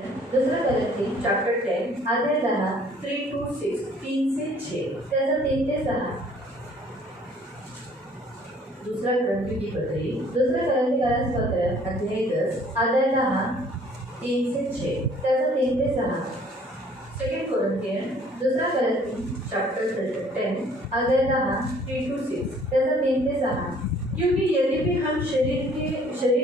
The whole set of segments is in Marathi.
दुसरा करंथी चॅप्टर 10 अध्याय 10 3 to 6 3 से 6 त्याचा 3 ते 6. दुसरा करंथी की पत्री दुसरा करंथीकारांस पत्र अध्याय 10 अध्याय 10 3 से 6 त्याचा 3 ते 6. सेकंड कोरिंथियन दुसरा करंथी चॅप्टर 10 अध्याय 10 3 to 6 त्याचा 3 ते 6. क्योंकि यदि भी हम शरीर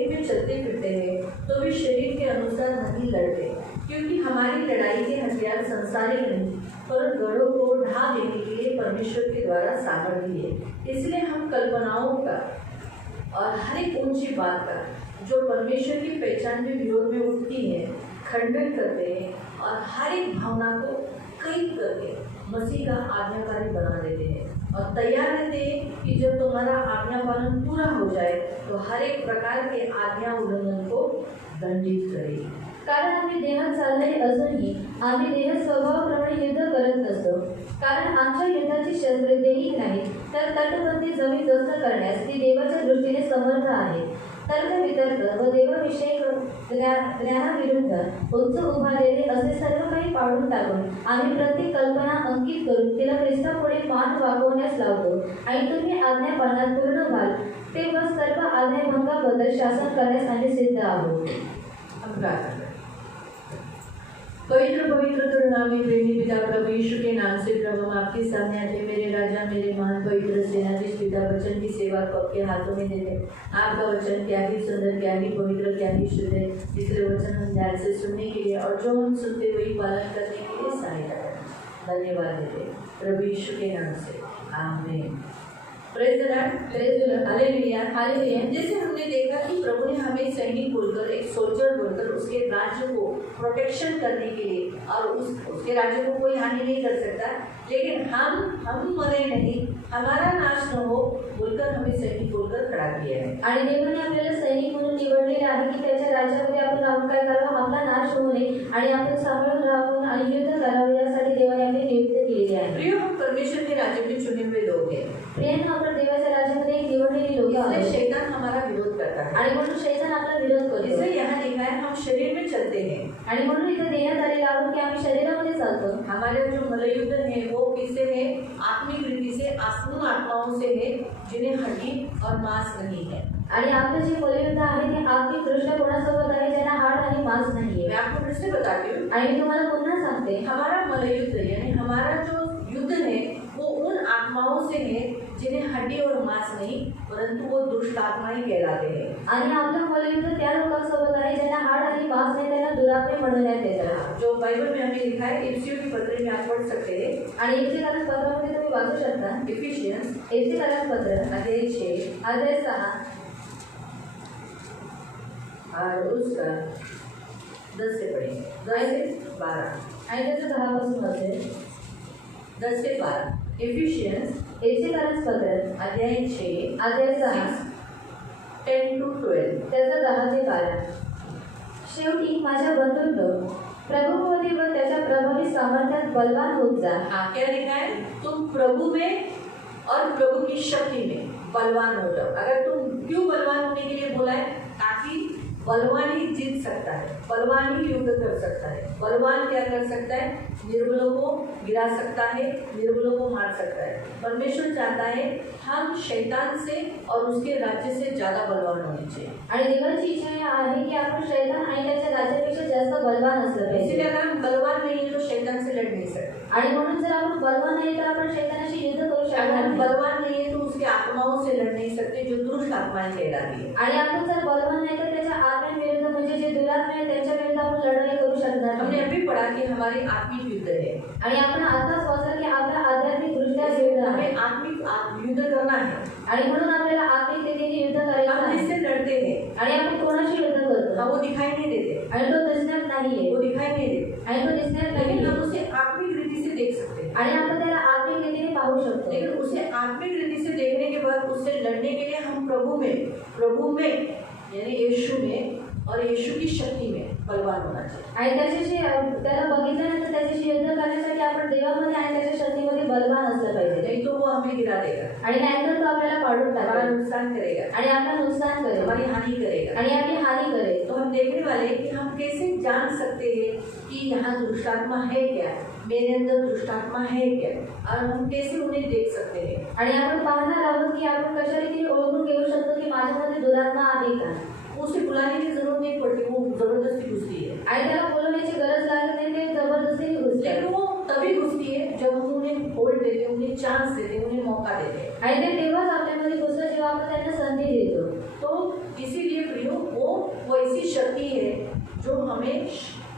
में चलते फिरते हैं तो भी शरीर के अनुसार नहीं लड़ते, क्योंकि हमारी लड़ाई के हथियार संसारिक नहीं पर गढ़ों को ढा देने के लिए परमेश्वर के द्वारा सामर्थ्य है. इसलिए हम कल्पनाओं का और हर एक ऊंची बात का जो परमेश्वर की पहचान के विरोध में उठती है खंडन करते हैं और हर एक भावना को कैद करके मसीह का आज्ञाकारी बना देते हैं और तैयार रहते हैं कि जब तुम्हारा आज्ञा पालन पूरा हो जाए तो हर एक प्रकार के आज्ञा उल्लंघन को दंडित करेगी. कारण आम्ही देहात चालणारे असूनही आम्ही देह स्वभावाप्रमाणे युद्ध करत नसतो. कारण आमच्या युद्धाची शस्त्रे दैहिक नाहीत तर तटबंदी जमीन जस्त करण्यास ती देवाच्या दृष्टीने समर्थ आहे. तर्क वितर्क व देवाविषयक ज्ञानाविरुद्ध उच्च उभारलेले असे सर्व काही पाडून टाकून आम्ही प्रत्येक कल्पना अंकित करून तिला ख्रिस्तापुढे मान वागवण्यास लावतो आणि तुम्ही आज्ञापालनात पूर्ण व्हाल तेव्हा सर्व आज्ञाभंगाबद्दल शासन करण्यास आम्ही सिद्ध आहोत. पवित्र पवित्र करुणामय प्रेमी पिता प्रभु यीशु के नाम से प्रभु हम आपके सामने आते मेरे राजा मेरे महान पवित्र सेनाधीश पिता वचन की सेवा को आपके हाथों में देते. आपका वचन क्या ही सुंदर क्या ही पवित्र क्या ही शुद्ध है. इसलिए वचन हम ध्यान से सुनने के लिए और जो हम सुनते वही पालन करने के लिए सहायता करें. धन्यवाद देते प्रभु यीशु के नाम से आमीन. Praise the Lord, praise the Lord, hallelujah, hallelujah. जैसे हमने देखा कि प्रभु ने हमें सैनिक बोलकर एक सोल्जर बोलकर उसके राज्य को प्रोटेक्शन करने के लिए और उसके राज्य को कोई हानि नहीं कर सकता, लेकिन हम मरे नहीं हमारा नाश न हो बोलकर हमें सैनिक बोलकर खड़ा किया है. आणि देवाने आपल्याला सैनिक म्हणून निवडलेले आहे की त्याच्या राज्यामध्ये आपण राहून काय करावं, आपला नाश होऊ नये आणि आपण सांभाळून राहून आणि युद्ध करावं यासाठी देवाने आपली नियुक्ती केलेली आहे. प्रिय हम परमेश्वर के राज्य में चुने हुए लोग हैं. प्रिय आपण देवाच्या राज्यामध्ये एक निवडलेली लोक आहोत. शैतान हमारा विरोध करता है आणि म्हणून शैतान आपला विरोध करतो. इसलिए यहाँ लिखा है हम शरीर में चलते हैं आणि म्हणून इथे देण्यात आलेला आहे की आम्ही शरीरामध्ये चालतो. हमारे जो मल्लयुद्ध है वो किससे है, आत्मिक रीति से आत्म आत्माओं से है जिन्हें हड्डी और मांस नहीं है. आणि आपलं जे मल्लयुद्ध आहे ते आत्मिक दृष्ट्या कोणासोबत आहे ज्यांना हाड आणि मांस नाही है. मैं आपको फिर से बताती हूँ आणि मी तुम्हाला पुन्हा सांगते हमारा मल्लयुद्ध यानी हमारा जो युद्ध है वो उन आत्माओं से है जिन्हें हड्डी और मांस नहीं परंतु वो दुष्ट आत्माएं कहलाते हैं. आणि आपलं मल्लयुद्ध त्या लोकांसोबत आहे ज्यांना हाड आणि मांस नाही त्यांना दुरात्मे म्हणण्यात येतात. जो बाइबल में हमें लिखा है इफिसियों की पत्री में आप पढ़ सकते हैं आणि इफिसियों पत्रामध्ये तुम्ही वाचू शकता. इफिसियों पत्र अध्याय 6 अध्याय 6 और उसका 10 से पढ़ेंगे 10 से 12 आणि त्याचं 10 पासून असेल 10 से 12. इफिशियंस पत्र अध्याय 6 अध्याय 6 10 to 12 त्याचा 10 ते 12. शेवटी माझ्या बंधूंनो प्रभूमध्ये व त्याच्या प्रभावी सामर्थ्यात बलवान होत जा. क्या लिखा है, तुम प्रभु में और प्रभु की शक्ति में बलवान हो जाओ. अगर तुम क्यों बलवान होने के लिए बोला है, ताकि बलवान ही जीत सकता है, बलवान ही युद्ध कर सकता है. बलवान क्या कर सकता है, निर्बलों को गिरा सकता है, निर्बलों को मार सकता है. परमेश्वर चाहता है हम शैतान से और उसके राज्य से ज़्यादा बलवान होने चाहिए. आणि देवाची इच्छा आहे की आपण शैतान आणि त्याच्या राज्यापेक्षा जास्त बलवान असलं पाहिजे. इसलिए अगर हम बलवान नहीं है तो शैतान से लड़ नहीं सकते. आणि म्हणून जर आपण बलवान नाही तर आपण शैतानाशी युद्ध करू शकणार नाही. बलवान नहीं है तो उसके आत्माओं से लड़ नहीं सकते जो दुष्ट आत्माएं कहलाती है. आणि आपण जर बलवान नाही तर त्याच्या आत्म्यांविरुद्ध म्हणजे जे दुरात्मे आहेत त्यांच्या विरुद्ध आपण लढाई करू शकणार. हमने अभी पढ़ा कि हमारे आत्मिक युद्ध है आणि आपण आताच वाचलं की आपला आध्यात्मिक दृष्ट्या युद्ध आहे. आत्मिक युद्ध करना है आणि म्हणून आपल्याला आत्मिक रीतीने युद्ध करायचं आहे. इससे लड़ते हैं आणि आपण कोणाशी युद्ध करतो, हा वो दिखाई नहीं देते आणि तो दिसण्यात नाहीये, वो दिखाई नहीं देते आणि तो दिसण्यात नाही. हम उसे आत्मिक रीति से देख सकते हैं आणि आपण त्याला आत्मिक रीतीने पाहू शकतो. लेकिन उसे आत्मिक रीति से देखने के बाद उससे लड़ने के लिए हम प्रभु में यानी यीशु में और यीशु की शक्ती में बलवान होना चाहिए. आणि त्याच्याशी त्याला बघितल्यानंतर त्याच्याशी युद्ध करण्यासाठी आपण देवामध्ये आणि त्याच्या शक्तीमध्ये बलवान असलं पाहिजे. नहीं तो वो हमें गिरा देगा आणि नाहीतर तो आपल्याला पाडून टाकेल, हमारा नुकसान करेगा आणि आपलं नुकसान करेल, हमारी हानि करेगा आणि आपली हानी करेल. तो हम देखने वाले हैं कि हम कैसे जान सकते हैं कि यहाँ दुष्टात्मा है क्या, मेरे अंदर दुष्टात्मा है क्या, और हम कैसे उन्हें देख सकते हैं. आणि आपण पाहणार आहोत की आपण कशा रीतीने ओळखून घेऊ शकतो की माझ्यामध्ये दुरात्मा आहे का. उसे बुलाने की जरूरत नहीं पड़ती, वो जबरदस्ती घुसती है. आणि त्याला बोलवण्याची गरज लागत नाही, ते जबरदस्तीने घुसते. लेकिन वो तभी घुसती है जब हम उन्हें होल्ड देते, उन्हें चांस देते, उन्हें मौका देते. आणि ते तेव्हाच आपल्यामध्ये घुसतं जेव्हा आपण त्यांना संधी देतो. तो इसीलिए प्रियो वो ऐसी शक्ति है जो हमें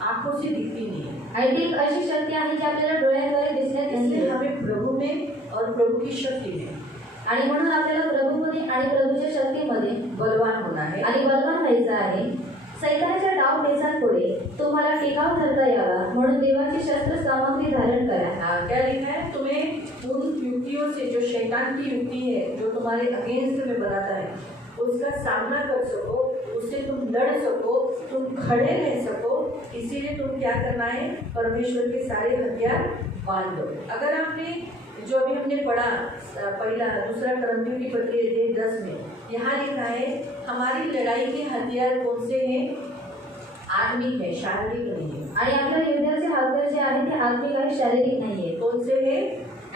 आंखों से दिखती नहीं है. आणि ती एक अशी शक्ती आहे जी आपल्याला डोळ्यांद्वारे दिसण्यात इसलिए येते. हमें प्रभु में और प्रभु की शक्ति में आणि म्हणून आपल्याला प्रभूमध्ये आणि प्रभूच्या शक्तीमध्ये बलवान होना है. आणि बलवान व्हायचं आहे. सैतानाच्या डाव पेचांपुढे तुम्हाला टिकाव धरता यावा म्हणून देवाची शस्त्र सामग्री धारण करा. क्या लिखा है? तुम्हें उन युक्तियों से, जो शैतान की युक्ति है, जो तुम्हारे अगेंस्ट में बनाता है, उसका सामना कर सको, उससे तुम लड़ सको, तुम खड़े रह सको. इसीलिए तुम क्या करना है? परमेश्वर के सारे हथियार बांध दो. अगर आपने जो अभी हमने पढ़ा पहला दूसरा करंथियों की पत्री अध्याय 10 में, यहाँ लिखा है हमारी लड़ाई के हथियार कौन से हैं? आत्मिक है, शारीरिक नहीं है. आणि आपल्या युद्धाचे हत्यार जे आहे ते आत्मिक आणि शारीरिक नाहीये. कौन से है?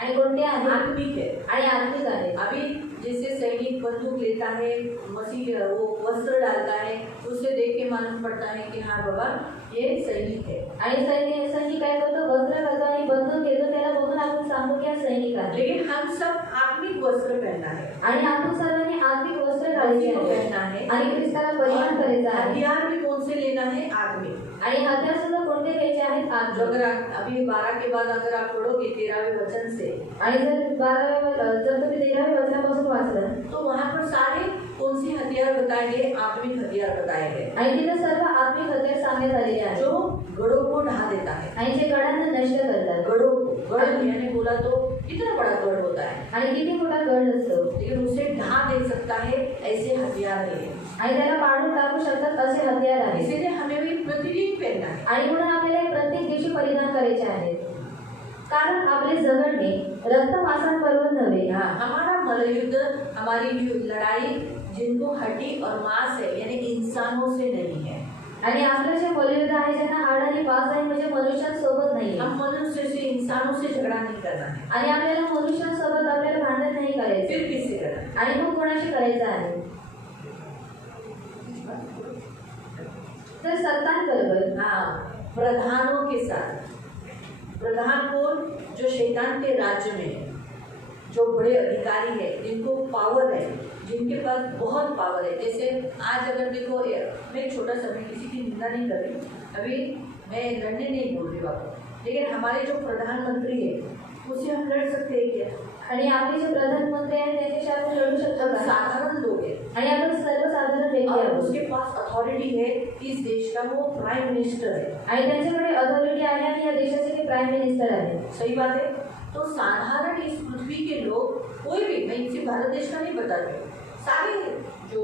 आणि कोणते आहे? आत्मिक है आणि आत्मिक आहे. अभी जैसे सैनिक बंदूक लेता है, मसीह वो वस्त्र डालता है, उससे देख के मालूम पड़ता है कि हाँ बाबा ये सैनिक है. आणि सैनिक काय करतो? वस्त्र घालतो आणि बंदूक घेतो, त्याला बघून आपण सांगतो की हा सैनिक आहे. लेकिन हम सब आत्मिक वस्त्र पहनना है आणि आपण सर्वांनी आत्मिक वस्त्र घालायचे को आहे पहनना है. आणि ख्रिस्ताला परिधान करायचा आहे. हथियार भी कौन से लेना है? आत्मिक. आणि हत्यार सुद्धा कोणते घ्यायचे आहेत? जो आत्मिक. अगर अभी 12 के बाद अगर आप पढ़ोगे 13वें वचन से, आणि जर तुम्ही 13व्या वचनापासून वाचलं तो वहाँ पर सारे कौन से हथियार बताए गए? आत्मिक हथियार बताए गए, आणि तिथे सर्व आत्मिक हत्यार सांगण्यात आलेले आहेत जो गढ़ों को ढा देता है. आणि जे गडांना नष्ट करतात. गढ़ों को, गढ़ मैंने बोला तो कितना बड़ा गढ़ होता है, आणि किती मोठा गड असतो. लेकिन उसे ढा दे सकता है ऐसे हथियार है. आणि त्याला पाडून टाकू शकतात असे हत्यार आहेत. इसीलिए हमें भी प्रतिदिन पहनना है. आणि म्हणून आपल्याला हे प्रत्येक दिवशी परिधान करायचे आहेत. कारण आपले झगडणे रक्त मांसांबरोबर नव्हे. हाँ, हमारा मल्लयुद्ध, हमारी लड़ाई जिनको हड्डी और मांस है यानी इंसानों से नहीं है. आणि आपलं जे मल्लयुद्ध आहे ज्यांना हाड आणि मांस आहे म्हणजे मनुष्यांसोबत नाही. हम मनुष्य से, इंसानों से झगड़ा नहीं करना है. आणि आपल्याला मनुष्यांसोबत आपल्याला भांडण नाही करायचं. फिर किससे करना है? आणि मग कोणाशी करायचं आहे? तर सत्तांबरोबर. हाँ, प्रधानों के साथ. प्रधान कौन? जो शैतान के राज्य में है, जो बड़े अधिकारी है, जिनको पावर है, जिनके पास बहुत पावर है. जैसे आज अगर देखो, मैं छोटा सा, मैं किसी की निंदा नहीं कर रही, अभी मैं लड़ने नहीं बोल रही आपको, लेकिन हमारे जो प्रधानमंत्री है उससे हम लड़ सकते हैं क्या? आणि आपले जे प्रधानमंत्री आहेत त्यांच्याशी आपण लढू शकतो हम का? साधारण लोग हैं आणि आपण सर्वसाधारण व्यक्ती और आहोत. उसके पास अथॉरिटी है इस देश का, वो प्राइम मिनिस्टर है. आणि त्यांच्याकडे अथॉरिटी आहे आणि या देशाचे ते प्राईम मिनिस्टर आहेत. सही बात है. तो साधारण इस पृथ्वी के लोग, कोई भी, मैं इसे भारत देश का नहीं बताती हूँ, सारे जो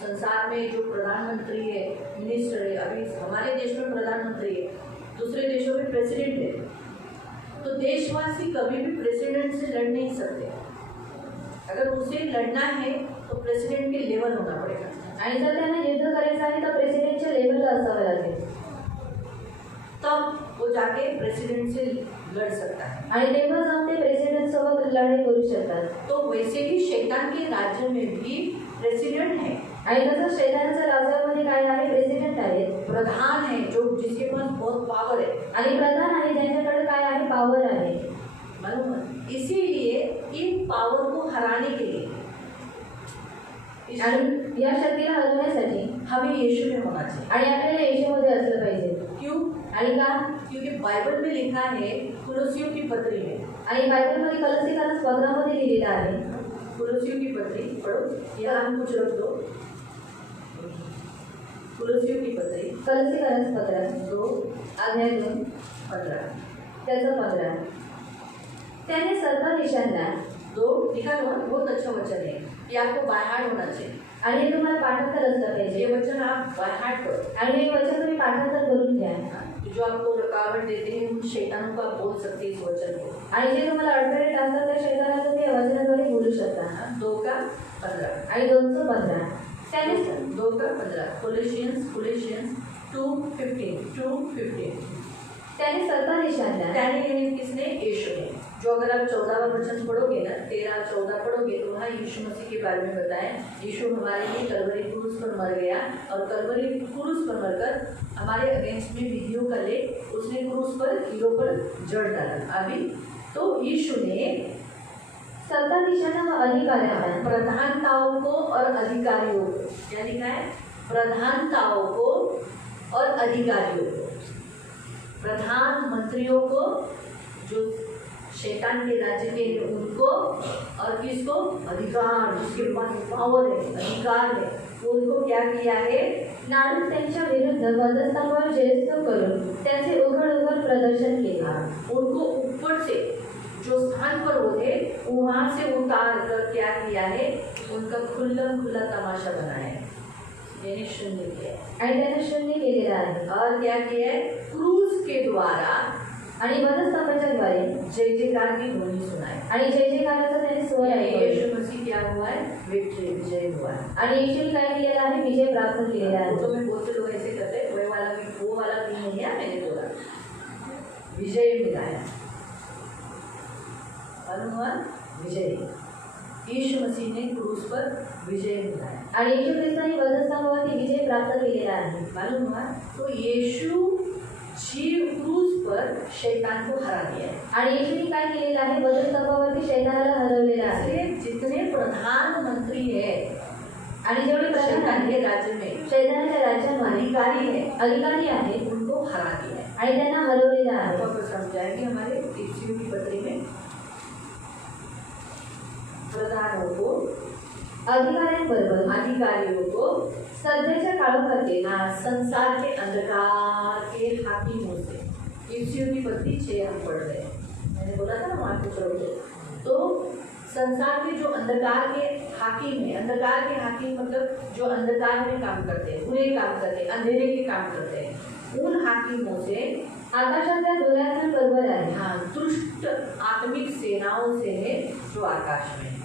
संसार में जो प्रधानमंत्री है, मिनिस्टर है, अभी हमारे देश में प्रधानमंत्री है, दूसरे देशों में प्रेसिडेंट है, तो देशवासी कभी भी प्रेसिडेंट से लड़ नहीं सकते. अगर उसे लड़ना है तो प्रेसिडेंट के लेवल होना पड़ेगा. आणि जर त्यांना युद्ध करायचं आहे तर प्रेसिडेंटच्या लेवलला असावं लागेल. तब वो जाके प्रेसिडेंट से लड़ सकता है. आणि तेव्हा जाऊन ते प्रेसिडेंट सोबत लढाई करू शकतात. तो वैसे ही शैतान के राज्य में भी प्रेसिडेंट है. आणि तसंच शैतानाच्या राज्यामध्ये काय आहे? प्रेसिडेंट आहेत. प्रधान है जो जिसके पास बहुत पावर है. आणि प्रधान आहे ज्यांच्याकडे काय आहे? पावर आहे. मालूम है? इसीलिए इन पावर को हराने के लिए आणि या शक्तीला हरवण्यासाठी हमें यीशु में होना चाहिए. आणि आपल्याला येशूमध्ये असलं पाहिजे. क्यों? आणि का? क्योंकि बाइबल में लिखा है, कुलोसियों की पत्री में, आणि बायबलमध्ये कलसीकरण पत्रामध्ये लिहिलेलं आहे. कुलोसियों की पत्री पढ़ो, यहाँ हम कुछ रख दो. कुलोसियों की पत्री कलसीकरण पत्र 2 अध्याय 2 15 त्याचं 15. त्याने सर्व देशांना 2 लिखा हुआ, बहुत अच्छा वचन है. ये आपको बाय हार्ट होना चाहिए. आणि हे तुम्हाला पाठांतर असलं पाहिजे. ये वचन आप बाय हार्ट करो. आणि हे वचन तुम्ही पाठांतर करून घ्या. जो आपको रुकावट देते हैं उन शैतानों को आप बोल सकते हैं इस वचन को. आणि जे तुम्हाला अडथळे टाकतात त्या शैतानाला तुम्ही या वचनाद्वारे बोलू शकता. 2 का 15. आणि 2:15. त्याने 2 का 15 कोलेशियन्स 2:15 त्याने सरता देशातल्या त्याने यानी किसने यीशु ने। जो अगर आप 14वां वचन पढ़ोगे ना 13-14 पढ़ोगे तो वहाँ यीशु मसीह के बारे में बताएं। यीशु हमारे लिए कलवरी क्रूस पर मर गया और कलवरी क्रूस पर मरकर हमारे अगेंस्ट में विधियों का ले उसने क्रूस पर हीरो पर जड़ डाला। अभी तो यीशु ने सरता देशांना अधिकाऱ्यांना प्रधानताओं को और अधिकारियों को, क्या लिखा है? प्रधानताओं को और अधिकारियों को, प्रधानमंत्रियों को जो शैतान के राज्य में है उनको, और किसको? अधिकार, जिसके पास पावर है, अधिकार है, उनको क्या किया है? नाडून त्यांच्या विरुद्ध वधस्तंभावर जयस्तव करून त्यांचे उघड प्रदर्शन केले। उनको ऊपर से जो स्थान पर वो थे वहाँ से उतार कर क्या किया है? उनका खुला तमाशा बनाया है, यानी शून्य किया है। आणि त्याने शून्य केलेला आहे और क्या किया है? क्रूस के द्वारा आणि वधस्तंभाच्या द्वारे जय जयकार की ध्वनि सुनाई। आणि जय जयकाराचा त्याने स्वर ऐकवले। यीशु मसीह क्या हुआ है? विजय हुआ है। आणि येशूने काय केलेला आहे? विजय प्राप्त केलेला आहे। तो में बहुत से लोग ऐसे करते हैं, वो वाला भी नहीं है, मैंने बोला विजय मिला है, मालूम हुआ? विजय यीशु मसीह ने क्रूस पर विजय मिला है आणि येशू ख्रिस्ताने वधस्तंभावरती विजय प्राप्त केलेला आहे, मालूम हुआ? तो यीशु जीव क्रूस पर शैतान को हरा दिया है। आणि येशूने काय केलेलं आहे? वधस्तंभावरती शैतानाला हरवलेलं आहे। इसलिए जितने प्रधानमंत्री है आणि जेवढे शैतान के राज्य में शैतानाच्या राज्यामध्ये अधिकारी आहेत उनको हरा दिया है आणि त्यांना हरवलेलं आहे। आपको समझाएंगे हमारे इफ्सियों की पत्री में प्रधानों को, अधिकारियों को सध्याच्या काळामध्ये संसार के अंधकार के हाकिमों से। इफ्सियों की पत्री 6 हम पढ़ रहे हैं, मैंने बोला था ना वहाँ कुछ रहोगे। तो संसार के जो अंधकार के हाकिम है, अंधकार के हाकिम मतलब जो अंधकार में काम करते हैं, बुरे काम करते हैं, अंधेरे के काम करते हैं, उन हाकिमों से आकाशातल्या दोऱ्यातून बरोबर आहे। हाँ, दुष्ट आत्मिक सेनाओं से है जो आकाश में है।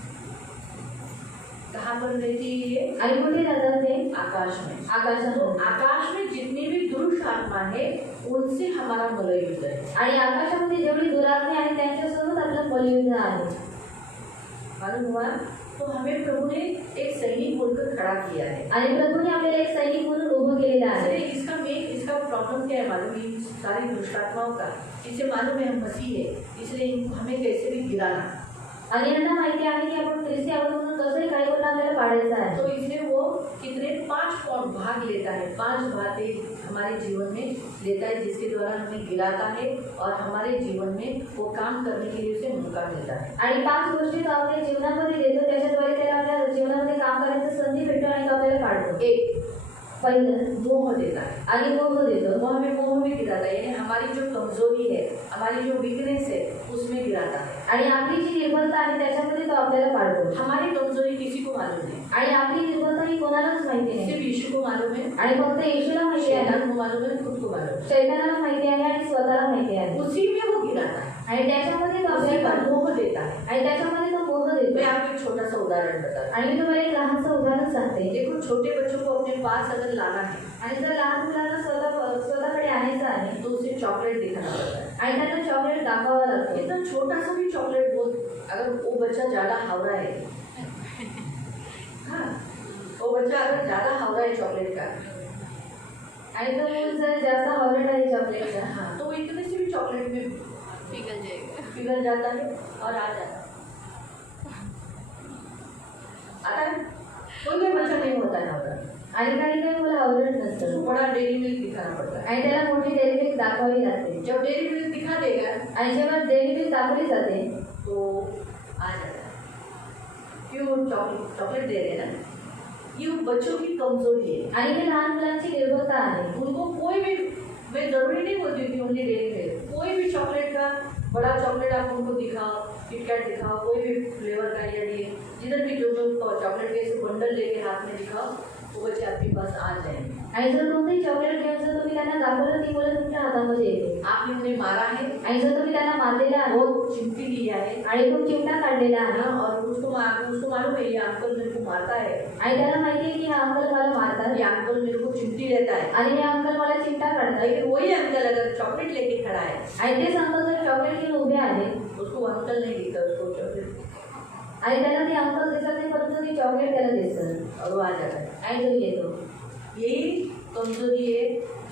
कहाँ पर रहती है ये? आणि कुठे राहतात ते? आकाश में। आकाशात। तो आकाश में जितनी भी दुष्ट आत्मा है उनसे हमारा मलयुद्ध है। आणि आकाशामध्ये जेवढी दुरात्मे आहेत त्यांच्यासोबत आपलं मलयुद्ध आहे, मालूम हुआ? तो हमें प्रभु ने एक सैनिक बोलकर खड़ा किया है। आणि प्रभूने आपल्याला एक सैनिक म्हणून उभं केलेलं आहे। इसका प्रॉब्लम क्या है मालूम? इन सारी दुष्ट आत्माओं का, इसे मालूम है हम मसीह है, इसलिए इनको हमें कैसे भी गिराना। आणि यांना माहिती आहे की आपण ख्रिस्ती आहोत म्हणून कसंही काही करून आपल्याला पाडायचं आहे। तो इसलिए वो कितने 5 भाग लेता है, 5 बातें हमारे जीवन में लेता है जिसके द्वारा हमें गिराता है और हमारे जीवन में वो काम करने के लिए उसे मौका मिलता है। आणि 5 गोष्टी तो आपल्या जीवनामध्ये देतो, त्याच्याद्वारे त्याला आपल्या जीवनामध्ये काम करायची संधी भेटतो आणि तो आपल्याला काढतो। एक पहिलं मोह देता है, आणि मोह देतो। वो हमें मोह में गिराता है, यानी हमारी जो कमजोरी है, हमारी जो वीकनेस है उसमें गिराता है। आणि आपली जी निर्बलता आहे त्याच्यामध्ये तो आपल्याला पाडतो। हमारी कमजोरी किसी को मालूम नहीं, आणि आपली निर्बलता ही कोणालाच माहिती नाही, सिर्फ यीशु को मालूम है, आणि फक्त येशूला माहिती आहे, शैतान को मालूम है, खुद को मालूम है। शैतानाला माहिती आहे आणि स्वतःला माहिती आहे। उसी में वो गिराता है, आणि त्याच्यामध्ये तो उसी आपल्याला पर मोह देता है। आणि त्याच्यामध्ये तो मोह देतो। मैं आपको एक छोटा सा उदाहरण बताता हूँ। आणि मी तुम्हाला एक लहानसं उदाहरण सांगते। देखो, छोटे बच्चों को अपने पास अगर लाना है आणि जर लहान मुलांना स्वतःकडे आणायचं आहे तो उसे चॉकलेट दिखाना पड़ता है। आणि त्यांना चॉकलेट दाखवावं लागतं। इतना छोटा सा भी चॉकलेट अगर वो बच्चा ज़्यादा हावड़ा है, हाँ, वो बच्चा अगर ज़्यादा हावड़ा है चॉकलेट का, आणि तो मूल जर जास्त हॉलेट आहे चॉकलेटचा, हाँ, तो वो इतने से भी चॉकलेट में पिघल जाता है और आ जाता है। आता है? कोई बच्चा नहीं होता है हावड़ा, आणि काही काही मुलं हॉलेट नसतं, उसको बड़ा डेयरी मिल्क दिखाना पड़ता है। आणि त्याला मोठी डेअरी मिल्क दाखवावी लागते। जब डेयरी मिल्क दिखा देगा आणि जेव्हा डेअरी मिल्क दाखवली जाते तो आ जाता है। क्यों? चॉकलेट दे रहे ना, ये बच्चों की कमजोरी है। आणि हे लहान मुलांची निर्बलता आहे। उनको कोई भी, मैं जरूरी नहीं बोलती कि ओनली डेयरी मिल्क, कोई भी चॉकलेट का बड़ा चॉकलेट आप उनको दिखाओ, किटकैट दिखाओ, कोई भी फ्लेवर का या ये जिधर भी जो चॉकलेट के ऐसे बंडल लेके हाथ में दिखाओ, वो बच्चे आपके पास आ जाएंगे। आणि जर कोणतेही चॉकलेट घेऊन जर तुम्ही त्यांना दाखवलं ती मुलं तुमच्या हातामध्ये येतो आपने उन्हें मारा है, आणि जर तुम्ही त्यांना मारलेला आहे बहुत चिमटी लिया है, आणि खूप चिमटा काढलेला आहे और उसको मालूम है ये अंकल मेरे को मारता है, आणि त्याला माहिती आहे की हा अंकल मला मारतात ये अंकल मेरे को चिमटी लेता है, आणि हे अंकल मला चिमटा काढतात लेकिन वही अंकल अगर चॉकलेट लेके खड़ा है, आणि तेच अंकल जर चॉकलेट घेऊन उभे आहे उसको अंकल नहीं दिखता, उसको चॉकलेट, आणि त्याला ते अंकल दिसत नाही परंतु ते चॉकलेट त्याला दिसतं और वो आ जाता है। आणि तो येतो यही कमजोरी है,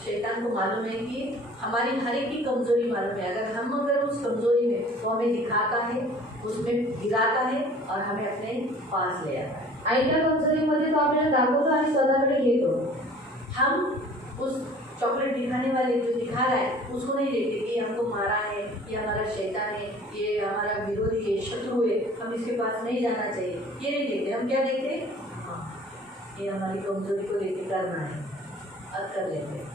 शैतान को मालूम है कि हमारी हर एक की कमजोरी मालूम है, अगर उस कमजोरी में वो हमें दिखाता है, उसमें गिराता है और हमें अपने पास ले आता है। आणि त्या कमजोरीमध्ये तो आपल्याला दाखवतो आणि स्वतःकडे घेतो हम उस चॉकलेट दिखाने वाले जो दिखा रहा है उसको नहीं देखते कि ये हमको मारा है, ये हमारा शैतान है, ये हमारा विरोधी है, शत्रु है, हम इसके पास नहीं जाना चाहिए, ये नहीं देखते। हम क्या देखते? हाँ, ये हमारी कमजोरी को लेकर करना है, अब कर लेते हैं।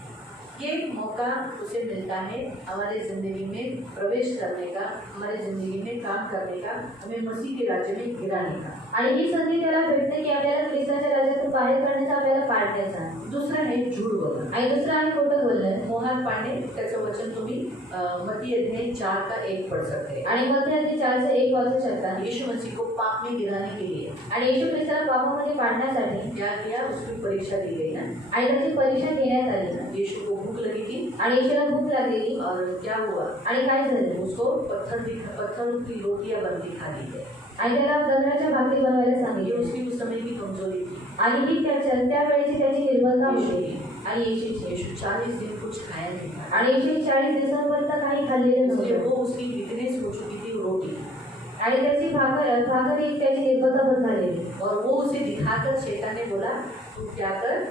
ये मौका उसे मिलता है हमारे ज़िंदगी में प्रवेश करने का, हमारे ज़िंदगी में काम करने का, हमें मसीह के राज्य में गिराने का। आणि ही संधी त्याला भेटते की आपल्याला ख्रिस्ताच्या राज्यातून बाहेर काढण्याचा आपल्याला पाडण्याचा दुसरं आहे झूठ बोलणं आणि दुसरं आहे खोटं बोलणं मोहन पांडे त्याचं वचन तुम्ही मत्ती अध्याय 4 का 1 पढ़ सकते हैं। आणि मग ते 4:1 वाचू शकता यीशु मसीह को पाप में गिराने के लिए आणि येशू ख्रिस्ताला पापामध्ये पाडण्यासाठी क्या किया, उसकी परीक्षा दी गई ना, आणि त्याची परीक्षा घेण्यात आली यीशु को भूख लगी थी आणि येशूला भूक लागलेली और क्या हुआ, आणि काय झालं उसको पत्थर की रोटियां बनती खानी है, आणि त्याला गंधराच्या भाकरी बनवायला ये सांगितली उसकी उस समय की कमजोरी थी। आणि ही त्या वेळेची त्याची निर्बलता यीशु होती की। आणि येशूची यीशु 40 दिन कुछ खाया नहीं था, आणि येशूने 40 दिवसांपर्यंत काही खाल्लेलं इसलिए नव्हतं वो उसकी वीकनेस हो चुकी थी रोटी, आणि त्याची भाकर ही त्याची निर्बलता बंद झालेली और वो उसे दिखाकर शैतान ने बोला तू क्या कर,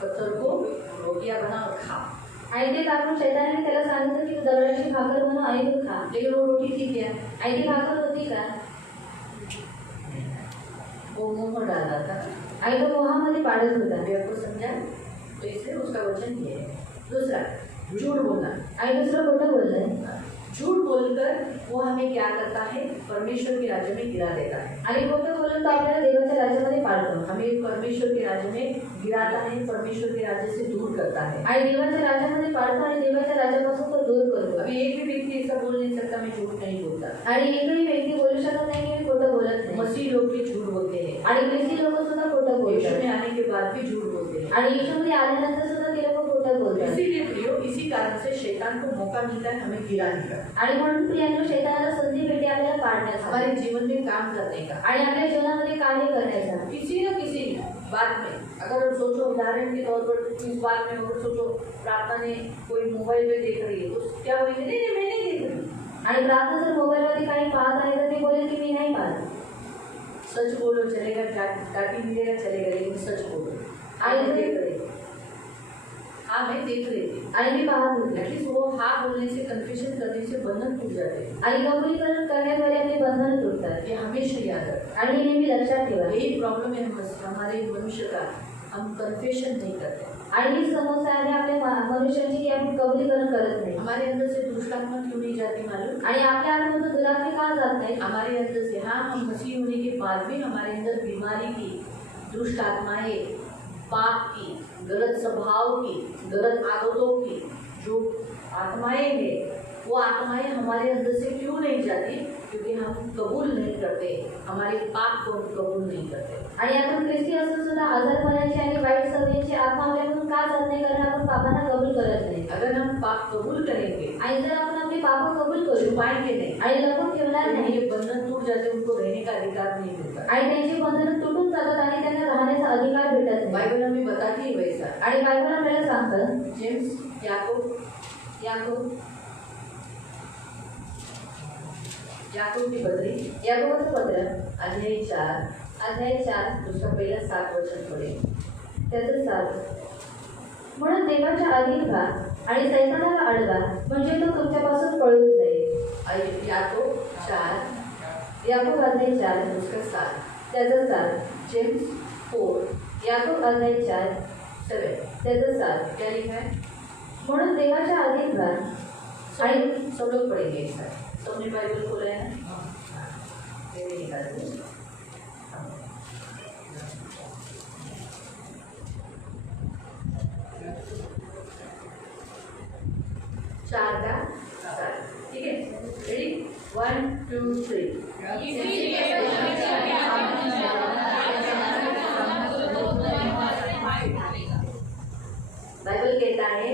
पत्थर को रोटियां बना और खा, आणि ते दाखवून शैतानाने त्याला सांगितलं की तू दगडाची भाकर बनव आणि तू खा लेकिन वो रोटी थी क्या, आणि ती भाकर होती का वो मुंह में डाला था। आणि तो मोहामध्ये पाडत होता अभी आपको समझा, तो इसलिए उसका वचन ये है। दूसरा, झूठ बोलना, आणि दुसरं खोटं बोलणं झूठ बोलकर वो हमें क्या करता है, परमेश्वर के राज्य में गिरा देता है, आणि खोटं बोलून तो आपल्याला देवाच्या राज्यामध्ये पाडतो हमें परमेश्वर के राज्य में गिराता है, परमेश्वर के राज्य से दूर करता है। आणि देवाच्या राज्यामध्ये पाडतो आणि देवाच्या राज्यापासून तो दूर करतो अभी एक भी व्यक्ति ऐसा बोल नहीं सकता मैं झूठ नहीं बोलता, आणि एकही व्यक्ती बोलू शकत नाही की मी खोटं बोलत नाही मसीह लोग भी झूठ बोलते हैं, आणि ख्रिस्ती लोक सुद्धा खोटं यीशु बोलतात में आने के बाद भी झूठ बोलते हैं। आणि येशूमध्ये आल्यानंतर सुद्धा ते लोक खोटं बोलतात इसीलिए प्रियो, इसी कारण से शैतान को मौका मिलता है हमें गिराने का, आणि म्हणून प्रियांनो शैतानाला संधी भेटते आपल्याला पाडण्याचा हमारे जीवन में काम करने का, आणि आपल्या जीवनामध्ये कार्य करण्याचा किसी न किसी बात में। अगर हम सोचो उदाहरण के तौर पर इस बात में अगर सोचो प्रार्थना ने कोई मोबाइल में देख रही है तो क्या बोलेंगे, नहीं नहीं मैं नहीं देख रही, आणि प्रार्थना जर मोबाईलमध्ये काही पाहत आहे तर ते बोलेल की मी नाही पाहत सच बोलो चलेगा, टाटी मिलेगा चलेगा, लेकिन सच बोलो हाँ मैं देख रही थी, हाँ मैं देख रही थी, आणि मी पाहत होते एटलीस्ट वो हाँ बोलने से, कन्फेशन करने से बंधन टूट जाते हैं। आणि कबुलीकरण करण्याद्वारे आपले बंधन तुटतात ये हमेशा याद रखना, आणि हे नेहमी लक्षात ठेवा यही प्रॉब्लम है हमारे मनुष्य का, हम कन्फेशन नहीं करते, आणि ही समस्या आहे आपल्या मनुष्याची की आपण कबुलीकरण करत नाही हमारे अंदर से दुष्ट आत्मा क्यों नहीं जाती मालूम, आणि आपल्या आतमधून दुरात्मे का जात नाही हमारे अंदर से, हाँ हम मसीह होने के बाद भी हमारे अंदर बीमारी की, दुष्ट आत्माएं, पाप की, गलत स्वभाव की, गलत आदतों की जो आत्माएं हैं, वो आत्माएं हमारे अंदर से क्यों नहीं जाती, क्योंकि हम कबूल नहीं करते, हमारे पाप को हम कबूल नहीं करते। आणि आपण ख्रिस्ती असून सुद्धा आजारपणाची आणि वाईट सवयींची आत्मा आपल्याकडून का जात नाही कारण आपण पापांना कबूल करत नाही अगर हम पाप कबूल करेंगे, आणि जर आपण आपली पाप कबूल करू छुपाएंगे नहीं, आणि लपून ठेवणार तो नाही ये बंधन टूट जाते, उनको रहने का अधिकार नहीं मिलता। आणि त्यांची बंधनं तुटून जातात आणि त्यांना राहण्याचा अधिकार भेटत नाही बाइबल हमें बताती है वैसा। आणि बायबल आपल्याला सांगतं जेम्स याकूब की पत्री याकोबाचं पत्र अध्याय 4 अध्याय 4 उसका पहिला 7 वचन पढे, त्याचं 7 म्हणून देवाच्या अधीन व्हा आणि सैतानाला अडवा म्हणजे तो तुमच्यापासून पळून जाईल। याकूब 4 याकोब अध्याय 4 उसका 7, त्याचं 7 जेम्स 4 याकोब अध्याय 4 7 त्याचं 7 क्या लिखा है, म्हणून देवाच्या अधीन व्हा आणि सब लोग पढ़ेंगे एक साथ, सबने बाइबल खोला है ना, मेरे निकालते हैं। 4 का 7, ठीक है। रेडी, 1 2 3। बाइबल कहता है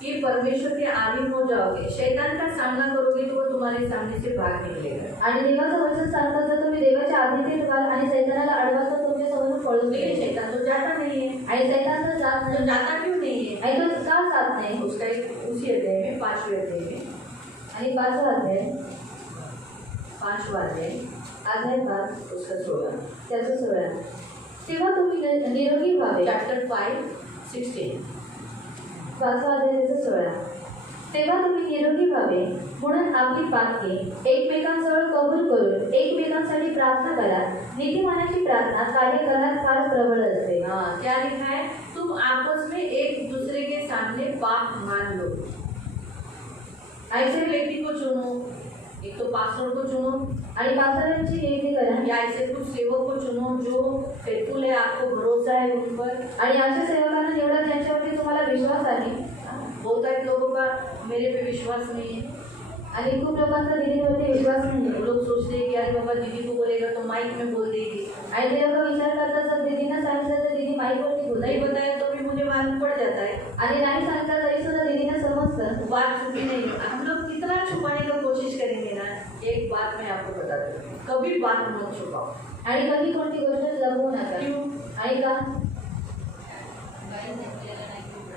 कि परमेश्वर के आधीन हो जाओगे, शैतान का सामना करोगे तो वो तुम्हारे सामने से भाग निकलेगा। आणि देवाचं वचन सांगतं जर तुम्ही देवाच्या आधीन व्हाल आणि सैतानाला अडवाल तर तुमच्या समोरून पळून लेकिन गेले। शैतान तो जाता नहीं है। आणि सैतान तर जात तो नाही जाता क्यों नहीं है? आणि तो का जात नाही? उसका एक उसी अध्याय में 5वें अध्याय में आणि 5वा अध्याय 5वां अध्याय अध्याय 5 उसका 16 त्याचं 16 तेव्हा तुम्ही निरोगी व्हावे। चैप्टर 5 16 5वा अध्याय त्याचं 16 तेव्हा तुम्ही निरोगी व्हावे म्हणून आपली पातके एकमेकांजवळ कबूल करून एकमेकांसाठी प्रार्थना करा। नीतिमानाची प्रार्थना कार्यकालात फार प्रबळ असते। हाँ, क्या लिखा है? तुम आपस में एक दूसरे के सामने पाप मान लो। ऐसे व्यक्ति को चुनो, एक तो पास्टर को चुनो आणि पास्टरांची नियुक्ती करा या ऐसे कुछ सेवक को चुनो जो फेथफुल है, आपको भरोसा है उन पर। आणि अशा सेवकांना निवडा ज्यांच्यावरती तुम्हाला विश्वास आहे। बहुत सारे लोगों का मेरे पे विश्वास नहीं है। आणि खूप लोकांचा दीदीवरती विश्वास नाही वो लोग सोचते हैं कि अरे बाबा दीदी को बोलेगा तो माइक में बोल देगी, आणि ते लोक विचार करतात जर दीदींना सांगितलं तर दीदी माईकवरती बोलेल। नहीं बताया तो भी मुझे मालूम पड़ जाता है। आणि नाही सांगितलं तरी सुद्धा दीदींना समजतं। बात छुपी नहीं है। हम लोग कितना छुपाने का कोशिश करेंगे ना, एक बात मैं आपको बता दूँ, कभी बात मत छुपाओ। आणि कधी कोणती गोष्ट लपवू नका। क्यों? आणि का?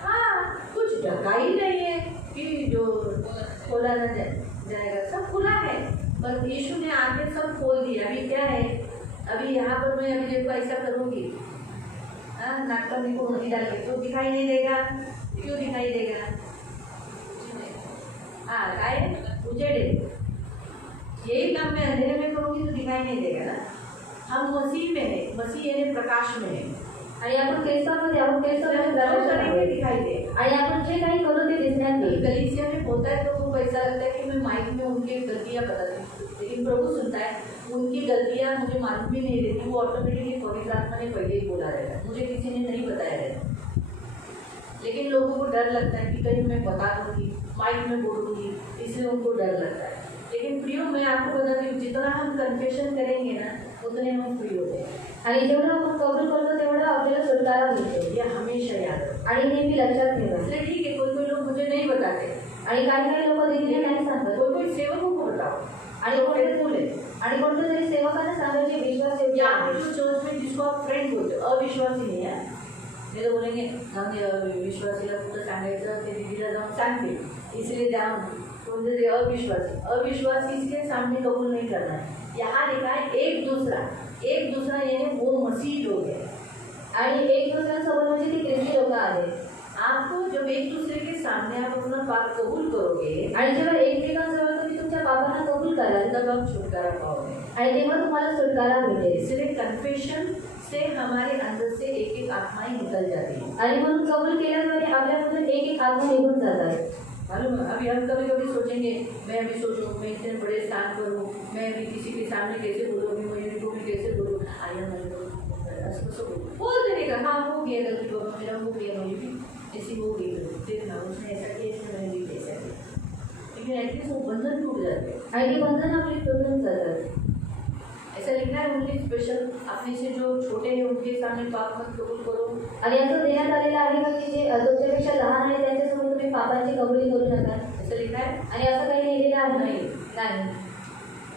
हाँ, कुछ ढका ही नहीं है कि जो खोला न जाएगा, सब खुला है। पर यीशु ने आके सब खोल दिया। अभी क्या है, अभी यहाँ पर मैं अभी देखो ऐसा करूँगी, नाक पर मेरे को हल्दी डाल के, तो दिखाई नहीं देगा। क्यों दिखाई देगा? हाँ, काय उजेड़े, यही काम मैं अंधेरे में करूँगी तो दिखाई नहीं देगा ना। हम मसीह में है, मसीह यानी प्रकाश में है। आणि आपण केसामध्ये आहोत, केसामध्ये जो प्रकाश करेंगे आहे। दिखाई दे। आणि आपण जे काही करू ते दिसण्यात येईल। कलीसिया में होता है तो वो ऐसा लगता है कि मैं माइक में उनकी गलतियाँ बताती हूँ, लेकिन प्रभु सुनता है उनकी गलतियाँ मुझे मालूम भी नहीं रहती। वो ऑटोमेटिकली पवित्र आत्मा ने पहले ही बोला रहता है, मुझे किसी ने नहीं बताया रहता। लेकिन लोगों को डर लगता है कि कहीं मैं बता दूँगी, माइक में बोलूँगी, इसलिए उनको डर लगता है। लेकिन प्रियो, मैं आपको बताती हूँ, जितना हम कन्फेशन करेंगे ना उतने हम फ्री होते हैं। आणि जेवढं आपण कबूल करतो तेवढं आपल्याला सुटकारा मिळतो। ये हमेशा याद रखो। आणि नेहमी लक्षात ठेवा। इसलिए ठीक है, कोई कोई लोग मुझे नहीं बताते, आणि काही काही लोक दीदीला नाही सांगत। कोई कोई सेवकों को बताओ आणि कोणते बोले, आणि कोणत्या तरी सेवकांना सांगायचे विश्वास या योग्य आप आहे। जो चर्च में जिसको आप फ्रेंड बोलते हो, अविश्वासी नहीं है। मेरे बोलेंगे हम विश्वासीला कुठं सांगायचं, ते दीदीला जाऊन सांगते, इसलिए जाऊन बोलते थे अविश्वासी के सामने कबूल नहीं करना है। यहाँ लिखा है एक दूसरा यानी वो मसीह लोग है। आणि एक दुसऱ्यांसोबत म्हणजे ती ख्रिस्ती लोक आहेत। आपको जब एक दूसरे के सामने आप अपना पाप कबूल करोगे आणि जेव्हा एकमेकांजवळ तुम्ही तुमच्या पापांना कबूल कराल तब आप छुटकारा पाओगे। आणि तेव्हा तुम्हाला सुटकारा भेटेल। इसलिए कन्फेशन से हमारे अंदर से एक एक आत्माएं निकल जाती हैं। आणि म्हणून कबूल केल्याद्वारे आपल्यामधून एक एक आत्मा निघून जातात। मालूम, अभी हम कभी कभी सोचेंगे, मैं अभी सोचूं मैं इतने बड़े स्थान पर हूँ, मैं अभी किसी के सामने कैसे बोलूँगी, मैं इनको भी कैसे बोलूँ, आया मैं बोल देने का, हाँ हो गया गलती, बाबा मेरा हो गया, मुझे भी ऐसी हो गई, देखना उसने ऐसा किया, इसने मैंने भी ऐसा किया। लेकिन एटलीस्ट वो बंधन टूट जाते हैं। आणि ती बंधन आपली तुटून जातात। ऐसा लिखना है उनके स्पेशल, अपने से जो छोटे हैं उनके सामने पाप मत कबूल करो। आणि असं देण्यात आलेलं आहे का की जे तुमच्यापेक्षा लहान आहे त्यांच्यासमोर तुम्ही पापांची कबुली करू नका। ऐसा लिखा है? आणि असं काही लिहिलेलं आहे नहीं,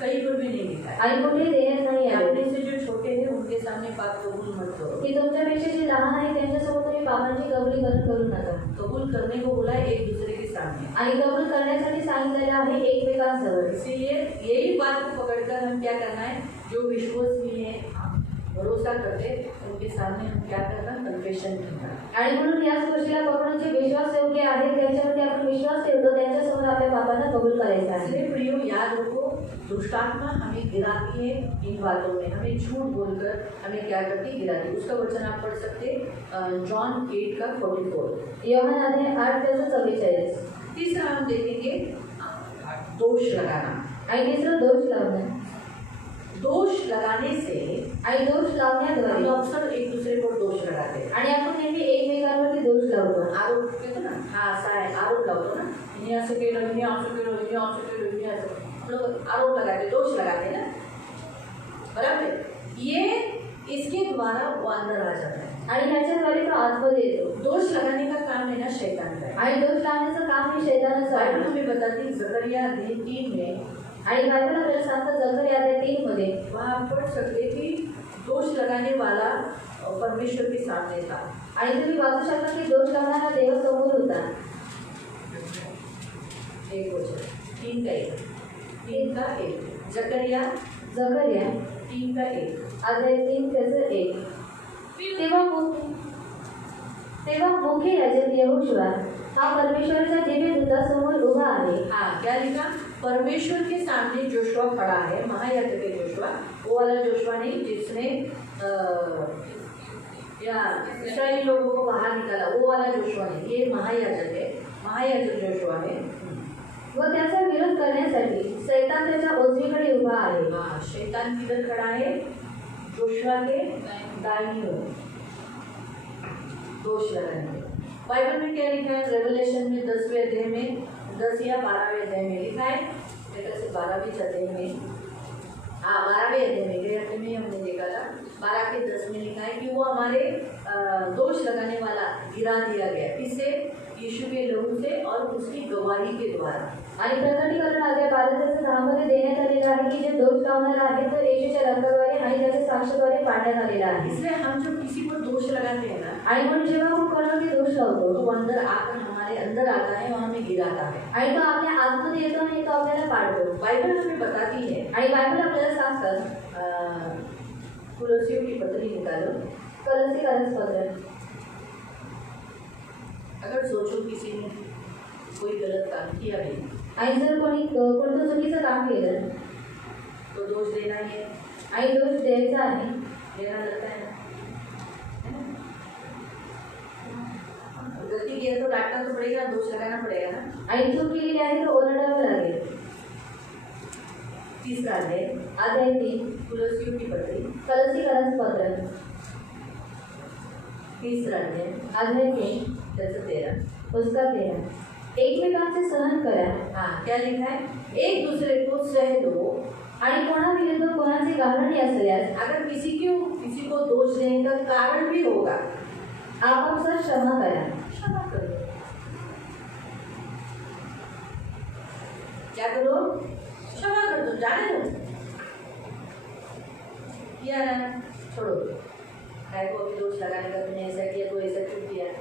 कहीं पर भी नहीं लिखा है। आणि कुठेही देण्यात नाही आले अपने से जो छोटे हैं उनके सामने पाप कबूल मत करो। की तुमच्यापेक्षा जे लहान आहे त्यांच्यासमोर तुम्ही पापांची कबुली करू नका। कबूल करने को बोला है एक दूसरे के सामने, आणि कबूल करण्यासाठी सांगितलेलं आहे एकमेकांजवळ। इसीलिए यही बात को पकड़कर हम क्या करना है, जो विश्वसनीय है, भरोसा करते, उनके सामने हम क्या करना, कन्फेशन करना। आणि म्हणून याच गोष्टीला पकडून जे विश्वास योग्य आहे त्याच्यावरती आपण विश्वास ठेवतो, त्यांच्यासमोर आपल्या पापांना कबूल करायचं आहे। इसलिए प्रियो याद रखो, दुष्टात्मा हमें गिराती है इन बातों में, हमें झूठ बोलकर हमें क्या करती है, गिराती। उसका वचन आप पढ़ सकते जॉन 8 का 44। योहान अध्याय 8 त्याचं 44। तीसरा हम देखेंगे दोष लगाना। आणि तिसरं दोष लावणं। दोष लगाने से आणि दोष लावण्याद्वारे हम अक्सर एक दूसरे को दोष लगाते हैं. आणि आपण नेहमी एकमेकांवरती दोष लावतो. आरोप देतो ना, हा असा आहे, आरोप लावतो ना, हिने असं केलं, हिने असं केलं, हिने असं केलं, हिने असं, हम लोग आरोप लगाते, दोष लगाते ना, बराबर है. ये इसके द्वारा वो अंदर आ जाता है आणि ह्याच्याद्वारे तो आतमध्ये येतो. दोष लगाने का काम है ना शैतान का है. आणि दोष लावण्याचं काम हे शैतानाचं बाइबल आहे. तुम्हें बताती जकरिया अध्याय 3 में, आणि बायबल आपल्याला सांगतं जकरिया अध्याय 3 मध्ये वहाँ आप पढ़ सकते कि दोष लगाने वाला परमेश्वर के सामने था. आणि तुम्ही वाचू शकता की दोष लावणारा देवासमोर होता. एक वचन 3 का 1, 3 का 1, जकरिया जकरिया 3 का 1. अध्याय 3 त्याचं 1. तेव्हा मुख्य याजक यहोशुआ हा परमेश्वराच्या दिव्य दूतासमोर उभा आहे. हाँ, क्या लिखा? परमेश्वर के सामने जोशुआ खड़ा है, महायाजक है जोशुआ, वो वाला जोशुआ नहीं जिसने या इस्राएली लोगों को बाहर निकाला, वो वाला जोशुआ नहीं, ये महायाजक है, महायाजक जोशुआ है. व त्याचा विरोध करण्यासाठी सैतान त्याच्या उजवीकडे उभा आहे. हाँ, शैतान किधर खड़ा है? जोशुआ के दाहिनी ओर दोष लगाने. बाइबल में क्या लिखा है? रेवलेशन में 10वें अध्याय में 10 या 12वें अध्याय में लिखा है, मेरे से 12वें अध्याय में, हाँ 12वें अध्याय में, गए हफ्ते में हमने देखा था, 12 के 10 में लिखा है कि वो हमारे दोष लगाने वाला गिरा दिया गया. किससे? यीशु के लहू से और उसकी गवाही के द्वारा. आणि प्रकटीकरण अध्याय 12 मध्ये देण्यात आलेला आहे की जे दोष लावणार आहे तो येशूच्या रक्ताद्वारे आणि त्याच्या साक्षीद्वारे पाडण्यात आलेला आहे. इसलिए हम जो किसी को दोष लगाते हैं ना, आणि म्हणून जेव्हा आपण कोणावरती दोष लावतो तो अंदर आकर हमारे अंदर आता है और हमें गिराता है. आणि तो आपल्या आतमध्ये येतो आणि तो आपल्याला पाडतो. बाइबल हमें बताती है, आणि बायबल आपल्याला सांगतात कुलसियों की पत्री निकालो. कलसीकरण पत्र. अगर सोचो किसी ने कोई गलत काम किया भी आणि जर कोणी कोणतं चुकीचं काम केलं तो दोष देना ही है, आणि दोष द्यायचा आहे. देना लगता है ना. गलती की है तो डांटना तो पड़ेगा, दोष लगाना पड़ेगा ना. आणि चूक केलेली आहे तो ओरडावं लागेल. तीसरा अध्याय, अध्याय 3 कुलसियों की पत्री, कलसीकरण पत्र. तीसरा अध्याय, अध्याय 3 त्याचं 13. उसका 13. एकमेकांचे सहन करा. हाँ, क्या लिखा है? एक दूसरे को सह दो. आणि कोणाविरुद्ध कोणाची गाळणी असल्यास अगर किसी को दोष देने का कारण भी होगा, आपापसात क्षमा करा. क्षमा करो. क्या करो? क्षमा कर दो, जाने दो. किया ना, छोड़ो. काय को अभी दोष लगाने का, तुमने ऐसा किया तो ऐसा क्यों किया, है ना.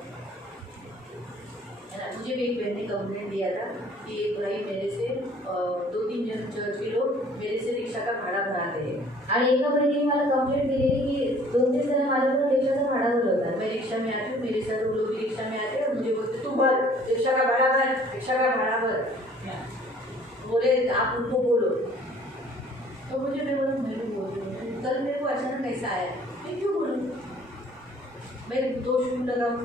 मुझे भी एक बहन ने कंप्लेंट दिया था कि एक भाई मेरे से 2-3 जन चर्च के लोग मेरे से रिक्शा का भाड़ा भराते हैं. आणि एका बहिणीने मला कंप्लेंट दिलेली की 2-3 जण माझ्याकडून रिक्षाचा भाडा बोलवतात. मैं रिक्शा में आती हूँ, मेरे साथ वो लोग भी रिक्शा में आते हैं और मुझे बोलते तू भर रिक्शा का भाड़ा भर, रिक्शा का भाड़ा भर. बोले आप उनको बोलो. तो मुझे मैं बोला मैं भी बोल रही हूँ. कल मेरे को अचानक ऐसा आया, मैं क्यों बोलूँ, मैं दोष क्यों लगाऊँ.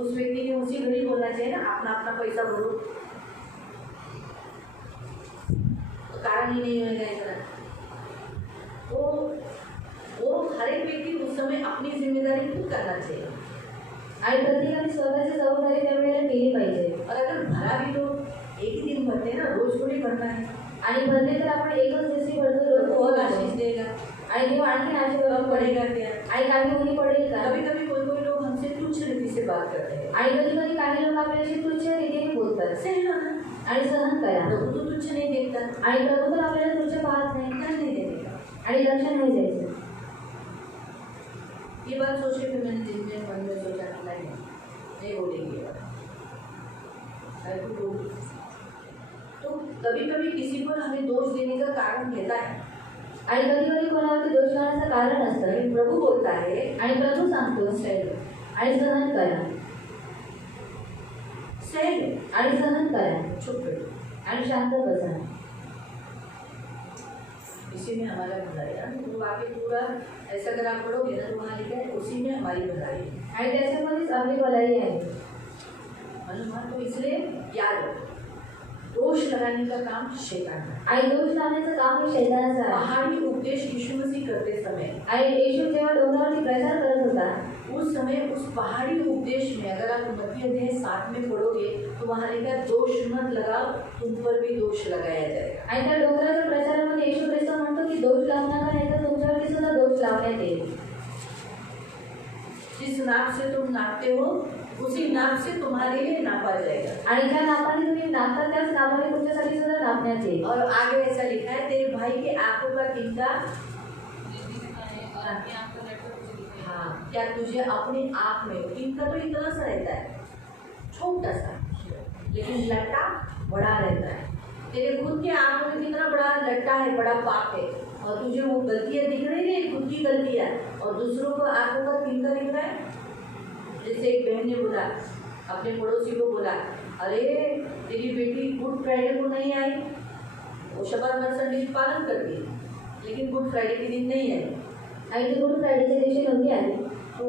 उस व्यक्ति ने उसी घड़ी बोलना चाहिए ना, अपना अपना पैसा भरो. तो कारण ही नहीं होगा इतना. तो वो हर एक व्यक्ति उस समय अपनी जिम्मेदारी खुद करना चाहिए. आणि प्रत्येकाने स्वतःची जबाबदारी त्यावेळेला केली पाहिजे. और अगर भरा भी तो एक ही दिन भरते हैं ना, रोज थोड़ी भरना है. आणि भरले तर आपण एकच दिवशी भरतो, तो रोज बहुत भरतो. आशीष देगा. आणि देव आणखी आशीर्वाद पड़ेगा क्या. आणि काही उनी पडेल का. कभी कभी कोई कोई लोग हमसे तुच्छ रीति से बात करते हैं. आणि कधी कधी काही लोक आपल्याशी तुच्छ रीतीने बोलतात. सही ना. आणि सहन करा. प्रभु तो तुच्छ नहीं देखता. आणि प्रभू तर आपल्याला तुच्छ पाहत नाही. क्या नहीं देगा. आणि लक्ष नाही द्यायचं. ये बात सोच के फिर मैंने दिन में मन में सोचा नहीं बोलेंगे ये बात. तो कभी कभी किसी पर हमें दोष देने का कारण रहता है. आणि कधी कधी कोणावरती दोष लावण्याचं कारण असतं. लेकिन प्रभु बोलता है, आणि प्रभू सांगतो सहन. आणि सहन करा. सहन आणि सहन करा. चुप रहो आणि शांत बसा. इसी में हमारा भलाई है. तो बाकी पूरा ऐसा अगर आप पढ़ोगे ना तो वहाँ लिखा है उसी में हमारी भलाई है. आणि त्याच्यामध्येच आपली भलाई आहे. तो इसलिए याद रखो दोष लगाने का काम शैतान का। आणि दोष लावण्याचं काम हे शैतानाचं आहे. पहाड़ी उपदेश यीशु मसीह करते समय, आणि येशू जेव्हा डोंगरावरती प्रचार करत होता, उस समय उस पहाड़ी उपदेश में अगर आप मत्ती अध्याय 7 में पढ़ोगे तो वहाँ लिखा दोष मत लगाओ, तुम पर भी दोष लगाया जाएगा। आणि त्या डोंगराच्या प्रचारामध्ये येशू ख्रिस्त म्हणतो की दोष लावू नका, नाही तर तुमच्यावरती सुद्धा दोष लावण्यात येईल. जिस नाप से तुम नापते हो उसी नाप से तुम्हारे लिए नापा जाएगा। आणि ज्या नापाने तुम्ही नापता त्याच नापाने तुमच्यासाठी सुद्धा नापण्यात येईल. और आगे ऐसा लिखा है, तेरे भाई के आंखों का तिनका, हाँ, क्या तुझे अपने आप में, तिनका तो इतना सा रहता है, छोटा सा, लेकिन लट्टा बड़ा रहता है। तेरे खुद के आंखों में कितना बड़ा लट्टा है, बड़ा पाप है, और तुझे वो गलतियां दिख रही है, खुद की गलतियां, और दूसरों को आंखों का तिनका दिख रहा है। जैसे एक बहन ने बोला, अपने पड़ोसी को बोला, अरे तेरी बेटी गुड फ्राइडे को नहीं आई, वो शब्द हर संडे पालन करती है, लेकिन गुड फ्राइडे के दिन नहीं आई। आणि ती गुड फ्रायडेच्या दिवशी नव्हती आली. तो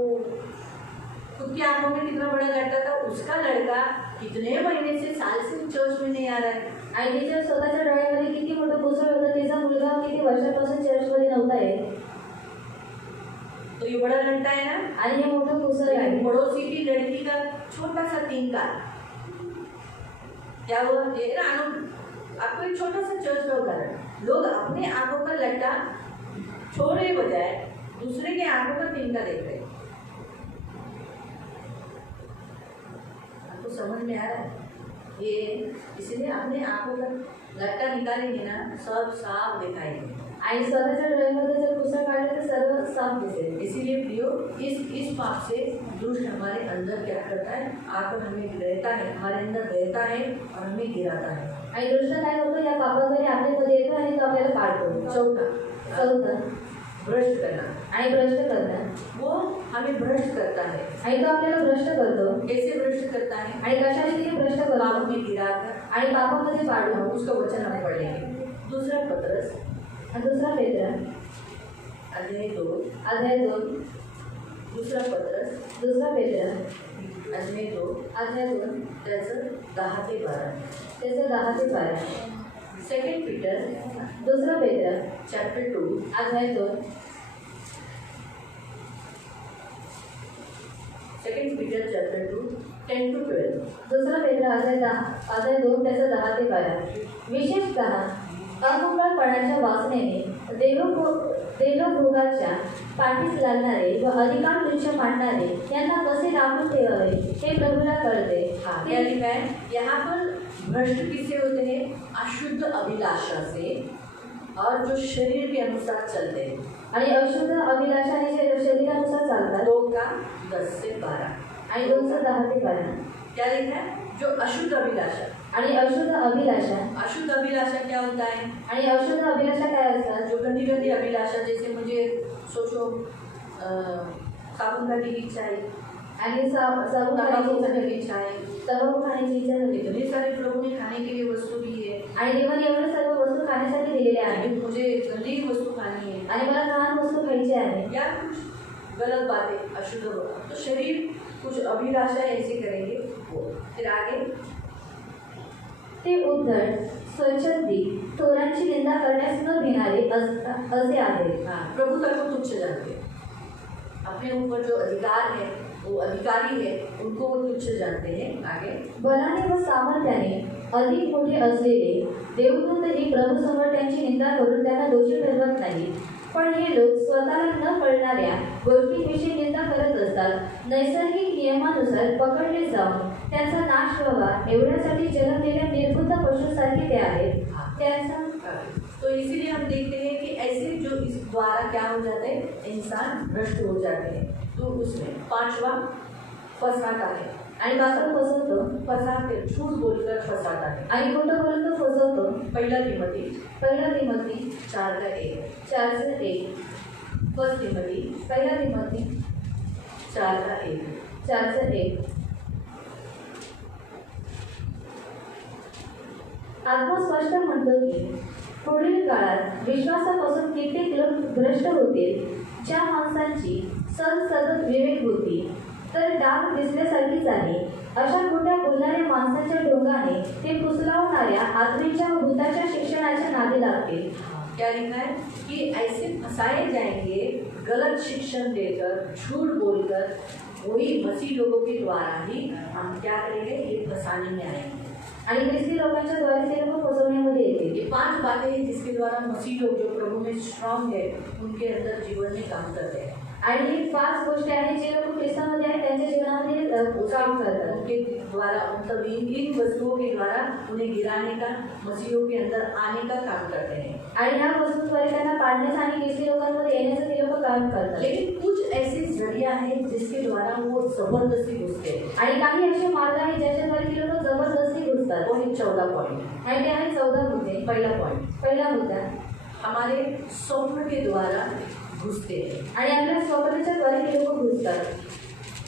खुद की आंखों में कितना बड़ा लड़का था, उसका लड़का कितने महीने से, साल से चर्च में नहीं आ रहा है, आणि तिच्या स्वतःच्या डोळ्यामध्ये किती मोठं पुसळ होतं, तिचा मुलगा किती वर्षापासून चर्चमध्ये नव्हता येत. तो ये बड़ा लड़का है ना, आणि हे मोठं पुसळ आहे. लेकिन पड़ोसी की लड़की का छोटा सा तिनका, क्या वो ये ना, आपको एक छोटा सा चर्च का उदाहरण, लोग अपने आंखों का लट्टा छोड़े बजाय दूसरे के आंखों का तिनका देख रहे हैं। आपको समझ में आ रहा है? ये इसलिए अपने आंखों का लट्टा निकालेंगे ना, सब साफ दिखाएंगे। आणि स्वतःच्या डोळ्यामध्ये जर पुसळ काढलं तर सर्व साफ दिसेल. इसीलिए प्रियो, इस पाप से दुष्ट हमारे अंदर क्या करता है, आकर हमें गिराता है, हमारे अंदर रहता है और हमें गिराता है। आणि दुष्ट काय होतं, या पापाद्वारे आपल्यामध्ये येतो आणि तो आपल्याला काढतो. चौथं भ्रष्ट करना, आणि भ्रष्ट करणं. वो हमें भ्रष्ट करता है। आणि तो आपल्याला भ्रष्ट करतो. कैसे भ्रष्ट करता है? आणि कशा रीतीने भ्रष्ट पाप करतो, में गिराकर, आणि पापामध्ये पाडून. उसका वचन हम पढ़ेंगे। दूसरा पत्रस आणि दुसरा पेत्र अध्याय 2, अध्याय 2, दूसरा पत्रस दुसरा पेत्र अध्याय 2 अध्याय 2 त्याचं 10 ते 12, त्याचं 10 ते 12. सेकंड पीटर दुसरा पेत्र चॅप्टर 2 अध्याय 2, सेकंड पीटर चॅप्टर 2 10 to 12। दुसरा पेत्र अध्याय 2 त्याचं 10 ते 12. विशेषतः अमंगळपणाच्या वासनेने देवभोगाच्या पाठीस लागणारे व अधिकार तुच्छ मानणारे यांना कसे राखून ठेवावे हे प्रभूला कळते. हाँ, क्या लिखा है यहाँ पर? भ्रष्ट किससे होते हैं? अशुद्ध अभिलाषा से, और जो शरीर के अनुसार चलते हैं। आणि अशुद्ध अभिलाषाने जे शरीरानुसार चालतात. 2 का 10 से 12। आणि 2चं 10 ते 12. क्या लिखा है? जो अशुद्ध अभिलाषा। आणि अशुद्ध अभिलाषा. अशुद्ध अभिलाषा क्या होता है? आणि अशुद्ध अभिलाषा काय असतात? जो गंदी गंदी अभिलाषा, जैसे मुझे सोचो साबुन खाने की इच्छा है, आणि साबुन तंबाकू खाने खाण्याची की इच्छा है, तंबाखू खाण्याची इच्छा झाली. इतने सारे प्रभु ने खाने के लिए वस्तु दी है, आणि देवाने एवढे सर्व वस्तू खाण्यासाठी दिलेल्या आहेत, लेकिन मुझे गंदी वस्तु खानी है, आणि मला घाण वस्तू खायची आहे. या कुछ गलत बातें, अशुद्ध बातें, तो शरीर कुछ अभिलाषा ऐसे करेंगे वो। फिर आगे, ते उद्धट, स्वच्छंदी, थोरांची निंदा करण्यास न भिणारे असे आहेत. हाँ, प्रभुता को तुच्छ जानते हैं, अपने ऊपर जो अधिकार है, वो अधिकारी है, उनको वो तुच्छ जानते हैं। आगे, बलाने व सामर्थ्याने अधिक मोठे असलेले देवदूतही प्रभूसमोर त्यांची निंदा करून त्यांना दोषी ठरवत नाहीत. पण हे लोक स्वतःला न कळणाऱ्या गोष्टींविषयी निंदा करत असतात. नैसर्गिक नियमानुसार पकडले जाऊन त्यांचा नाश व्हावा एवढ्यासाठी जन्मलेल्या निर्बुद्ध पशुसारखे ते आहेत. त्यांचा तो इसीलिए हम देखते हैं कि ऐसे जो इस द्वारा क्या हो जाते हैं, इंसान भ्रष्ट हो जाते हैं। तो उसमें 5वां फंसाता है, आणि बाजू फसवतो, फंसाते, झूठ बोलकर फंसाता है। आणि खोटं बोलून तो फसवतो. पहिला तिमोथी 1 तिमोथी 4:1, 4:1, 1 तिमोथी 1 तिमोथी 4:1, 4:1. आत्मा स्पष्ट म्हणतो की पुढील काळात विश्वासापासून कित्येक लोक भ्रष्ट होतील, ज्या माणसांची सतत विवेक होती तर डाग दिसल्यासारखीच आहे. अशा खोट्या बोलणाऱ्या माणसाच्या ढोंगाने ते फुसलावणाऱ्या आत्मेच्या व भूताच्या शिक्षणाच्या नादी लागतील. क्या लिखा है कि ऐसे फंसाए जाएंगे गलत शिक्षण देकर, झूठ बोलकर, वही मसीह लोगों के द्वारा ही हम क्या करेंगे, ये फंसाने में आएंगे. आणि ख्रिस्ती लोकांच्या द्वारे ते लोक फसवण्यामध्ये येतील. ये 5 बातें हैं जिसके द्वारा मसीह लोग जो प्रभु में स्ट्रांग है उनके अंदर जीवन में काम करते हैं. आणि हे 5 गोष्टी आहेत जे लोक ख्रिस्तामध्ये आहेत त्यांच्या जीवनामध्ये काम करतात. उनके द्वारा मतलब इन वस्तुओं के द्वारा उन्हें गिराने का, मसीहों के अंदर आने का काम करते हैं. आणि ह्या वस्तूंद्वारे त्यांना पाडण्याचं आणि ख्रिस्ती लोकांमध्ये येण्याचं ते लोक काम करतात. लेकिन कुछ ऐसे जरिया है जिसके द्वारा वो जबरदस्ती घुसते हैं. आणि काही असे मार्ग आहेत ज्याच्याद्वारे ती लोक जबरदस्ती घुसतात. वो है 14 पॉइंट. आणि ते आहे 14 मुद्दे. पहिला मुद्दा हमारे स्वप्न के द्वारा घुसते हैं. आणि आपल्या स्वप्नाच्या द्वारे ते लोक घुसतात.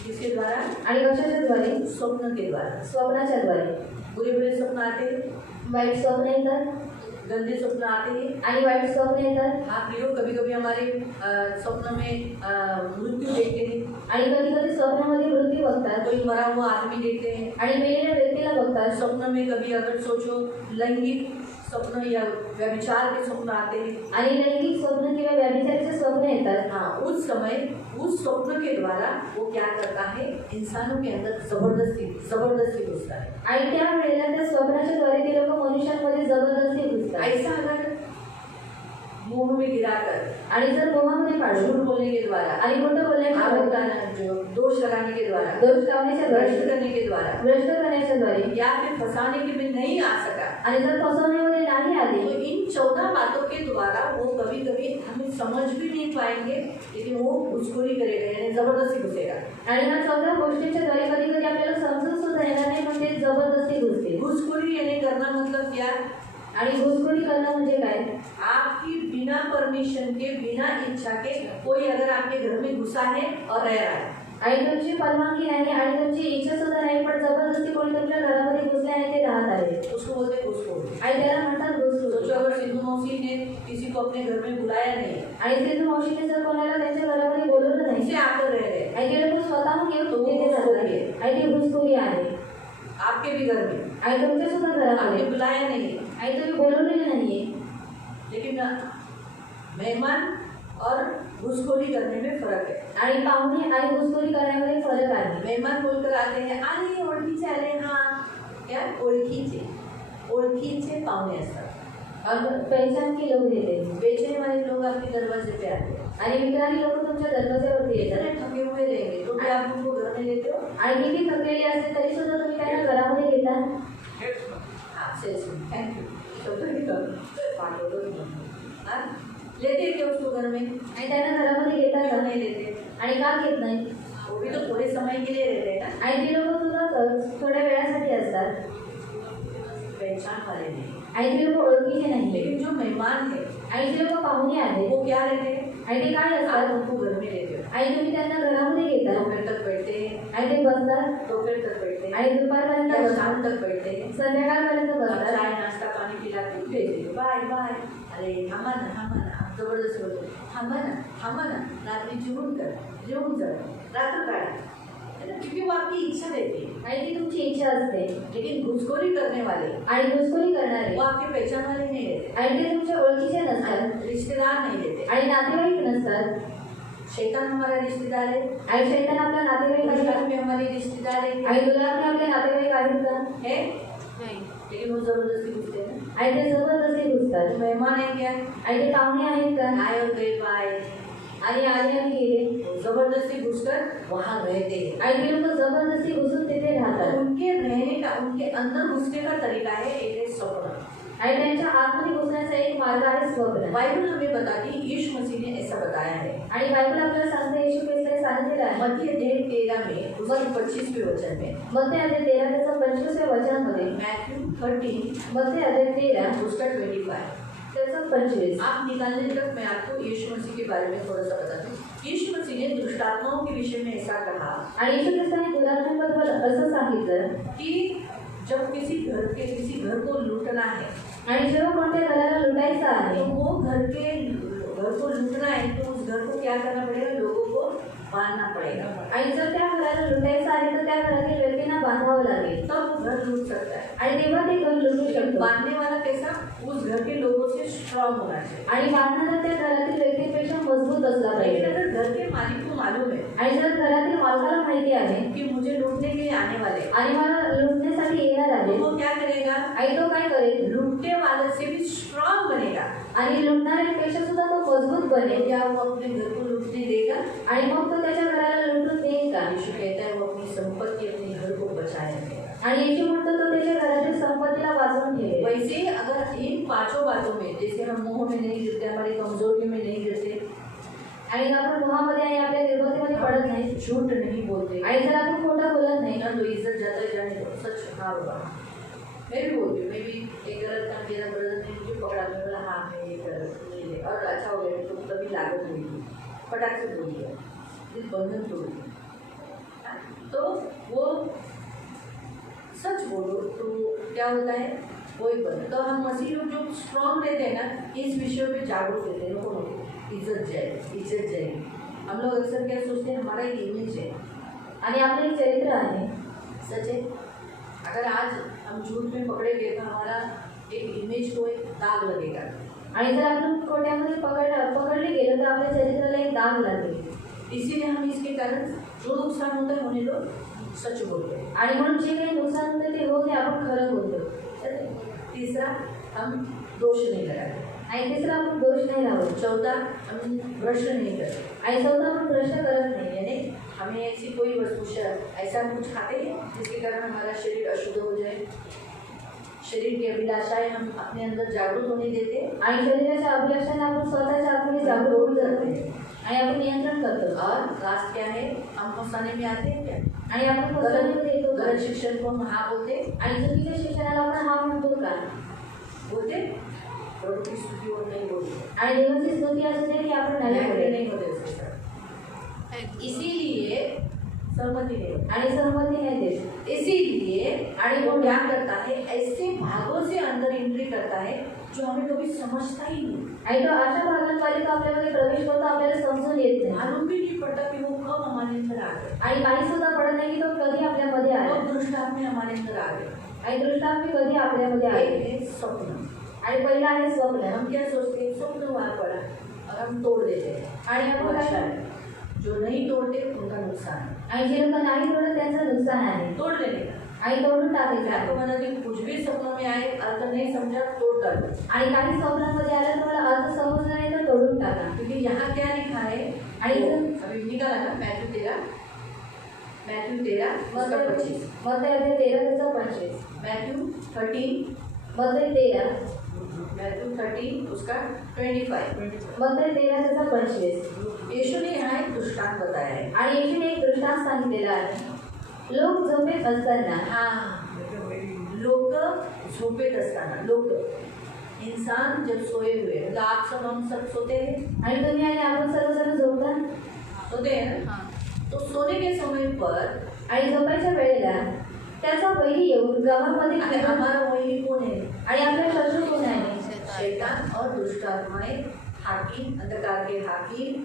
किसके द्वारा? आणि कशाच्या द्वारे? स्वप्न के द्वारा. स्वप्नाच्या द्वारे. बुरे बुरे स्वप्न आते हैं, वाईट स्वप्न येतात गंदे स्वप्न आते हैं. आणि वाईट स्वप्न येतात. हाँ प्रियो, कभी कभी हमारे स्वप्न में मृत्यू देखते हैं. आणि कधी कधी स्वप्नामध्ये मृत्यू बघतात. कोई मरा हुआ आदमी देखते हैं. आणि मेलेल्या व्यक्तीला बघतात. स्वप्न में कभी अगर सोचो लैंगिक स्वप्न या व्यभिचार के स्वप्न आते हैं. आणि लैंगिक स्वप्न किंवा व्यभिचाराचे स्वप्न येतात. हाँ, उस समय उस स्वप्न के द्वारा वो क्या करता है, इंसानों के अंदर जबरदस्ती घुसता है. आणि त्या वेळेला त्या स्वप्नाच्या द्वारे ते लोक मनुष्यांमध्ये जबरदस्ती घुसतात. ऐसा अगर मोह में गिराकर आणि जर मोहामध्ये पाडून झूठ बोलने के द्वारा, आणि खोटं बोलण्याच्या आरोप द्वारे, लगाना, जो दोष लगाने के द्वारा, दोष लावण्याच्या भ्रष्ट द्वारे, करने के द्वारा, भ्रष्ट करण्याच्या द्वारे, या फिर फंसाने के में नहीं आ सका, आणि जर फसवण्यामध्ये नाही आले, तो इन 14 बातों के द्वारा वो कभी कभी हमें समझ भी नहीं पाएंगे, लेकिन वो घुसखोरी करेगा, यानी जबरदस्ती घुसेगा. आणि ह्या 14 गोष्टींच्या द्वारे कधी कधी आपल्याला समजून सुद्धा येणार नाही, पण ते जबरदस्ती घुसते. घुसखोरी यानी करना मतलब क्या? आणि घुसखोरी करणं म्हणजे काय? आपकी बिना परमिशन के, बिना इच्छा के कोई अगर आपके घर में घुसा है और रह रहा है, आणि तुमची परवानगी नाही आणि तुमची इच्छा सुद्धा नाही, पण जबरदस्ती कोणी तुमच्या घरामध्ये घुसले आणि ते राहत आहे, उसको बोलते हैं घुसखोरी. आणि त्याला म्हणतात घुसखोरी. सोचो अगर सिद्धू मौसी ने किसी को अपने घर में बुलाया नहीं, आणि सिद्धू मावशीने जर कोणाला त्यांच्या घरामध्ये बोलवलं नाही इसे आकर रह रहे, आणि ते लोक स्वतःहून येऊन तिथे जातात आणि ते घुसखोरी आहे. आपके भी घर में आणि तुमच्या सुद्धा आपने घरामध्ये बुलाया नहीं, आणि तुम्ही बोलवलेलं नाहीये, लेकिन मेहमान और घुसखोरी करने में फर्क है. आणि पाहुणे आणि घुसखोरी करण्यामध्ये फरक आहे. मेहमान बोलकर आते हैं, अरे ओळखीचे आले. हाँ, क्या ओळखीचे पाहुणे असतात. और पहचान के लोग देते हैं. बेचने वाले लोग आपके दरवाजे पे आते हैं. आणि विकणारी लोक तुमच्या दरवाज्यावरती इतने येतात. थके हुए रहेंगे तो भी आप उनको घर में लेते हो. आणि किती थकलेली असते तरी सुद्धा तुम्ही त्यांना घरामध्ये घेता. Thank you. लेते क्या उसको घर में? आणि त्यांना घरामध्ये घेता क्यों का? नहीं लेते? आणि का घेत नाही? वो भी तो थोड़े समय के लिए रहते हैं ना. आणि ती लोक सुद्धा थोड्या वेळासाठी असतात. पहचान वाले नहीं. आणि ती लोक ओळखीचे नाही. लेकिन जो मेहमान है आणि ती लोक पाहुणे आहेत वो क्या रहते हैं? आणि ते काय आप असतात? उनको घर में लेते हो. आणि तुम्ही त्यांना घरामध्ये घेता दोपहर तक बैठते हैं, आणि ते बसतात दोपहर तक बैठते हैं, आणि दुपारपर्यंत या बसतात, शाम तक बैठते हैं. संध्याकाळपर्यंत और बसतात. चाय नाश्ता पानी खिलाते हैं, भेज देते. Bye bye. अरे थांबा ना. आप जबरदस्त बोलते, थांबा ना. रात्री जेवून जा, रात्र काढा. है ना? क्योंकि वो आपकी इच्छा देती है. आणि ती तुमची इच्छा असते. लेकिन घुसखोरी करने वाले आणि घुसखोरी करणारे वो आपके पहचान वाले नहीं रहते, आणि ते तुमच्या ओळखीचे नसतात रिश्तेदार नहीं रहते. आणि नातेवाईक नसतात. शैतान हमारा रिश्तेदार है, आणि शैतान आपला नातेवाईक परिवार आहे में हमारे रिश्तेदार है, आणि तुला आपले नातेवाईक आहेत का? है? नहीं. लेकिन वो जबरदस्ती घुसते हैं ना. आणि ते जबरदस्ती घुसतात. तो मेहमान है क्या? आणि ते पाहुणे आहेत का? आए और गए बाय. आणि आले आणि गेले. वो जबरदस्ती घुसकर वहाँ रहते हैं. आणि ते लोक जबरदस्ती घुसून तिथे तो राहतात. उनके रहने का, उनके अंदर घुसने का तरीका है एक है स्वप्न. आणि त्यांच्या आतमध्ये घुसण्याचा एक मार्ग आहे स्वप्न. बाइबल हमें बताती है, यीशु मसीह ने ऐसा बताया है. आणि बायबल आपल्याला सांगते येशू ख्रिस्ताने सांगितलेलं आहे. मत्ती अध्याय 13 में उसके 25वें वचन में, मत्ती अध्याय 13 त्याच्या 25व्या वचनामध्ये, मैथ्यू 13 मत्ती अध्याय 13 उसका 25. त्याचं 25. आप निकालने तक मैं आपको यीशु मसीह के बारे में थोड़ा सा बताती हूँ. यीशु मसीह ने दुष्टात्माओं के विषय में ऐसा कहा आणि येशू ख्रिस्ताने दुरात्म्यांबद्दल असं सांगितलं कि जब किसी घर को लूटना है, आणि जेव्हा कोणत्या घराला लुटायचं आहे तो वो घर को लूटना है तो उस घर को क्या करना पड़ेगा? लोगों को बांधना पड़ेगा, आणि जर त्या घराला लुटायचं आहे तर त्या घरातील व्यक्तींना बांधावं लागेल तब वो घर लूट सकता है। आणि तेव्हा ते घर लुटू लेकिन शकतो बांधने वाला कैसा, उस घर के लोगों से स्ट्रांग होना चाहिए। आणि बांधणारा त्या घरातील व्यक्तीपेक्षा मजबूत असला लेकिन पाहिजे अगर घर के मालिक को मालूम है आणि जर घरातील मालकाला माहिती आहे कि मुझे लूटने के लिए आने वाले हैं, आणि मला लुटण्यासाठी येणार तो आहे वो क्या करेगा, आणि तो काय करेल लूटने वाले से भी स्ट्रांग बनेगा। आणि लुटणाऱ्यांपेक्षा सुद्धा तो मजबूत बनेल क्या वो अपने घर को लूटने देगा? आणि मग तो त्याच्या घराला लुटून देईल का यीशु कहता है वो अपनी संपत्ति अपने घर को बचाए रखेगा। आणि येशू म्हणतो तो त्याच्या घरातील संपत्तीला वाचवून ठेवेल वैसे ही अगर इन पांचों बातों में, जैसे हम मोह में नहीं गिरते, हमारी कमजोरी में नहीं गिरते, आणि आपण मोहामध्ये आणि आपल्या निर्बंधीमध्ये पडत नाही झूठ नहीं बोलते, आणि जर आपण खोटं बोलत नाही ना तो इज्जत जाता है जाने दो, सच हाँ होगा। मैं भी बोलती हूँ, मैं भी एक गलत काम किया, ब्रदर ने मुझे पकड़ा, मैं बोला हाँ मैं ये गलत नहीं है, और अच्छा हो गया, तो तभी लागत हुई थी, फटाक से बोल दिया, इस बंधन तोड़ दिया। तो वो सच बोलो तो क्या होता है, वही बंधन। तो हम मसीह लोग जो स्ट्रांग रहते हैं ना, इस विषय पे जागरूक रहते हैं, लोगों को इज्जत जाएगी, इज्जत जाएगी। हम लोग अक्सर क्या सोचते हैं, हमारा एक इमेज है, आणि आपलं एक चरित्र आहे सच है। अगर आज हम झूठ में पकड़े गए तो हमारा एक इमेज को एक दाग लगेगा, आणि जर आपण खोट्यामध्ये पकडले गेलो तर आपल्या चरित्राला एक दाग लागेल इसीलिए हम इसके कारण जो नुकसान होता है होने दो, सच बोलते हैं। आणि म्हणून जे काही नुकसान होतं ते होते आपण खरं बोलतो तीसरा, हम दोष नहीं लगाते। आणि तिसरं आपण दोष नाही लावत चौथा, हम प्रश्न नहीं करते, आणि चौथा आपण प्रश्न करत नाही यानी हमें ऐसी कोई वस्तु ऐसा कुछ खाते हैं जिसके कारण हमारा शरीर अशुद्ध हो जाए, शरीर की अभिलाषाएं हम अपने अंदर जागरूक होने देते हैं, आणि शरीराच्या अभिलाषांना आपण स्वतःच्या आतमध्ये जागरूक होऊन जातो आणि आपण नियंत्रण करतो और लास्ट क्या है, हम फंसाने में आते हैं क्या, आणि आपण फसवणुकीमध्ये येतो गलत शिक्षण को हम हाँ बोलते, आणि चुकीच्या शिक्षणाला आपण हा म्हणतो का बोलते, प्रभु की स्तुति और नहीं बोलते, आणि देवाची स्तुती असू दे की आपण नाही नहीं बोलत. नहीं होते उसके साथ। इसीलिए सहमति नहीं होती। आणि सहमती नाही देत इसीलिए आणि वो क्या करता है, ऐसे भागों से अंदर एंट्री करता है जो हमें कभी समझता ही नहीं, आणि तो अशा भागांद्वारे तो आपल्यामध्ये प्रवेश करतो आपल्याला समजून येत नाही मालूम भी नहीं पड़ता कि वो कब हमारे अंदर आ गए, आणि माहिती सुद्धा पडत नाही की तो कधी आपल्यामध्ये आला कब दृष्टांत में हमारे अंदर आ गए। आणि दृष्टांत कधी आपल्यामध्ये आले एक है स्वप्न, आणि पहिला आहे स्वप्न हम क्या सोचते हैं, स्वप्न वहाँ पड़ा और हम तोड़ देते हैं, आणि वो आपण अच्छा काय है। जो नहीं तोड़ते उनका नुकसान है, आणि जे लोक नाही तोडत त्यांचं नुकसान आहे तोड़ देने का। आणि तोडून मैं टाकायचं आपको आहे बता दूं, कुछ भी सपनों में आए, अर्थ नहीं समझा, तोड़ डालो, आणि काही स्वप्नांमध्ये आलं तुम्हाला अर्थ समजला नाही तर तोडून टाका क्योंकि यहाँ क्या लिखा है, आणि अभी निकाला ना मैथ्यू 13 उसका 25, मध्य अध्याय 13:25 मैथ्यू 13, मध्य 13 मैथ्यू 13 उसका 25। मध्य 13:25 यीशु ने यहाँ एक दृष्टांत बताया है। आणि येशूने एक दृष्टांत सांगितलेला आहे लोक झोपेत असताना हाँ, लोग झोपेत असताना, लोग इंसान जब सोए हुए, मतलब आप सब हम सब सोते हैं, आणि तुम्ही आणि आपण सर्वजण झोपता सोते हैं ना, तो सोने के समय पर आणि झोपायच्या वेळेला त्याचा वैरी येऊन गावामध्ये अरे फिरून हमारा वही कौन है, आणि आपल्या शत्रू कोण आहे शैतान और दुष्ट आत्माएं, हाकिम, अंधकार के हाकिम,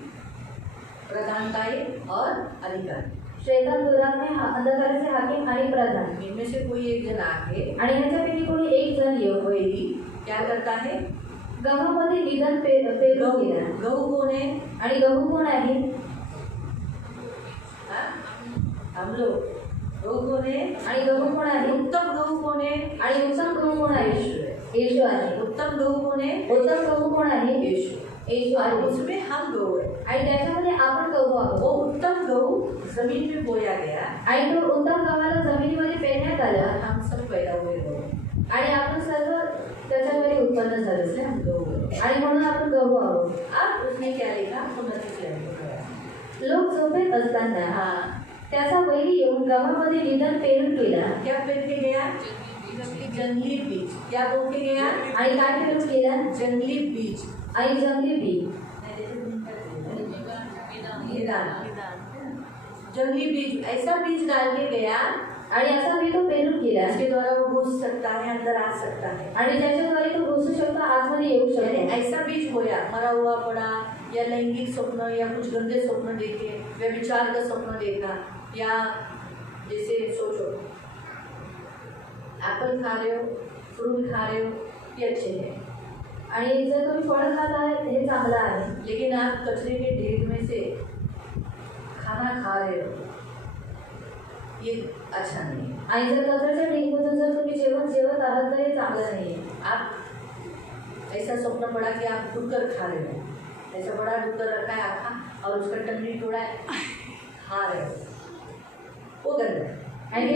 प्रधानताएं और अधिकारी, शैतान दुरात्मे अंधकाराचे हाकीम आणि प्रधान इनमें से कोई एक जन आके आणि ह्याच्यापैकी कोणी एक जण येऊन वही क्या करता है, गव्हामध्ये निधन पेरून गेला गहू कौन है, आणि गहू कोण आहे हाँ? हम लोग, गहू कौन है, आणि गहू कोण आहे उत्तम गहू कौन है, आणि उत्तम गहू कोण आहे येशू आहे उत्तम गहू कौन है, उत्तम गहू कोण आहे यीशु, येशू और आहे उसमें हम गहू है। आणि त्याच्यामध्ये आपण गहू वो आहोत उत्तम गहू जमीन में बोया गया आणि तो उत्तम गव्हाला जमिनीमध्ये पेरण्यात और आला हम सब पैदा हुए गहू, आणि आपण सर्व त्याच्यामध्ये उत्पन्न झालो इसलिए हम गहू है। आणि म्हणून आपण गहू आहोत अब उसने क्या लिखा, तो नतीज लिखा, लोक झोपेत असताना हाँ, त्याचा वैरी येऊन गावामध्ये निधन पेरून गेला क्या पेड़ के गया, जंगली बीज, क्या बोल के गया, आणि काय पेरून गेला जंगली बीज, आणि जंगली बी निदान, जंगली बीज, ऐसा बीज डाल के गया आणि असा बी तो पेरून गेला इसके द्वारा वो घुस सकता है, अंदर आ सकता है, आणि ज्याच्याद्वारे तो घुसू शकतो आतमध्ये येऊ यानी शकतो ऐसा बीज होया, मरा हुआ पड़ा, या लैंगिक स्वप्न या कुछ गंदे स्वप्न देखे, व्यभिचार का स्वप्न देखा, या जैसे सोचो एप्पल खा रहे हो, फ्रूट खा रहे हो, ये अच्छे हैं, आणि जर तुम्ही फळ खात आहे हे चांगलं आहे, लेकिन आप कचरे के ढेर में से खाना खा रहे हो, ये अच्छा नहीं है। आणि जर कचऱ्याच्या ढीगमधून जर तुम्ही जेवत आहात तर हे चांगलं नाही आहे। आप ऐसा स्वप्न पड़ा कि आप डुक्कर खा रहे हो, ऐसा बड़ा डुक्कर रखा है आपका और उसका टंगड़ी टोड़ा है, खा रहे हो, वो गंदा है। आणि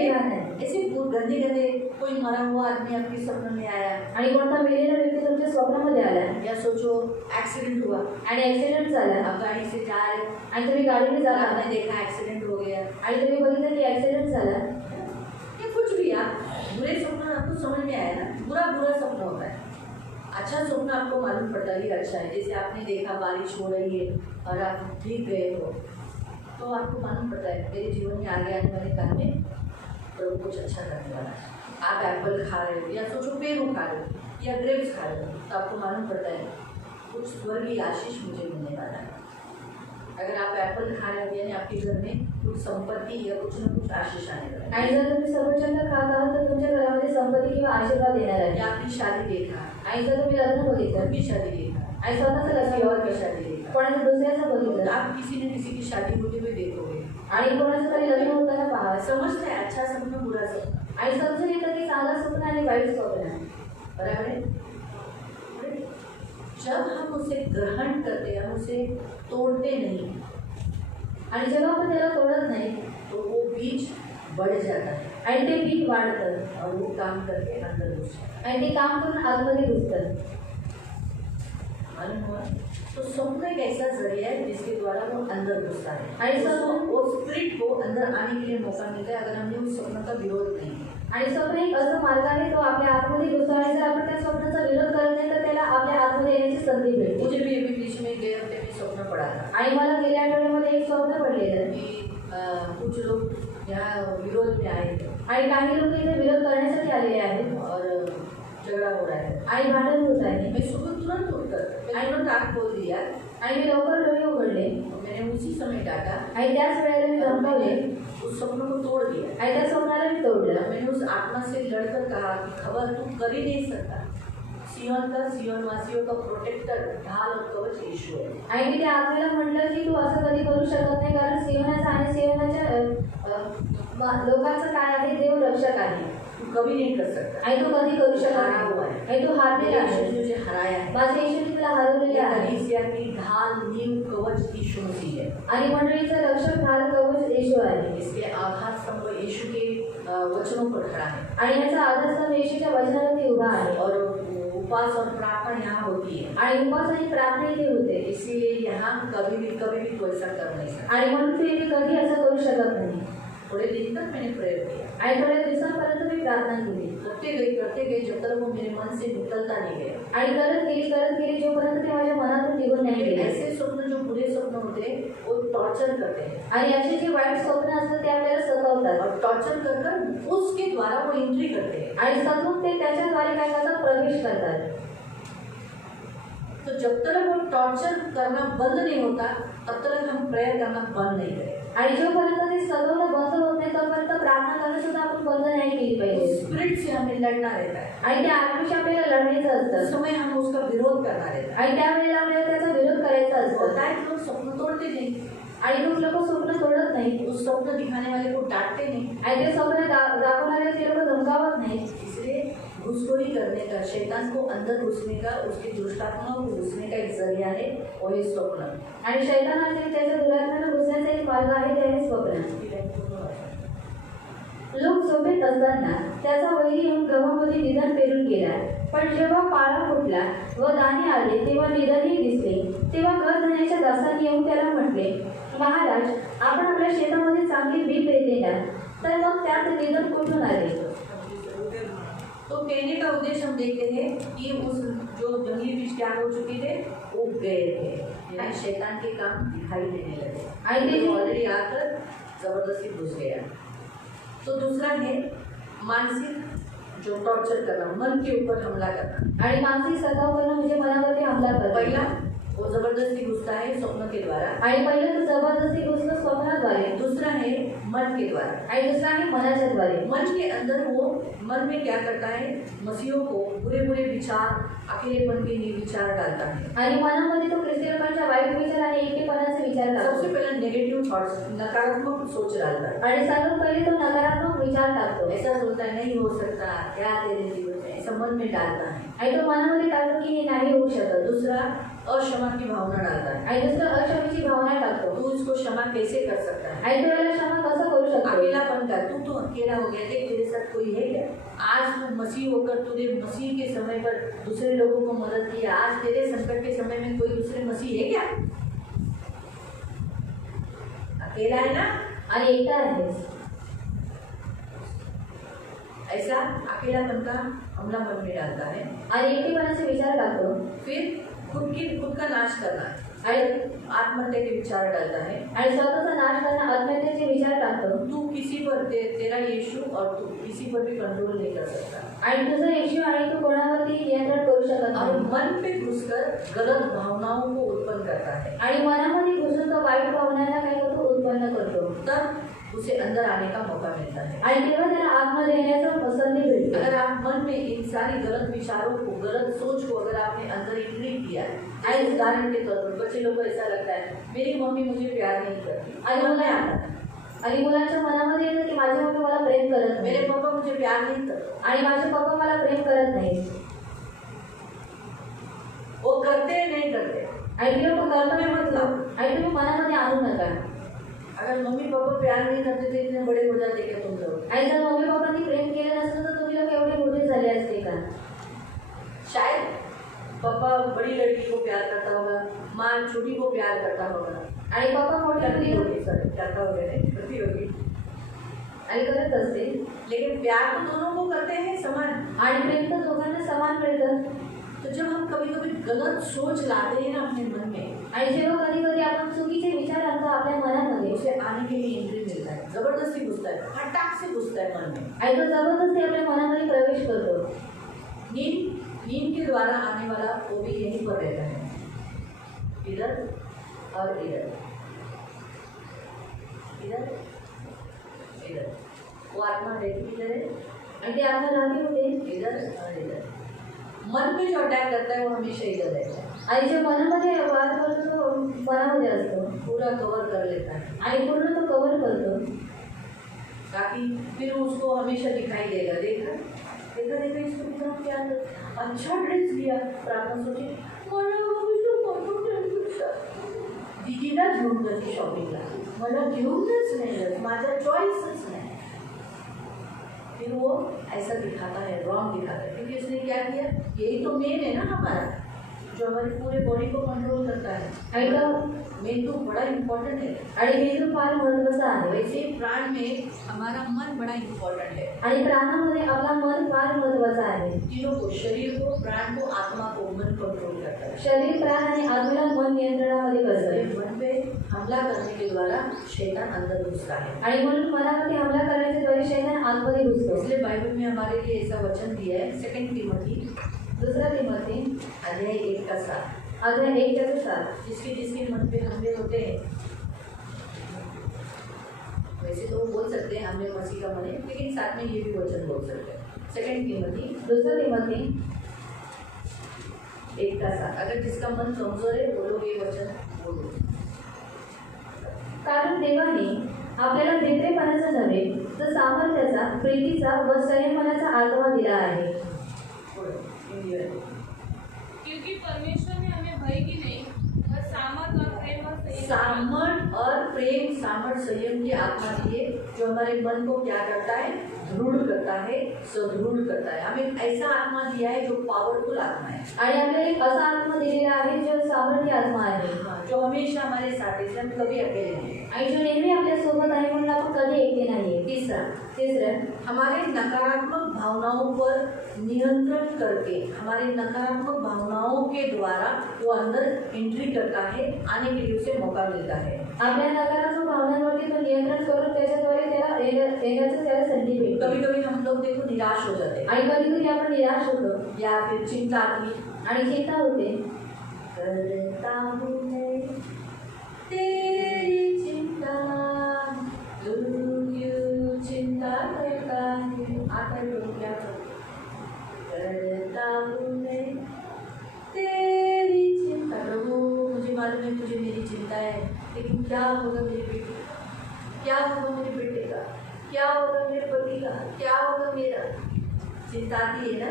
ऐसे गंदे गंदे कोई मरा हुआ आदमी आपके स्वप्न में आया, आणि कोणता मेलेला व्यक्ती तुमच्या स्वप्नामध्ये आला, या सोचो एक्सीडेंट हुआ आणि ऍक्सिडेंट झाला, आप गाड़ी से जा रहे हो, आणि तुम्ही गाडीने जात आहात आपने देखा एक्सीडेंट हो गया, आणि तुम्ही बघितलं की ऍक्सिडेंट झाला, या कुछ भी आप बुरे स्वप्न आपको समझ में आया ना, बुरा स्वप्न होता है। अच्छा स्वप्न आपको मालूम पड़ता है कि अच्छा है, जैसे आपने देखा बारिश हो रही है और आप भीग गए हो, तो आपको मालूम पड़ता है मेरे जीवन में आगे आने वाले काल में प्रभु कुछ अच्छा करने वाला है। आप एप्पल खा रहे हो, या सोचो पेरू खा रहे हो या ग्रेप्स खा रहे हो, तो आपको मालूम पड़ता है कुछ स्वर्गीय आशीष मुझे मिलने वाला है। अगर आप एप्पल खा रहे हो यानी आपके घर में कुछ संपत्ति या कुछ ना कुछ आशीष आने वाला है। आणि जर तुम्ही सफरचंद खात आहात तर तुमच्या घरामध्ये संपत्ती किंवा आशीर्वाद येणार आहे। या आपकी शादी देखा, आणि जर तुम्ही लग्न बघितलं, भी शादी देखा, आणि स्वतःचं किसी लग्न और की शादी देखा, कोणाचं दुसऱ्याचं तो बघितलं, आप किसी न किसी की शादी होते हुए देखोगे, आणि कोणाचं तरी लग्न होताना पहा, समझते हैं अच्छा स्वप्न बुरा स्वप्न, आणि समजून येतं की चांगलं स्वप्न आणि वाईट स्वप्न आहे। बराबर है। जब हम उसे ग्रहण करते हैं, हम उसे तोड़ते नहीं, आणि जेव्हा आपण त्याला तोडत नाही तो वो बीज बढ़ जाता है आणि ते पीक वाढतं और वो काम करके अंदर घुस जाता आणि ते काम करून आतमध्ये घुसतं। है। मालूम हुआ? तो स्वप्न एक ऐसा जरिया है जिसके द्वारा वो अंदर घुसता है, आणि स्वप्न वो स्पिरिट को अंदर आने के लिए मौका मिलता है अगर हमने उस स्वप्न का विरोध नहीं किया। आणि स्वप्न एक असं मार्ग आहे तो आपल्या आतमध्ये घुसतो, आणि जर आपण त्या स्वप्नाचा विरोध करत नाही तर त्याला आपल्या आतमध्ये येण्याची संधी मिळते। मुझे भी अभी बीच में गए हफ्ते में स्वप्न पड़ा था आणि मला गेल्या आठवड्यामध्ये एक स्वप्न पडलेलं कि कुछ लोग यहाँ विरोध में आए थे आणि काही लोक इथे विरोध करण्यासाठी आलेले आहेत और झगड़ा हो रहा है। आणि भांडण होत आहे। मैं सुबह तुरंत उठकर मैंने आँख खोल दिया आणि मी लवकर डोळे उघडले और मैंने उसी समय डाटा आणि त्याच वेळेला मी धमकावले उस स्वप्न को तोड़ दिया। आणि त्या स्वप्नाला मी तोडलं। मैंने उस आत्मा से लड़कर कहा कि खबर तू कर ही नहीं सकता, सियोन वासियों का प्रोटेक्टर ढाल और कवच यीशु है। आणि मी त्या आत्म्याला म्हटलं की तू असं कधी करू शकत नाही, कारण सियोनाचा आणि सियोनाच्या लोकांचं काय आहे, देव रक्षक आहे, तू कभी नहीं कर सकता आणि तू कधी करू शकत हारा नाही, हुआ है। आणि तू हारलेला यीशु आहे। ने मुझे हराया है। माझ्या येशूने तुला हरवलेले आहे कलीसिया की ढाल नींव कवच यीशु मसीह है। आणि मंडळीचा रक्षक ढाल कवच येशू आहे। इसके आधार स्तंभ यीशु के वचनों पर खड़ा है आणि याचा आधारस्तंभ येशूच्या वचनावरती उभा आहे और उपवास और प्रार्थना यहाँ होती है। आणि उपवास आणि प्रार्थना इथे होते, इसीलिए यहाँ कभी भी तो ऐसा कर नहीं सकता। आणि म्हणून तू इथे कधी असं करू शकत नाही। थोड़े दिन तक मैंने प्रेयर किया आणि थोड्या दिवसांपर्यंत मी प्रार्थना केली करते गए जब तक वो मेरे मन से निकलता नहीं गया। आणि करत गेली जोपर्यंत ते माझ्या मनातून निघून नाही गेले। ऐसे स्वप्न जो बुरे स्वप्न होते हैं वो टॉर्चर करते हैं आणि असे जे वाईट स्वप्न असतात ते आपल्याला सतावतात और टॉर्चर कर उसके द्वारा वो एंट्री करते हैं। आणि सतून ते त्याच्याद्वारे काय करतात, प्रवेश करतात। तो जब तक वो टॉर्चर करना बंद नहीं होता तब तक हम प्रेयर करना बंद नहीं करें। आणि जोपर्यंत ते सतवणं बंद होत नाही तोपर्यंत प्रार्थना करणं सुद्धा आपण बंद नाही केली पाहिजे। स्पिरिट से हमें लड़ना रहता है आणि त्या आत्म्याशी आपल्याला लढायचं उस असतं, समय हम उसका विरोध करना रहता है। आणि त्यावेळेला आपल्याला त्याचा विरोध करायचा असतो। होता है कि लोग स्वप्न तोड़ते नहीं, आणि खूप लोक स्वप्न तोडत नाही, उस स्वप्न दिखाने वाले को डांटते नहीं, आणि ते स्वप्न दाखवणारे ते लोक धमकावत नाही। इसलिए घुसखोरी करने का, शैतान को अंदर घुसने का, उसके दुष्टात्माओं को घुसने का एक जरिया है वो है स्वप्न। आणि शैतानाचे त्याच्या दुरात्म्याला घुसण्याचा एक मार्ग आहे, ते आहे स्वप्न। लोक झोपेत असताना त्याचा वैरी येऊन गव्हामध्ये निधन पेरून गेला, पण जेव्हा पाळा फुटला व दाणे आले तेव्हा निधनही दिसले। तेव्हा करधण्याच्या दासांनी येऊन त्याला म्हटले, महाराज, आपण आपल्या शेतामध्ये चांगली बी पेरली ना, तर मग त्यात निधन कुठून आले? तो कहने का उद्देश्य हम देखते हैं कि उस जो जंगली बीज क्या हो चुके थे, उग गए थे, यानी शैतान के काम दिखाई देने लगे, आणि ऑलरेडी आकर जबरदस्ती घुस गया। तो दूसरा है मानसिक जो टॉर्चर करना, मन के ऊपर हमला करना। आणि मानसिक सताव करणं म्हणजे मनावरती हमला करणं। पहिला वो जबरदस्ती घुसता है स्वप्न के द्वारा। आणि पहिलं तो जबरदस्ती घुसतो स्वप्नाद्वारे, दूसरा है मन के द्वारा। आणि दुसरा आहे मनाच्या द्वारे। मन के अंदर वो मन में क्या करता है, मसीहों को बुरे बुरे विचार, अकेलेपन के विचार डालता है। आणि मनामध्ये तो ख्रिस्ती लोकांच्या वाईट विचार आणि एकटेपणाचे विचार टाकतो। सबसे पहले नेगेटिव थॉट्स, नकारात्मक सोच डालता है। आणि सर्वात पहिले तो नकारात्मक विचार टाकतो। ऐसा सोचता है नहीं हो सकता, क्या तेरे जीवन में, ऐसा मन में डालता है। आणि तो मनामध्ये टाकतो की हे नाही होऊ शकत। दूसरा अक्षमा की भावना डालता है। आणि दुसरा अक्षमेची भावना टाकतो। तू इसको क्षमा कैसे कर सकता है, आणि तो याला क्षमा कसं करू शकतो। अकेलापन का, तू तो अकेला हो गया, देख तेरे साथ कोई है क्या। आज तू मसीह होकर तूने मसीह के समय पर दूसरे लोगों को मदद की, आज तेरे संकट के समय में कोई दूसरे मसीह है क्या। अकेला है ना, आणि एकटा आहेस। ऐसा अकेलापन का हमला मन में डालता है। आणि एकटेपणाचे विचार टाकतो। फिर खुद का नाश करना है, आत्महत्या के विचार डालता है। आणि स्वतःचा नाश करणं, आत्महत्येचे विचार टाकतो। तू किसी पर तेरा यीशु और तू किसी पर भी कंट्रोल नहीं कर सकता। आणि तुझा येशू आणि तू कोणावरती नियंत्रण करू शकत और नाही। मन पे घुसकर गलत भावनाओं को उत्पन्न करता है। आणि मनामध्ये घुसून तो वाईट भावनांना काय करतो, उत्पन्न करतो। तब उसे अंदर आने का मौका मिलता है। आणि तेव्हा त्याला आत्महत्या येण्याचा संधी मिळते। अगर आप मन में इन सारी गलत विचारों को, गलत सोच को अगर आपने अंदर इंप्रिंट किया है, आज उदाहरण के तौर पर बच्चे लोग को ऐसा लगता है मेरी मम्मी मुझे प्यार नहीं करती, आणि मन में मुला- आता है। आणि मुलांच्या मनामध्ये येतं की माझी मम्मी मला प्रेम करत मेरे नाही, पापा मुझे प्यार नहीं करते, आणि माझे पप्पा मला प्रेम करत नाही। वो करते नहीं करते। आणि ते लोक करतो नाही म्हटलं, आणि तुम्ही मनामध्ये आणू नका। अगर मम्मी पापा प्यार नहीं करते तो इतने बड़े हो जाते क्या तुम लोग। आणि जर मम्मी पप्पांनी प्रेम केलं नसतं तर तुम्ही लोक एवढे मोठे झाले असते का। शायद पापा बड़ी लड़की को प्यार करता होगा, माँ छोटी को प्यार करता होगा, आणि पप्पा मोठे करती होते होगी, सॉरी करता होगा नहीं, करती होगी। आणि करत असते, लेकिन प्यार तो दोनों को करते हैं समान। आणि प्रेम तर दोघांना समान मिळतं। तो जब हम कभी कभी गलत सोच लाते हैं ना अपने मन में, आणि जेव्हा कधी कधी आपण चुकीचे विचार आणतो आपल्या मनामध्ये, उसे आने के लिए एंट्री मिलता है, जबरदस्ती घुसता है, फटाक से घुसता है मन में। आणि तो जबरदस्ती आपल्या मनामध्ये प्रवेश करतो। नींद के द्वारा आने वाला वो भी यहीं पर रहता है, इधर और इधर, इधर इधर। वो आत्मा रहती इधर है, आणि ते आपल्या राहते होते। इधर और इधर। मन में जो अटैक करता है वो हमेशा इधर रहता है, आणि जे मनामध्ये वाद करतो तो मनामध्ये असतो, पूरा कवर कर लेता है, आणि पूर्ण तो कव्हर करतो। ताकि फिर उसको हमेशा दिखाई देगा, देखा देखा देखा इसको कितना प्यार है, अच्छा ड्रेस लिया, प्रार्थना सोची दीदीला घेऊन जाते शॉपिंगला, मला घेऊनच नाही, माझा चॉईसच नाही। फिर वो ऐसा दिखाता है, रॉन्ग दिखाता है, क्योंकि उसने क्या किया, यही तो मेन है ना हमारा, जो हमारी पूरे बॉडी को कंट्रोल करता है। आणि तो मेन तो बड़ा इम्पोर्टेंट है, आणि मेंदू फार महत्त्वाचा आहे। वैसे ही प्राण में हमारा मन बड़ा इम्पोर्टेंट है। आणि प्राणामध्ये आपला मन फार महत्त्वाचा आहे। तीनों को, शरीर को, प्राण को, आत्मा को मन कंट्रोल करता है। शरीर, प्राण आणि आत्मेला मन नियंत्रणामध्ये करतं। मन पे हमला करने के द्वारा शैतान अंदर घुसता है, आणि म्हणून मनावरती हमला करण्याच्या द्वारे शैतान आतमध्ये घुसतो। इसलिए बाइबल में हमारे लिए ऐसा वचन दिया है, 2 तिमोथी दुसरा तिमोथी अध्याय 1:7, अध्याय 1:7। जिसके मन पे हमले होते हैं, वैसे तो वो बोल सकते हैं हमने मसीह का मन है, लेकिन साथ में ये भी वचन बोल सकते हैं। 2 तिमोथी दुसरा तिमोथी 1:7। अगर जिसका मन कमजोर है वो लोग ये वचन बोलो। कारण देवाने आपल्याला भित्रेपणाचा नव्हे तर सामर्थ्याचा, प्रीतीचा व संयमनाचा आत्मा दिला आहे। क्योंकि परमेश्वर ने हमें भय की नहीं, बस सामर्थ और प्रेम और संयम सामर्थ और प्रेम, सामर्थ संयम की आत्मा दिए, जो हमारे मन को क्या करता है, दृढ़ करता है, सुदृढ़ करता है। हमें ऐसा आत्मा दिया है जो पावरफुल आत्मा है, आणि आपल्याला एक असा आत्मा दिलेला आहे जो सामर्थ्य आत्मा आहे, जो हमेशा हमारे साथ है, हम कभी अकेले नहीं। आणि जो नेहमी आपल्या सोबत आहे म्हणून आपण कधी एकटे नाहीये। तिसरं हमारे नकारात्मक भावनाओं पर नियंत्रण करके, हमारे नकारात्मक भावनाओं के द्वारा वो अंदर एंट्री करता है, आने के लिए उसे मौका मिलता है। आपल्या नकारात्मक भावनांवरती तो नियंत्रण करून त्याच्याद्वारे त्याला येण्याचं त्याला संधी भेटते। कभी कभी हम लोग देखो निराश हो जाते हैं, आणि कधी कधी आपण निराश होतो या फिर चिंता आती, आणि चिंता होते, करता हूँ मैं तेरी चिंता, तू क्यों चिंता करता है। आता है तो क्या करता हूँ मैं तेरी चिंता। प्रभु मुझे मालूम है तुझे मेरी चिंता है, लेकिन क्या होगा मेरे बेटे का, क्या होगा मेरे बेटे का, क्या होगा मेरे पति का, क्या होगा मेरा। चिंता आती है ना,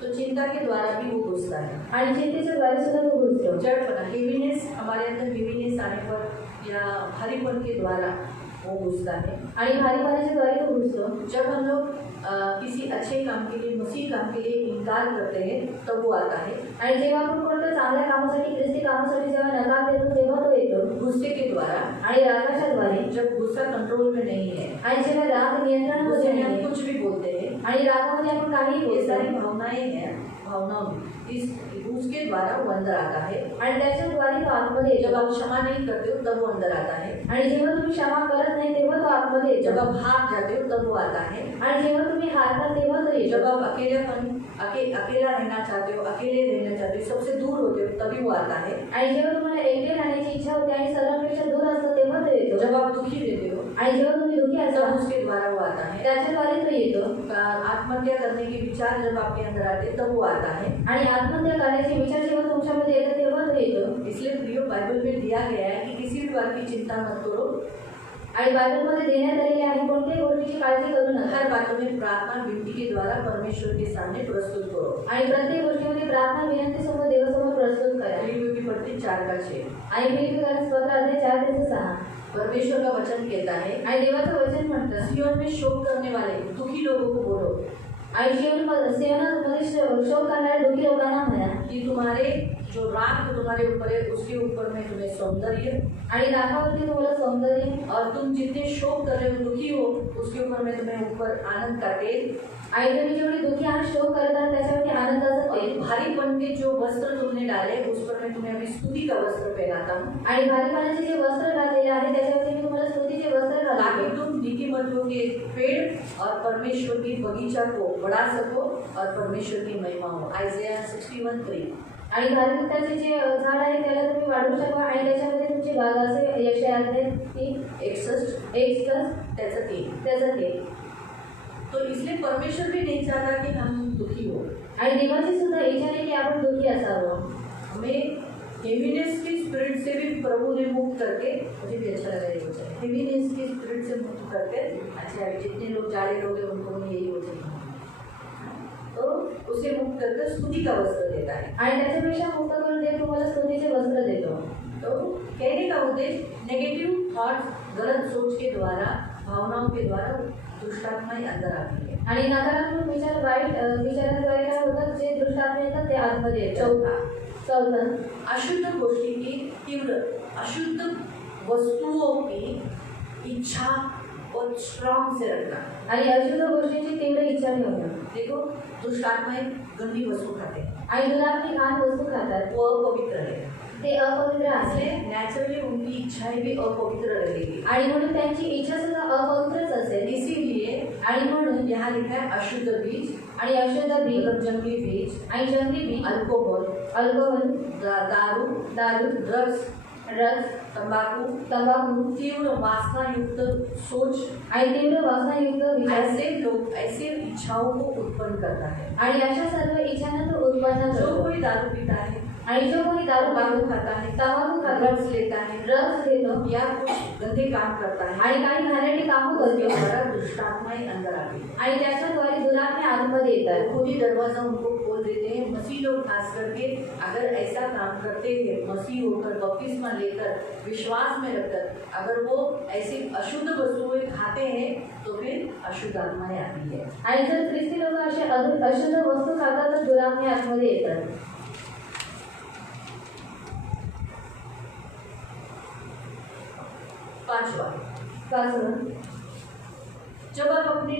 तो चिंता के द्वारा भी वो घुसता है। आणि चिंतेच्या द्वारे सुद्धा तो घुसतो. जड़पना, हेवीनेस, हमारे अंदर हेवीनेस आने पर या भारीपन के द्वारा वो घुसता है। आणि भारीपणाच्या द्वारे तो घुसतो. जब हम लोग किसी अच्छे काम के लिए, मसीह काम के लिए इनकार करते हैं तब वो आता है। आणि जेव्हा आपण कोणत्या चांगल्या कामासाठी, ख्रिस्ती कामासाठी जेव्हा नकार देतो तेव्हा तो येतो. गुस्से के द्वारा, आणि रागाच्या द्वारे. जब गुस्सा कंट्रोल में नहीं है, आणि जेव्हा राग नियंत्रणामध्ये गुस्से में हम नाही, कुछ भी बोलते हैं, आणि रागामध्ये आपण काहीही ये सारी बोलतो भावनाएं हैं, भावनाओं में इस उसके द्वारा वो अंदर आता है। आणि त्याच्याद्वारे तो आतमध्ये जब येतो. आप क्षमा नहीं करते हो तब वो अंदर आता है। आणि जेव्हा तुम्ही क्षमा करत नाही तेव्हा तो आतमध्ये येतो. जब आप हार जाते हो तब वो आता है। आणि जेव्हा तुम्ही हारता तेव्हा तो येतो. जब आप अकेला रहना चाहते हो, अकेले रहना चाहते हो, सबसे दूर होते हो तभी वो आता है। आणि जेव्हा तुम्हाला एकटे राहण्याची इच्छा होते आणि सर्वांपेक्षा दूर असतो तेव्हा तो येतो. जब आप दुखी रहते हो आणि जेव्हा तुम्ही दुःखी तब असता उसके द्वारा वो आता है। त्याच्याद्वारे तो येतो. आत्महत्या करने के विचार जब आपके अंदर आते तब वो आता है। आणि आत्महत्या करण्याचे विचार जेव्हा तुमच्यामध्ये येतात तेव्हा तो येतो. इसलिए प्रियो, बाइबल में दिया गया है कि किसी भी बात की चिंता मत करो, आणि बायबलमध्ये देण्यात आलेले आहे कोणत्याही गोष्टीची काळजी करू नका. हर बातों में प्रार्थना विनती के द्वारा परमेश्वर के सामने प्रस्तुत करो। आणि प्रत्येक गोष्टीमध्ये प्रार्थना विनंती समोर देवासमोर प्रस्तुत करा. फिलिप्पियों की पत्री 4:6। आणि फिलिप्पियन्स पत्र अध्याय 4:6. परमेश्वर का वचन कहता है, आणि देवाचं वचन म्हणतं, सिय्योन में शोक करने वाले दुखी लोगों को बोलो आणि सियोनामध्ये शोक करणाऱ्या दुःखी लोकांना म्हणा कि तुम्हारे जो राग तुम्हारे ऊपर है उसके ऊपर में तुम्हें सौंदर्य, आणि रागावरती तुम्हाला सौंदर्य, और तुम जितने शोक कर रहे हो, दुखी हो, उसके ऊपर में तुम्हें ऊपर आनंद का तेल, आणि तुम्ही जेवढे दुःखी आणि शोक करतात त्याच्यावरती आनंदाचं और तेल, भारीपन के जो वस्त्र तुमने डाले उस पर मैं तुम्हें अभी स्तुति का वस्त्र पहनाता हूँ, आणि भारीपणाचे जे वस्त्र घातलेले आहे त्याच्यावरती मी तुम्हाला स्तुतीचे वस्त्र ताकि घालतो. तुम नीतिमंतों के पेड़ और परमेश्वर की बगीचा को बढ़ा सको और परमेश्वर की महिमा हो। आइज़ाया 61:3। आणि धार्मिकताचे जे झाड आहे त्याला तुम्ही वाढवू शकता आणि त्याच्यामध्ये तुमची बाग असे यक्षय आहे ती 61 त्याचं 3। त्याचं ते. तो इसलिए परमेश्वर भी नहीं चाहता कि हम दुखी हो। आणि देवाची सुद्धा इच्छा नाही की आपण दुःखी असावं. हमें हेवीनेस की स्पिरिट से भी प्रभु ने मुक्त करके, मुझे भी अच्छा लगा ये वचन, हेवीनेस की स्पिरिट से मुक्त करके, अच्छा जितने लोग जाड़े लोग हैं उनको यही वचन, तो उसे मुक्त करके स्तुति का वस्त्र देता है। आणि त्याच्यापेक्षा मुक्त करून ते तुम्हाला स्तुतीचे वस्त्र देतो. तो कहने का उद्देश्य, नेगेटिव थॉट्स, गलत सोच के द्वारा, भावनाओं के द्वारा दुष्टात्माएं अंदर आती है। आणि नकारात्मक विचार, वाईट विचारांद्वारे काय होतात, जे दुष्टात्मा येतात ते आतमध्ये येतात. चौथं, अशुद्ध गोष्टी की तीव्र, अशुद्ध वस्तुओं की इच्छा और स्ट्रॉन्ग से रखना। आणि अशुद्ध गोष्टींची तीव्र इच्छा ठेवणं. देखो, दुष्टात्माएं गंदी वस्तु खाते हैं, आणि दुरात्मी घाण वस्तू खातात, वो अपवित्र है, ते अपवित्र आहे. इसलिए नेचुरली उनकी इच्छाएं भी अपवित्र रहेगी। आणि म्हणून त्यांची इच्छा सुद्धा अपवित्रच असेल. इसीलिए आणि म्हणून यहाँ लिखा है अशुद्ध बीज, आणि अशुद्ध बीज मतलब जंगली बीज, आणि जंगली बीज, अल्कोहल, अल्कोहोल, दारू, ड्रग्स, तंबाकू, तीव्र वासना युक्त सोच, आणि तीव्र वासनायुक्त विचार, ऐसे लोग ऐसे इच्छाओं को उत्पन्न करता है। आणि अशा सर्व इच्छांना तो उत्पन्न जो करतो. कोई दारू पीता है, आणि जो कोणी दारू तंबाकू खाता है, तंबाखू खातो, ड्रग्स लेता है, ड्रग्स घेतो या कुछ गंदे काम करता है, आणि काही घाणेरडी कामं उसके करतो द्वारा दुष्टात्माएं अंदर आती है। आणि त्याच्याद्वारे दुरात्म्या आतमध्ये येतात. खुद ही दरवाजा उनको खोल देते हैं। मसीह लोग खास करके अगर ऐसा काम करते हैं, मसीह होकर, बपतिस्मा लेकर, विश्वास में रखकर, अगर वो ऐसी अशुद्ध वस्तुएं खाते हैं तो फिर अशुद्ध आत्माएं आती है। आणि जर ख्रिस्ती लोक असे अशुद्ध वस्तू खातात तर दुरात्म्या आतमध्ये येतात. 5वां, जब आप अपनी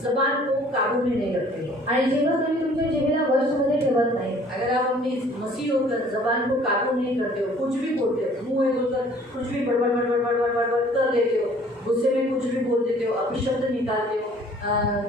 जबान को काबू में नहीं रखते हो, आणि जेव्हा तुम्ही तुमच्या जिभेला वशमध्ये ठेवत नाही, अगर आप अपनी मसीह होकर जबान को काबू नहीं करते हो, कुछ भी बोलते हो, मुंह है बोलकर कुछ भी बड़बड़ बड़बड़ बड़बड़ बड़बड़ कर देते हो, गुस्से में कुछ भी बोल देते हो, अपशब्द निकालते हो,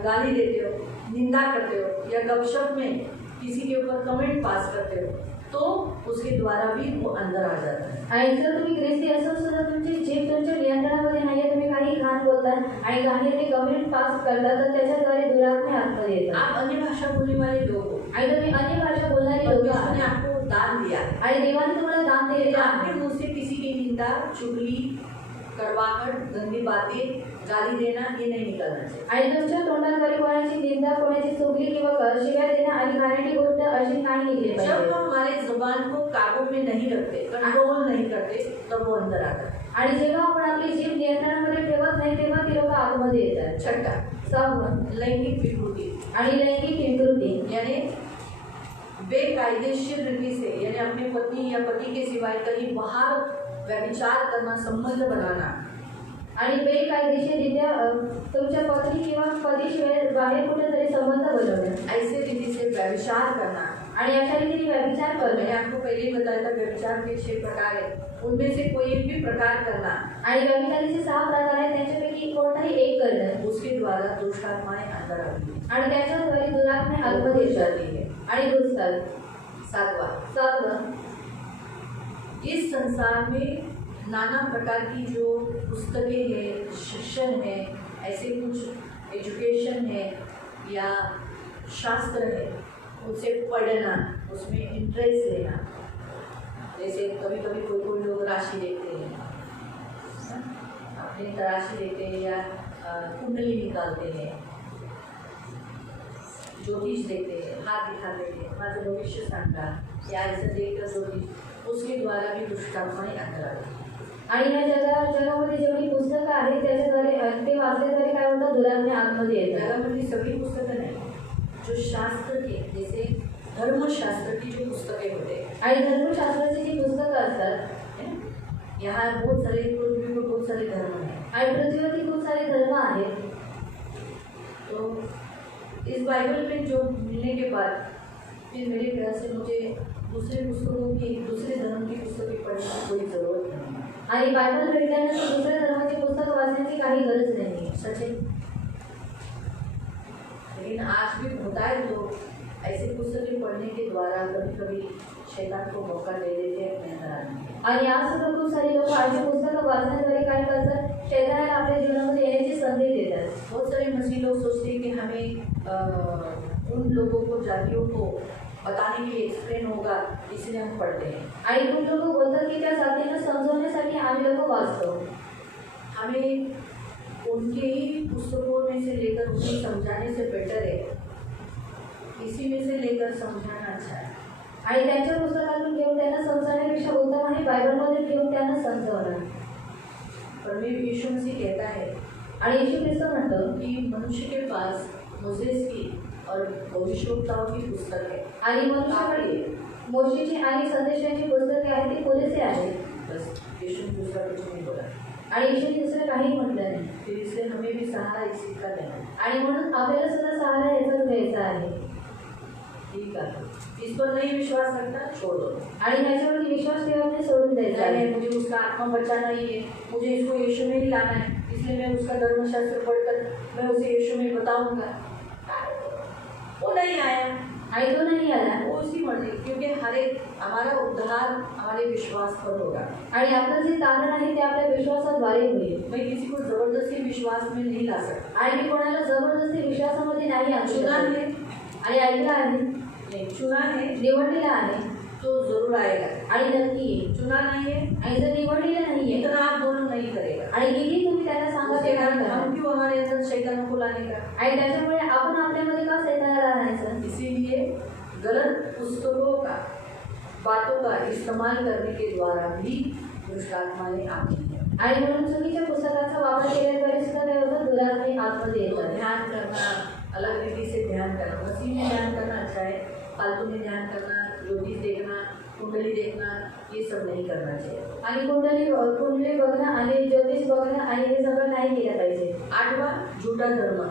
गाली देते हो, निंदा करते हो, या गपशप में किसी के ऊपर कमेंट पास करते हो, तो उसके द्वारा भी वो अंदर आ जाता है। आणि जर तुम्ही ख्रिस्ती असाल सुद्धा तुमची जीभ तुमच्या नियंत्रणामध्ये नाही तुम्ही काही घाण बोलता आणि काही ते कमेंट पास करता तर त्याच्याद्वारे दुरात्मे आतमध्ये येतात. आप अन्य भाषा बोलने वाले लोग हो, आणि तुम्ही अन्य भाषा बोलणारी लोक परमेश्वर ने आहात आपको दान दिया है। आणि देवाने तुम्हाला दान दिलेले आपके आहे. मुंह से किसी की निंदा, चुगली, कड़वाहट, गंदी बातें, गाली देना ये नहीं निकलना चाहिए। आणि तुमच्या तोंडाद्वारे कोणाची निंदा कोणाची चुगली किंवा शिव्या देणं आणि घाणेरडी गोष्ट अशी नाही निघली जब पाहिजे. हम हमारे जुबान को काबू में नहीं रखते, कंट्रोल नहीं करते, तब वो अंदर आता है। आणि जेव्हा आपण आपली जीभ नियंत्रणामध्ये ठेवत नाही तेव्हा ती लोक आतमध्ये येतात. छठा, 6 लैंगिक विकृति आणि लैंगिक विकृती यानी बेकायदेशीर रीति से, यानी अपने पत्नी या पति के सिवाय कहीं बाहर व्यभिचार करना, संबंध बनाना, आणि बेकायदेशीररित्या तुमच्या पत्नी किंवा पतीशिवाय बाहेर कुठेतरी संबंध बनवणे ऐसे रीति से व्यभिचार करना। आणि अशा रीतीने व्यभिचार मैंने करणे आपको पहले ही बताया था व्यभिचार के 6 प्रकार है, उनमें से कोई एक भी प्रकार करना, आणि व्यभिचारीचे 6 प्रकार आहेत त्यांच्यापैकी कोणताही एक करणं उसके द्वारा दुष्ट आत्माएं अंदर आती है आणि त्याच्याद्वारे दुरात्मे आतमध्ये येतात आणि घुसतात. 7वां, इस संसार में नाना प्रकार की जो पुस्तकें हैं, शिक्षण है, ऐसे कुछ एजुकेशन है या शास्त्र है, उसे पढ़ना, उसमें इंटरेस्ट लेना। जैसे कभी कभी कोई लोग राशि देखते हैं, अपनी राशि देखते हैं या कुंडली निकालते हैं, ज्योतिष देखते हैं, हाथ दिखाते हैं, माझं भविष्य सांगा या ऐसा देखकर ज्योतिष, उसके द्वारा भी दुष्ट आत्माएं अंदर आती हैं। आणि या जगामध्ये जेवढी पुस्तकं आहेत त्याच्याद्वारे ते वाचल्याद्वारे काय होतं दुरात्मे आतमध्ये येतात. जगामधली सगळी पुस्तकं नाही, जो शास्त्र के जैसे धर्मशास्त्र की जो पुस्तकें होते हैं, आणि धर्मशास्त्राची जी पुस्तकं असतात है ना? यहाँ बहुत सारे पृथ्वी में बहुत सारे धर्म हैं, आणि पृथ्वीवरती खूप सारे धर्म आहेत. तो इस बाइबल में जो मिलने के बाद फिर मेरे ख्याल से मुझे दूसरे पुस्तकों की, दूसरे धर्म की पुस्तकें पढ़ने की कोई ज़रूरत नहीं है। आणि बायबल भेटल्यानंतर दुसऱ्या धर्माची पुस्तकं वाचण्याची काही गरज नाही. सच है, लेकिन आज भी होता है लोग ऐसे पुस्तकें पढ़ने के द्वारा कभी कभी शैतान को मौका दे देते हैं अपने अंदर आने के। आणि आज सुद्धा खूप सारी लोक अशी पुस्तकं वाचण्याद्वारे काय करतात शैतानाला आपल्या जीवनामध्ये येण्याची संधी देतात. बहुत सारे मसीह लोग सोचते हैं कि हमें उन लोगों को, जातियों को बताने के लिए एक्सप्लेन होगा, इसलिए हम पढ़ते हैं। आणि खूप लोक बोलतात की त्या जातींना समजवण्यासाठी आम्ही लोक वाचतो. हमें उनके ही पुस्तकों में से लेकर उन्हें समझाने से बेटर है इसी में से लेकर समझाना अच्छा है। आणि त्यांच्या पुस्तकातून घेऊन त्यांना समजवण्यापेक्षा उत्तम आहे बायबलमध्ये घेऊन त्यांना समजवणं. परमेश्वर यीशु मसीह कहता है आणि येशू ख्रिस्त म्हणतो कि मनुष्य के पास मोसेस की और भविष्यवक्ताओं की पुस्तक है, आणि मनुष्याकडे मोशेची आणि संदेशाची पुस्तके आहेत ती पुरेसे आहेत. बस यीशु ने दूसरा कुछ नहीं बोला। आणि येशूने दुसरं काही म्हटलं नाही. फिर इसलिए हमें भी सहारा इसी का देना है। आणि म्हणून आपल्याला सुद्धा सहारा याचाच घ्यायचा आहे. ठीक है, इस पर नहीं विश्वास रखना, छोड़ दो। आणि ह्याच्यावरती विश्वास ठेवणे सोडून द्यायचा नहीं, आहे. मुझे उसका आत्मा बचाना ही है, मुझे इसको यीशु में ही लाना है, इसलिए मैं उसका धर्मशास्त्र पढ़कर मैं उसे यीशु में बताऊंगा। वो नहीं आया, आणि तो नाही आला. वो उसकी मर्जी, क्योंकि हर एक हमारा उद्धार हमारे विश्वास पर होगा। आणि आपलं जे तारण आहे ते आपल्या विश्वासाद्वारे होईल. मैं किसी को जबरदस्ती विश्वास में नहीं ला सकता। आणि मी कोणाला जबरदस्ती विश्वासामध्ये नाही आणू चुना शकत. है, आणि ऐकलं आहे नहीं चुना है निवडलेलं आहे तो जरूर आएगा, आणि नक्की येईल. चुना नहीं है आणि जर निवडलेलं नाहीये इतना आप दोनों नहीं करेगा। आणि किती तुम्ही त्यांना सांगा उसके ते कारण नाही हम करा. क्यों हमारे अंदर शैतानों को लाने का? आणि त्याच्यामुळे आपण आपल्यामध्ये का सैतानाला आणायचं. इसीलिए गलत पुस्तकों का, बातों का इस्तेमाल करने के द्वारा भी दुष्ट आत्माएं आती हैं। आणि म्हणून चुकीच्या पुस्तकाचा वापर केल्याद्वारे सुद्धा काय होतं दुरात्मे आतमध्ये तो येतात. ध्यान करना, अलग रीति से ध्यान करना, मसीह में ध्यान करना अच्छा है, फालतू में ध्यान करना, ज्योतिष देखना, कुंडली देखना, ये सब नहीं करना चाहिए। आणि कुंडली बघणं आणि ज्योतिष बघणं आणि हे सगळं नाही केलं पाहिजे. 8वां, झूठा धर्म।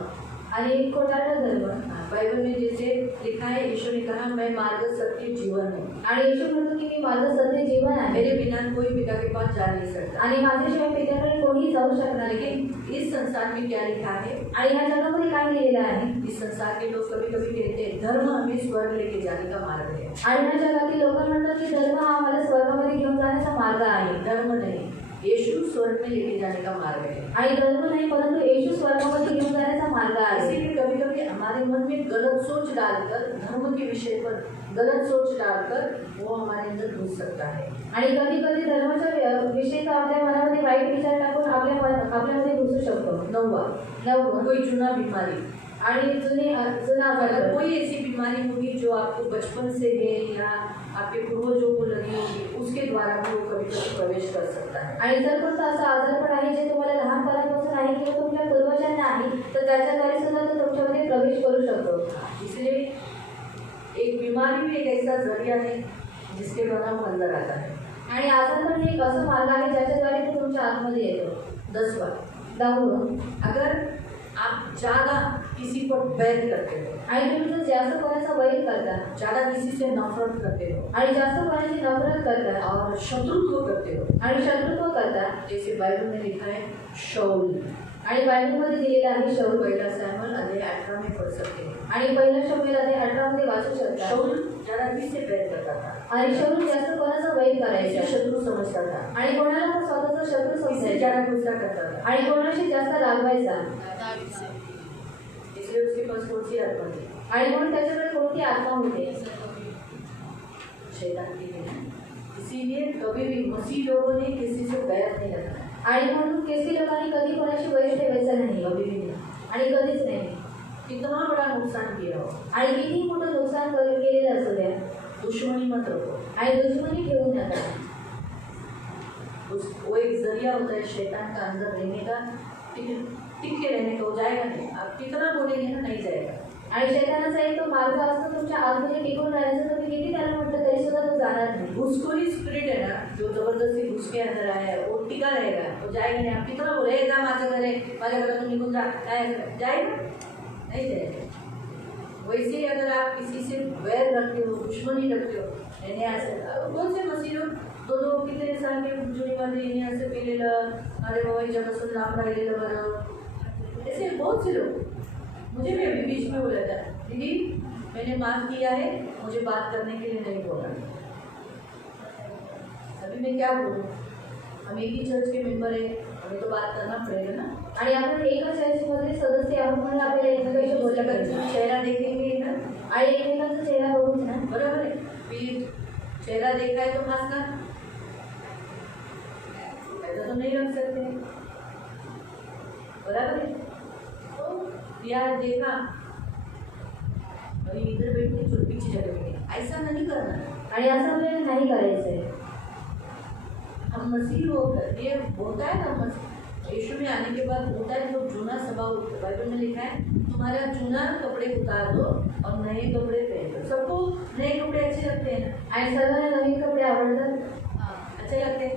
आणि खोटारडा धर्म. बाइबल में जैसे लिखा है, यीशु ने कहा मैं मार्ग सत्य जीवन हूँ, आणि येशू म्हणतो की मी माझं सत्य जीवन आहे मेरे बिना कोई पिता के पास जा नहीं सकता। आणि माझ्याशिवाय पित्याकडे कोणीही जाऊ शकणार नाही. लेकिन इस संसार में क्या लिखा है? आणि ह्या जगामध्ये काय लिहिलेलं आहे? इस संसार के लोग कभी कभी कहते हैं धर्म हमें स्वर्ग लेके जाने का मार्ग है। आणि ह्या जगातील लोक म्हणतात की धर्म हा आम्हाला स्वर्गामध्ये घेऊन जाण्याचा मार्ग आहे. धर्म नहीं, यीशु स्वर्ग में लेके जाने का मार्ग है। आणि धर्म नाही, परंतु येशू स्वर्गामध्ये घेऊन जाण्याचा मार्ग आहे. इसीलिए कभी कभी हमारे मन में गलत सोच डालकर, धर्म के विषय पर गलत सोच डालकर वो हमारे अंदर घुस सकता है। आणि कधी कधी धर्माच्या विषयीचा आपल्या मनामध्ये वाईट विचार टाकून आपल्यामध्ये घुसू शकतो. नववा, कोई जुना बीमारी, आणि जुना अगर आजार. कोई ऐसी बीमारी होगी जो आपको बचपन से है या आपके पूर्वजों को लगी होगी, उसके द्वारा भी वो कभी कभी प्रवेश कर सकता है। आणि जर कोणता असा आजारपण आहे जे तुम्हाला लहानपणापासून आहे किंवा तुमच्या पूर्वजांना आहे, तर त्याच्याद्वारे सुद्धा तो तुमच्यामध्ये प्रवेश करू शकतो. इसलिए एक बीमारी भी एक ऐसा जरिया है जिसके द्वारा वो अंदर आता है। आणि आजारपण हे एक असं मार्ग आहे ज्याच्याद्वारे तो तुमच्या आतमध्ये येतो. 10वां, अगर आप ज़्यादा किसी पर बैर करते हो, आणि तुम्ही जर जास्त कोणाचा वैर करता ज़्यादा किसी से नफरत करते हो आणि जास्त कोणाची नफरत करता और शत्रुत्व करते हो, आणि शत्रुत्व करता, जैसे बाइबल में लिखा है शाऊल, आणि बायबलमध्ये दिलेलं आहे शाऊल. पहला सैमुएल अध्याय 18 में पढ़ सकते हैं। आणि पहिला शमूएल अध्याय 18 मध्ये वाचू शकता. शाऊल ज़्यादा किससे बैर करता था, आणि शाऊल जास्त कोणाचा वैर इसे करायचा शत्रु समझता था, आणि कोणाला तो स्वतःचा शत्रू इससे समजायचा ज़्यादा गुस्सा करता था, आणि कोणाशी जास्त रागवायचा इसलिए उसके पास कौन सी आत्मा थी? आणि म्हणून त्याच्याकडे कोणती आत्मा होते? शैतान की है। इसीलिए कभी भी मसीह लोगों ने किसी से बैर नहीं रखना, आणि म्हणून केसी लोकांनी कधी कोणाशी वैर ठेवायचं नाही कभी भी नहीं। आणि कधीच नाही. कितना बड़ा नुकसान किया हो, आणि किती मोठं नुकसान केलेलं असू द्या, दुश्मनी मत रखो। आणि दुश्मनी ठेवू नका. वो एक जरिया होता है शैतान का अंदर रहने का, टिक के रहने का, हो जाएगा नहीं। आप कितना बोलेंगे ना, नहीं जाएगा। आणि शैतानाचा एक तो मार्ग असतो तुमच्या आतमध्ये टिकून राहायचा. तुम्ही किती त्याला म्हटलं तरी सुद्धा तो जाणार नाही. घुसखोरी स्पिरिट है ना, जो जबरदस्ती घुस के अंदर आया है, वो टिका रहेगा, वो जाएगा नहीं। आप कितना बोले जा माझं घर है, माझ्या घरातून निघून जा, काय जाएगा? नहीं जाएगा। वैसे ही अगर आप किसी से वैर रखते हो, दुश्मनी रखते हो, यानी असं कौन से मसीह लोग दो किती सांगे जुनीमध्ये येणे असं केलेलं, अरे बाबा हिच्यापासून लांब राहिलेलं बरं, ऐसे बहुत से लोग। मुझे भी अभी बीच में बोला था, दीदी मैंने माफ़ किया है, मुझे बात करने के लिए नहीं बोला। अभी मैं क्या बोलूँ, हम एक ही चर्च के मेंबर है, हमें तो बात करना पड़ेगा ना। आणि आपण एका चर्चमध्ये सदस्य आहोत म्हणून आपल्याला एकमेकांशी बोललं पाहिजे. चेहरा देखेंगे ना, आणि एकमेकांचा चेहरा बघून ना, बराबर है। फिर चेहरा देखा है तो हंसना, ऐसा तो नहीं रख सकते, बराबर है। तो यार देखा, अभी इधर बैठे जो पीछे जगह बैठे, ऐसा नहीं करना। आणि असं आपल्याला नाही करायचंय. हम मसीह होकर ये होता है ना, मसीह यीशु में आने के बाद होता है जो जूना स्वभाव, बाइबल में लिखा है तुम्हारा जूना कपड़े उतार दो और नए कपड़े पहन दो। सबको नए कपड़े अच्छे लगते हैं ना, आणि सर्वांना नवीन कपडे आवडतात. अच्छे लगते हैं,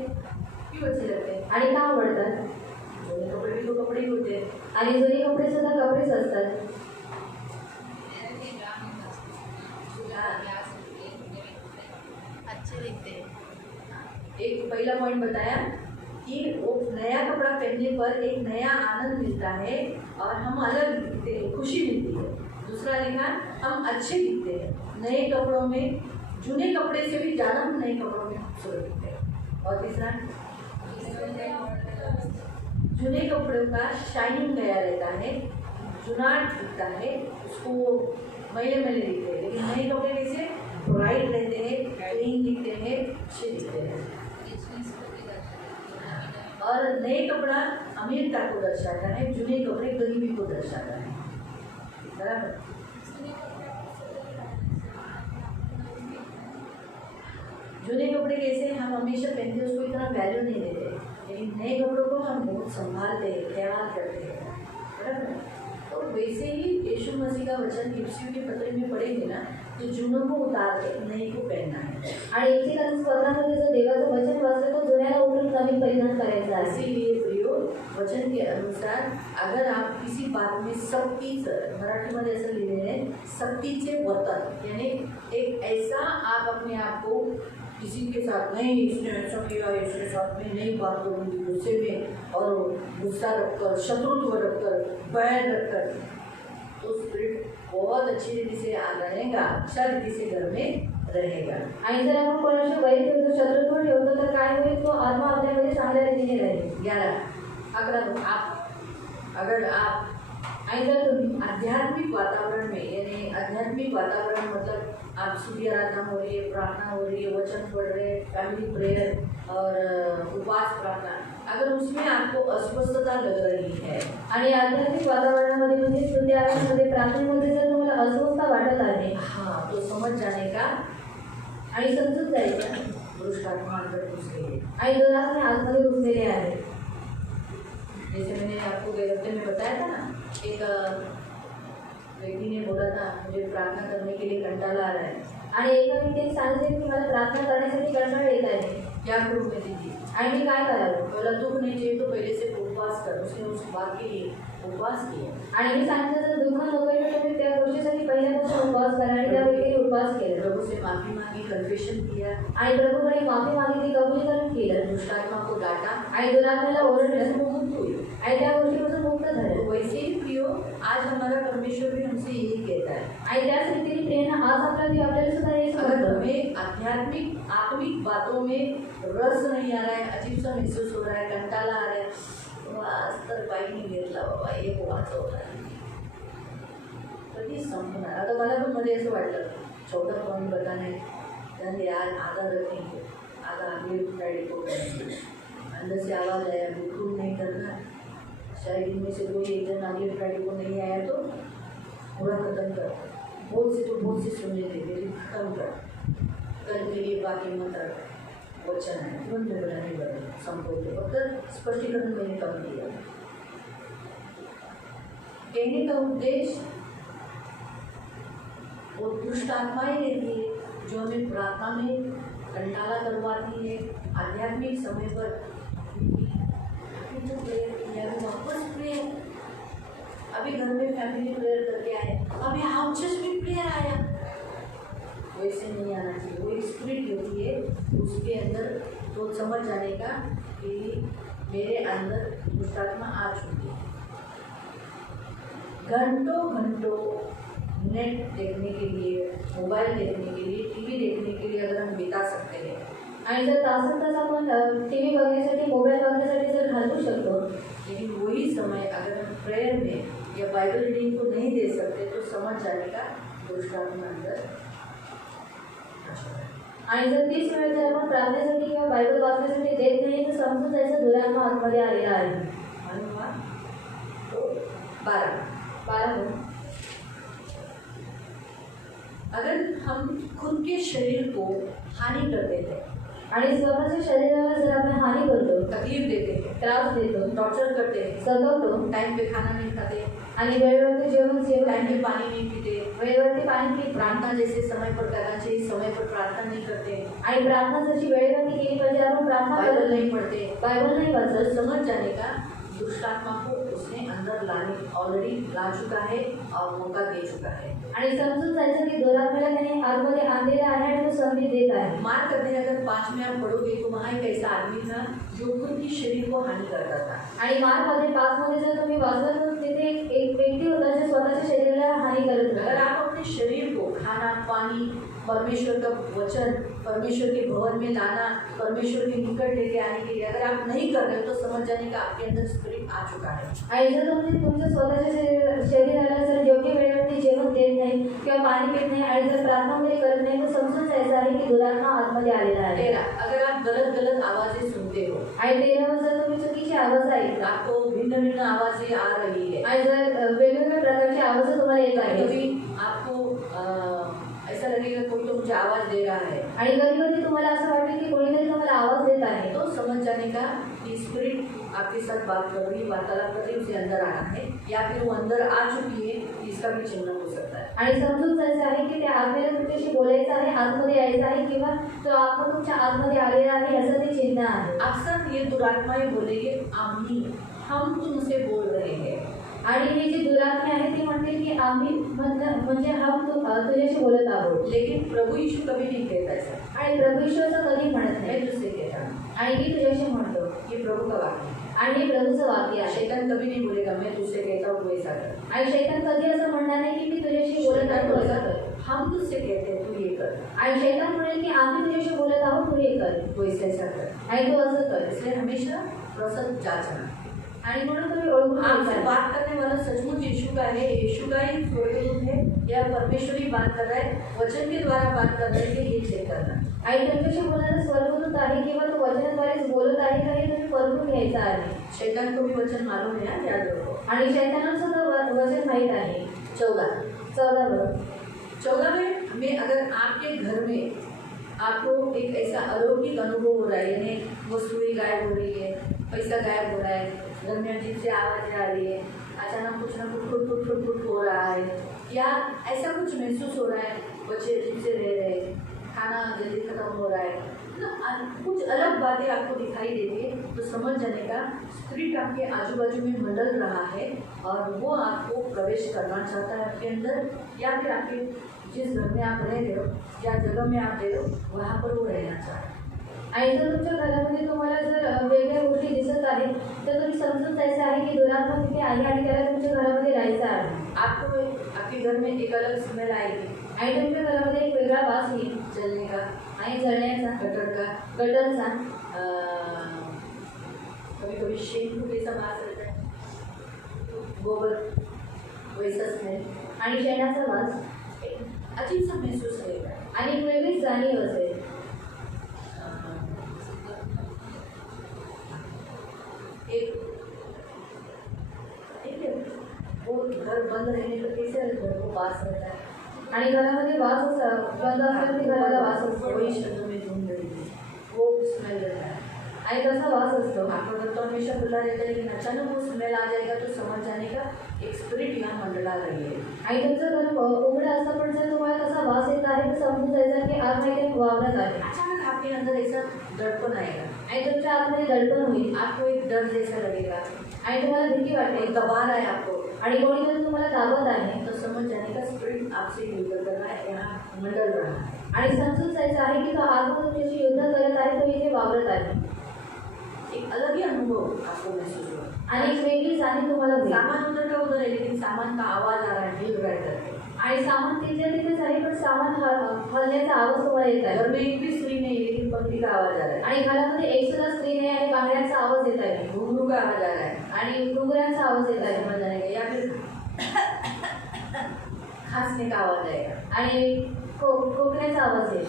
क्यों अच्छे लगते हैं? आणि का आवडतात? जुने कपड़े भी तो कपड़े ही होते हैं। आणि जुने कपडे सुद्धा कपडेच असतात. अच्छे दिखते हैं। एक पहला पॉइंट बताया कि वो नया कपड़ा पहनने पर एक नया आनंद मिलता है और हम अलग दिखते हैं, खुशी मिलती है। दूसरा लिखा हम अच्छे दिखते हैं नए कपड़ों में, जूने कपड़े से भी ज़्यादा हम नए कपड़ों में खूबसूरत दिखते हैं। और तीसरा जूने कपड़ों का शाइनिंग गया रहता है, जुनाट दिखता है, उसको मैले मैले दिखते हैं। लेकिन नए कपड़े कैसे ब्राइट रहते हैं, क्लीन दिखते हैं, अच्छे दिखते हैं। और नए कपड़ा अमीरता को दर्शाता है, जूने कपड़े गरीबी को दर्शाता है, बराबर। जूने कपड़े कैसे हम हमेशा पहनते हैं, उसको इतना वैल्यू नहीं देते, लेकिन नए कपड़ों को हम बहुत संभालते हैं, ख्याल करते हैं, बराबर। तो वैसे ही यीशु मसीह का वचन इफिसियों के पत्र में पढ़ेंगे ना, तो जूनों को उतार के नए को पहनना है। आणि इफिसियोंच्या पत्रामध्ये जर देवाचं वचन वाचलं तर जुन्याला उठून नवीन परिधान करायचा आहे. इसीलिए प्रियो वचन के अनुसार अगर आप किसी बात में सक्तीचं, मराठीमध्ये असं लिहिलेलं आहे, सक्तीचे वर्तन, यानी एक ऐसा आप अपने आप को किसी के साथ नहीं, इसने ऐसा किया, इसके साथ में नहीं बात करूँगी, गुस्से में और गुस्सा रखकर, शत्रुत्व रखकर, बैर रखकर, तो स्पिरिट बहुत अच्छी रीति से रहेगा, अच्छा रीति से घर में रहेगा. आणि जर आपण कोणाशी वैर ठेवतो, शत्रुत्व ठेवतो, तर काय होईल? तो आत्मा आपल्यामध्ये चांगल्या रीतीने राहील. 11 अगर आप आणि जर तुम्ही आध्यात्मिक वातावरण में, यानी आध्यात्मिक वातावरण मतलब आप सूर्य आराधना हो रही है, प्रार्थना हो रही है, वचन पढ़ रहे हैं, फैमिली प्रेयर और उपवास प्रार्थना, अगर उसमें आपको अस्वस्थता लग रही है आणि आध्यात्मिक वातावरणामध्ये म्हणजे स्तुती आराधनेमध्ये, प्रार्थनेमध्ये जर तुम्हाला अस्वस्थता वाटत आहे, हाँ, तो समझ जाने का आणि समजून जायचं दुष्ट आत्मा अंदर घुस गई है. आणि दुरात्मे आतमध्ये घुसलेले आहे. जैसे मैंने आपको गए हफ्ते में बताया था ना, एक व्यक्ति ने बोला था मुझे प्रार्थना करने के लिए कंटाला आ रहा है, आणि एका व्यक्तीने सांगितले की मला प्रार्थना करण्यासाठी कंटाळा येत आहे, क्या करूँ मैं दीदी? आणि मी काय करावं? बोला दुख नहीं चाहिए तो पहले से उपवास कर. उसने उस बात के लिए उपवास किया. आणि मी सांगितलं जर दुःख नको आहे तर तुम्ही त्या गोष्टीसाठी पहिल्यापासून उपवास करा आणि त्या व्यक्तीने उपवास केला. प्रभु से माफी मांगी, कन्फेशन किया, आणि प्रभूकडे माफी मागितली, कबुलीकरण केलं, दुष्टात्मा को डांटा, आणि दुरात्म्याला ओरडलं वो मुक्त हुई. आणि त्या गोष्टीपासून मुक्त तो झालं. वैसे ही प्रियो, आज हमारा परमेश्वर भी हमसे यही कहता है. आणि त्याच रीतीने प्रेरणा आज आपला देव आपल्याला सुद्धा हेच अगर म्हणतो. हमें आत्मिक बातों में रस नहीं आ रहा है, अजीब सा महसूस हो रहा है, कंटाला आ रहा है, तो आज तर काही नाही घेतला बाबा, हे वाचवणार कधी संपणार. आता मला पण मध्ये असं वाटलं, 14 पॉइंट बताने यानी आज आधा रखेंगे, आधा अगले फ्राइडे को करेंगे. अंदर से आवाज़ आया बिल्कुल नहीं करना, शायद इनमें से कोई एक जन अगले फ्राइडे को नहीं आया तो पूरा खत्म कर. बहुत से सुनने देते, खत्म कर, कल के लिए बाकी मत रख. वचन है तुरंत बोला नहीं बदल संपूर्ण, फक्त स्पष्टीकरण मैंने कम किया. कहने का उद्देश्य वो दुष्ट आत्माएं रहती है जो हमें प्रार्थना में कंटाला करवाती है. आध्यात्मिक समय पर अभी तो प्रेयर किया, अभी वापस प्रेयर, अभी घर में फैमिली प्रेयर करके आए, अभी हाउस चर्च में प्रेयर आया. वैसे नहीं आना चाहिए. वो स्पिरिट होती है, उसके अंदर तो समझ जाने का कि मेरे अंदर दुष्टात्मा आ चुकी है. घंटों नेट देखने के लिए, मोबाइल देखने के लिए, टीवी देखने के लिए अगर हम बिता सकते हैं, आणि जर तासन तास आपण टीव्ही बघण्यासाठी, मोबाईल बघण्यासाठी जर घालवू शकतो, लेकिन वही समय अगर हम प्रेयर में या बाइबल रीडिंग को नहीं दे सकते, तो समझ जाने का दुष्टात्मा अंदर. आणि जर 30 वेळ जर आपण प्रार्थनेसाठी किंवा बायबल वाचण्यासाठी देत नाही तर समजून जायचं दुरात्मा आतमध्ये आलेला आहे. मालूम हुआ? तो 12 अगर हम खुद के शरीर को हानि कर देते हैं, आणि स्वतःच्या शरीराला जर आपण हानी करतो, तकलीफ देते हैं, त्रास देतो, टॉर्चर करते हैं, सतावतो, टाइम पे खाना नहीं खाते, आणि वेळेवरती जेवण टाइम पे पानी नहीं पीते, वेळेवरती पाणी पित, प्रार्थना जैसे समय पर करना चाहिए समय पर प्रार्थना नहीं करते, आणि प्रार्थना जशी वेळेवरती केली पाहिजे आपण प्रार्थना बाइबल करत नहीं पढ़ते, बायबल नाही वाचत, तो समझ जाने का दुष्टात्मा को उसने अंदर लाने ऑलरेडी ला चुका है और मौका दे चुका है. आणि समजून जायचं की दुरात्म्याला त्याने आतमध्ये आणलेला आहे आणि तो संधी देत आहे. मार करते हैं अगर 5 में आप पढ़ोगे तो वहाँ एक ऐसा आदमी था जो खुद की शरीर को हानि करता था. आणि मार्कमध्ये 5 मध्ये जर तुम्ही वाचलं तर तिथे एक व्यक्ती होता जो स्वतःच्या शरीराला हानी करत अगर होता. आप अपने शरीर को खाना पानी, परमेश्वर का वचन, परमेश्वर के भवन में लाना, परमेश्वर के निकट लेके आने के लिए अगर आप नहीं कर रहे हो, तो समझ जाने का आपके अंदर स्पिरिट आ चुका है. आणि जर तुम्ही तुमच्या स्वतःच्या शरीराला जर योग्य वेळेवरती जेवण देत नाही किंवा पाणी पित नाही आणि जर प्रार्थनामध्ये करत नाही तर समजून जायचं आहे की दुरात्मा आतमध्ये आलेला आहे. 13 अगर आप गलत आवाजें सुनते हो, आणि 13 जर तुम्ही चुकीचे आवाज ऐकता आपको भिन्न आवाजें आ रही है, आणि जर वेगवेगळ्या प्रकारचे आवाज तुम्हाला येत आहेत कभी आपको ऐसा लगेगा कोई तो मुझे आवाज दे रहा है, आणि कधी कधी तुम्हाला असं वाटतं की कोणीतरी तुम्हाला आवाज देत आहे, तो समझ जाने का कि स्पिरिट आपके साथ बात कर रही है, वार्तालाप कर रही है, उसे अंदर आना है, या फिर वो अंदर आ चुकी है, इसका भी चिन्ह हो सकता है. आणि समजून जायचं आहे की त्या आत्म्याला तुमच्याशी बोलायचं आहे, आतमध्ये यायचं आहे किंवा तो आत्मा तुमच्या आतमध्ये आलेला आहे याचं ते चिन्ह आहे. अक्सर ये दुरात्माएं बोलेंगे आमीन, हम तुमसे बोल रहे हैं। आणि ही जी दुरात्मा आहे ती म्हणते की आम्ही म्हणजे हम तुझ्याशी बोलत आहोत. लेकिन प्रभु यीशु कभी नहीं कहता ऐसा। आणि प्रभू ईश्वर असं कधी म्हणत नाही. मैं तुझसे कहता हूँ, आणि मी तुझ्याशी म्हणतो. ये प्रभु का वाक्य है। आणि हे प्रभूचं वाक्य आहे. शैतान कभी नहीं बोलेगा मैं तुझसे कहता हूँ तू ऐसा कर। आणि शैतान कधी असं म्हणणार नाही की मी तुझ्याशी बोलत शैतान आहे तू बोलेगा असं कर. हम तुझसे कहते हैं तू ये कर, आणि शैतान म्हणेल की आम्ही तुझ्याशी बोलत आहोत तू हे कर तू ऐसा कर। आणि तू असं कर. इसलिए हमेशा थोड़ा सा जांचना। आणि म्हणून तुम्ही ओळखून आपसे घ्यायचं. बात करने वाला सचमुच यीशु का है, यीशु का ही स्वर्गदूत है या परमेश्वर ही बात कर रहा है, वचन के द्वारा बात कर रहा है कि ये चेक करना। आणि तुमच्याशी बोलणारा स्वर्गदूत आहे किंवा तो वचनाद्वारेच बोलत आहे का हे तुम्ही परखून घ्यायचं आहे. शैतान को भी वचन मालूम है, याद रखो। आणि शैतानाला सुद्धा वचन माहीत आहे. 14 14 में अगर आपके घर में आपको एक ऐसा अलौकिक अनुभव हो रहा है, यानी वस्तुएं गायब हो रही है, पैसा गायब हो रहा है, घर में अजीब से आवाज़ें आ रही है, अचानक कुछ ना कुछ फुट हो रहा है, या ऐसा कुछ महसूस हो रहा है, बच्चे अजीब से रह रहे हैं, खाना जल्दी खत्म हो रहा है, मतलब कुछ अलग बातें आपको दिखाई देती है, तो समझ जाने का स्पिरिट आपके आजू बाजू में मंडल रहा है और वो आपको प्रवेश करना चाहता है आपके अंदर, या फिर आपके जिस घर में आप रह रहे हो या जगह में आप रह रहे हो वहाँ पर वो रहना चाहता है। आणि जर तुमच्या घरामध्ये तुम्हाला जर वेगळ्या गोष्टी दिसत आहेत तर तुम्ही समजून जायचं आहे की दुरात्मा तिथे आहे आणि त्याला तुमच्या घरामध्ये राहायचं आहे. आपको आपके घर में एक अलग स्मेल आएगी आणि तुमच्या घरामध्ये एक वेगळा वास येईल जलने का, आणि जळण्याचा, गटरचा, कभी कभी शैम्पू जैसा वास रहता है, गोबर वैसा स्मेल, आणि शेणाचा वास, अजीब सा महसूस रहेगा। आणि एक वेगळीच जाणीव असेल. एक वो घर बंद रहने पर कैसे घर को वास रहता है, आणि घरामध्ये वास बंद असला की घराला वास असतो. वही शब्दों में ढूंढ रही है, वो स्मेल रहता है। आणि तसा वास असतो. आपका घर तो हमेशा खुला रहता है, लेकिन अचानक वो स्मेल आ जाएगा तो समझ जाने का एक स्पिरिट यहाँ मंडला रही है। आणि तुमचं घर उघडं असतं पण जर तुम्हाला तसा वास येत आहे तर समजून जायचं की आज नाही काही वावरत आहे. अचानक आपके अंदर ऐसा दड़पन आएगा, आणि तुमच्या आतमध्ये दडपण होईल आपको एक डर जैसा लगेगा, आणि तुम्हाला भीती वाटेल, एक दबा रहा है आपको, आणि कोणीतरी तुम्हाला दाबत आहे. तो समझ जाने का स्पिरिट आपसे युद्ध कर रहा है, यहाँ मंडल रहा है। आणि समजून जायचं आहे की तो आत्मा तुमच्याशी युद्ध करत आहे, तो इथे वावरत आहे. एक अलग ही अनुभव आपको महसूस होगा। आणि एक वेगळी जाणीव तुम्हाला होईल. सामान उधर का उधर है, लेकिन सामान का आवाज आ रहा है, हिल रहा है करके। आणि सामान तिथल्या तिथेच आहे पण सामान हलण्याचा आवाज तुम्हाला येत घर आहे. में एक भी स्त्री नहीं है, लेकिन पंखी का आवाज आ रहा है, आणि घरामध्ये एक सुद्धा स्त्री नाही आणि बांगड्यांचा आवाज येत आहे, घुंगरू का आवाज आ रहा है, आणि घुंगरांचा आवाज येत आहे, समझ जाने का, या फिर खांसने का आवाज आएगा, आणि खोकण्याचा आवाज येईल.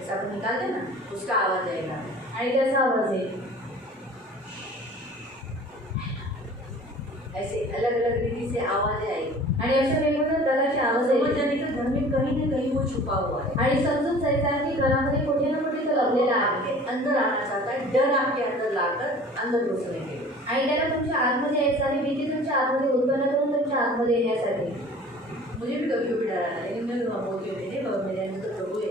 ऐसा अपन निकालते ना, उसका आवाज आएगा। आणि त्याचा आवाज येईल. ऐसे अलग अलग रीति से आवाजें आएगी, आणि अशा वेगवेगळ्या प्रकारचे आवाज समझ येईल. जाने का घर में कहीं ना कहीं वो छुपा हुआ है, आणि समजून जायचं आहे की घरामध्ये कुठे ना कुठे तो लपलेला आहे. आपके अंदर आना चाहता है, डर आपके अंदर लाकर अंदर घुसने के लिए। आणि त्याला तुमच्या आतमध्ये यायचं आणि भीती तुमच्या आतमध्ये उत्पन्न करून तुमच्या आतमध्ये येण्यासाठी. मुझे भी कभी कभी डर आता है, लेकिन मैं बोलती हूँ नहीं बाबा, मेरे अंदर तो प्रभु है।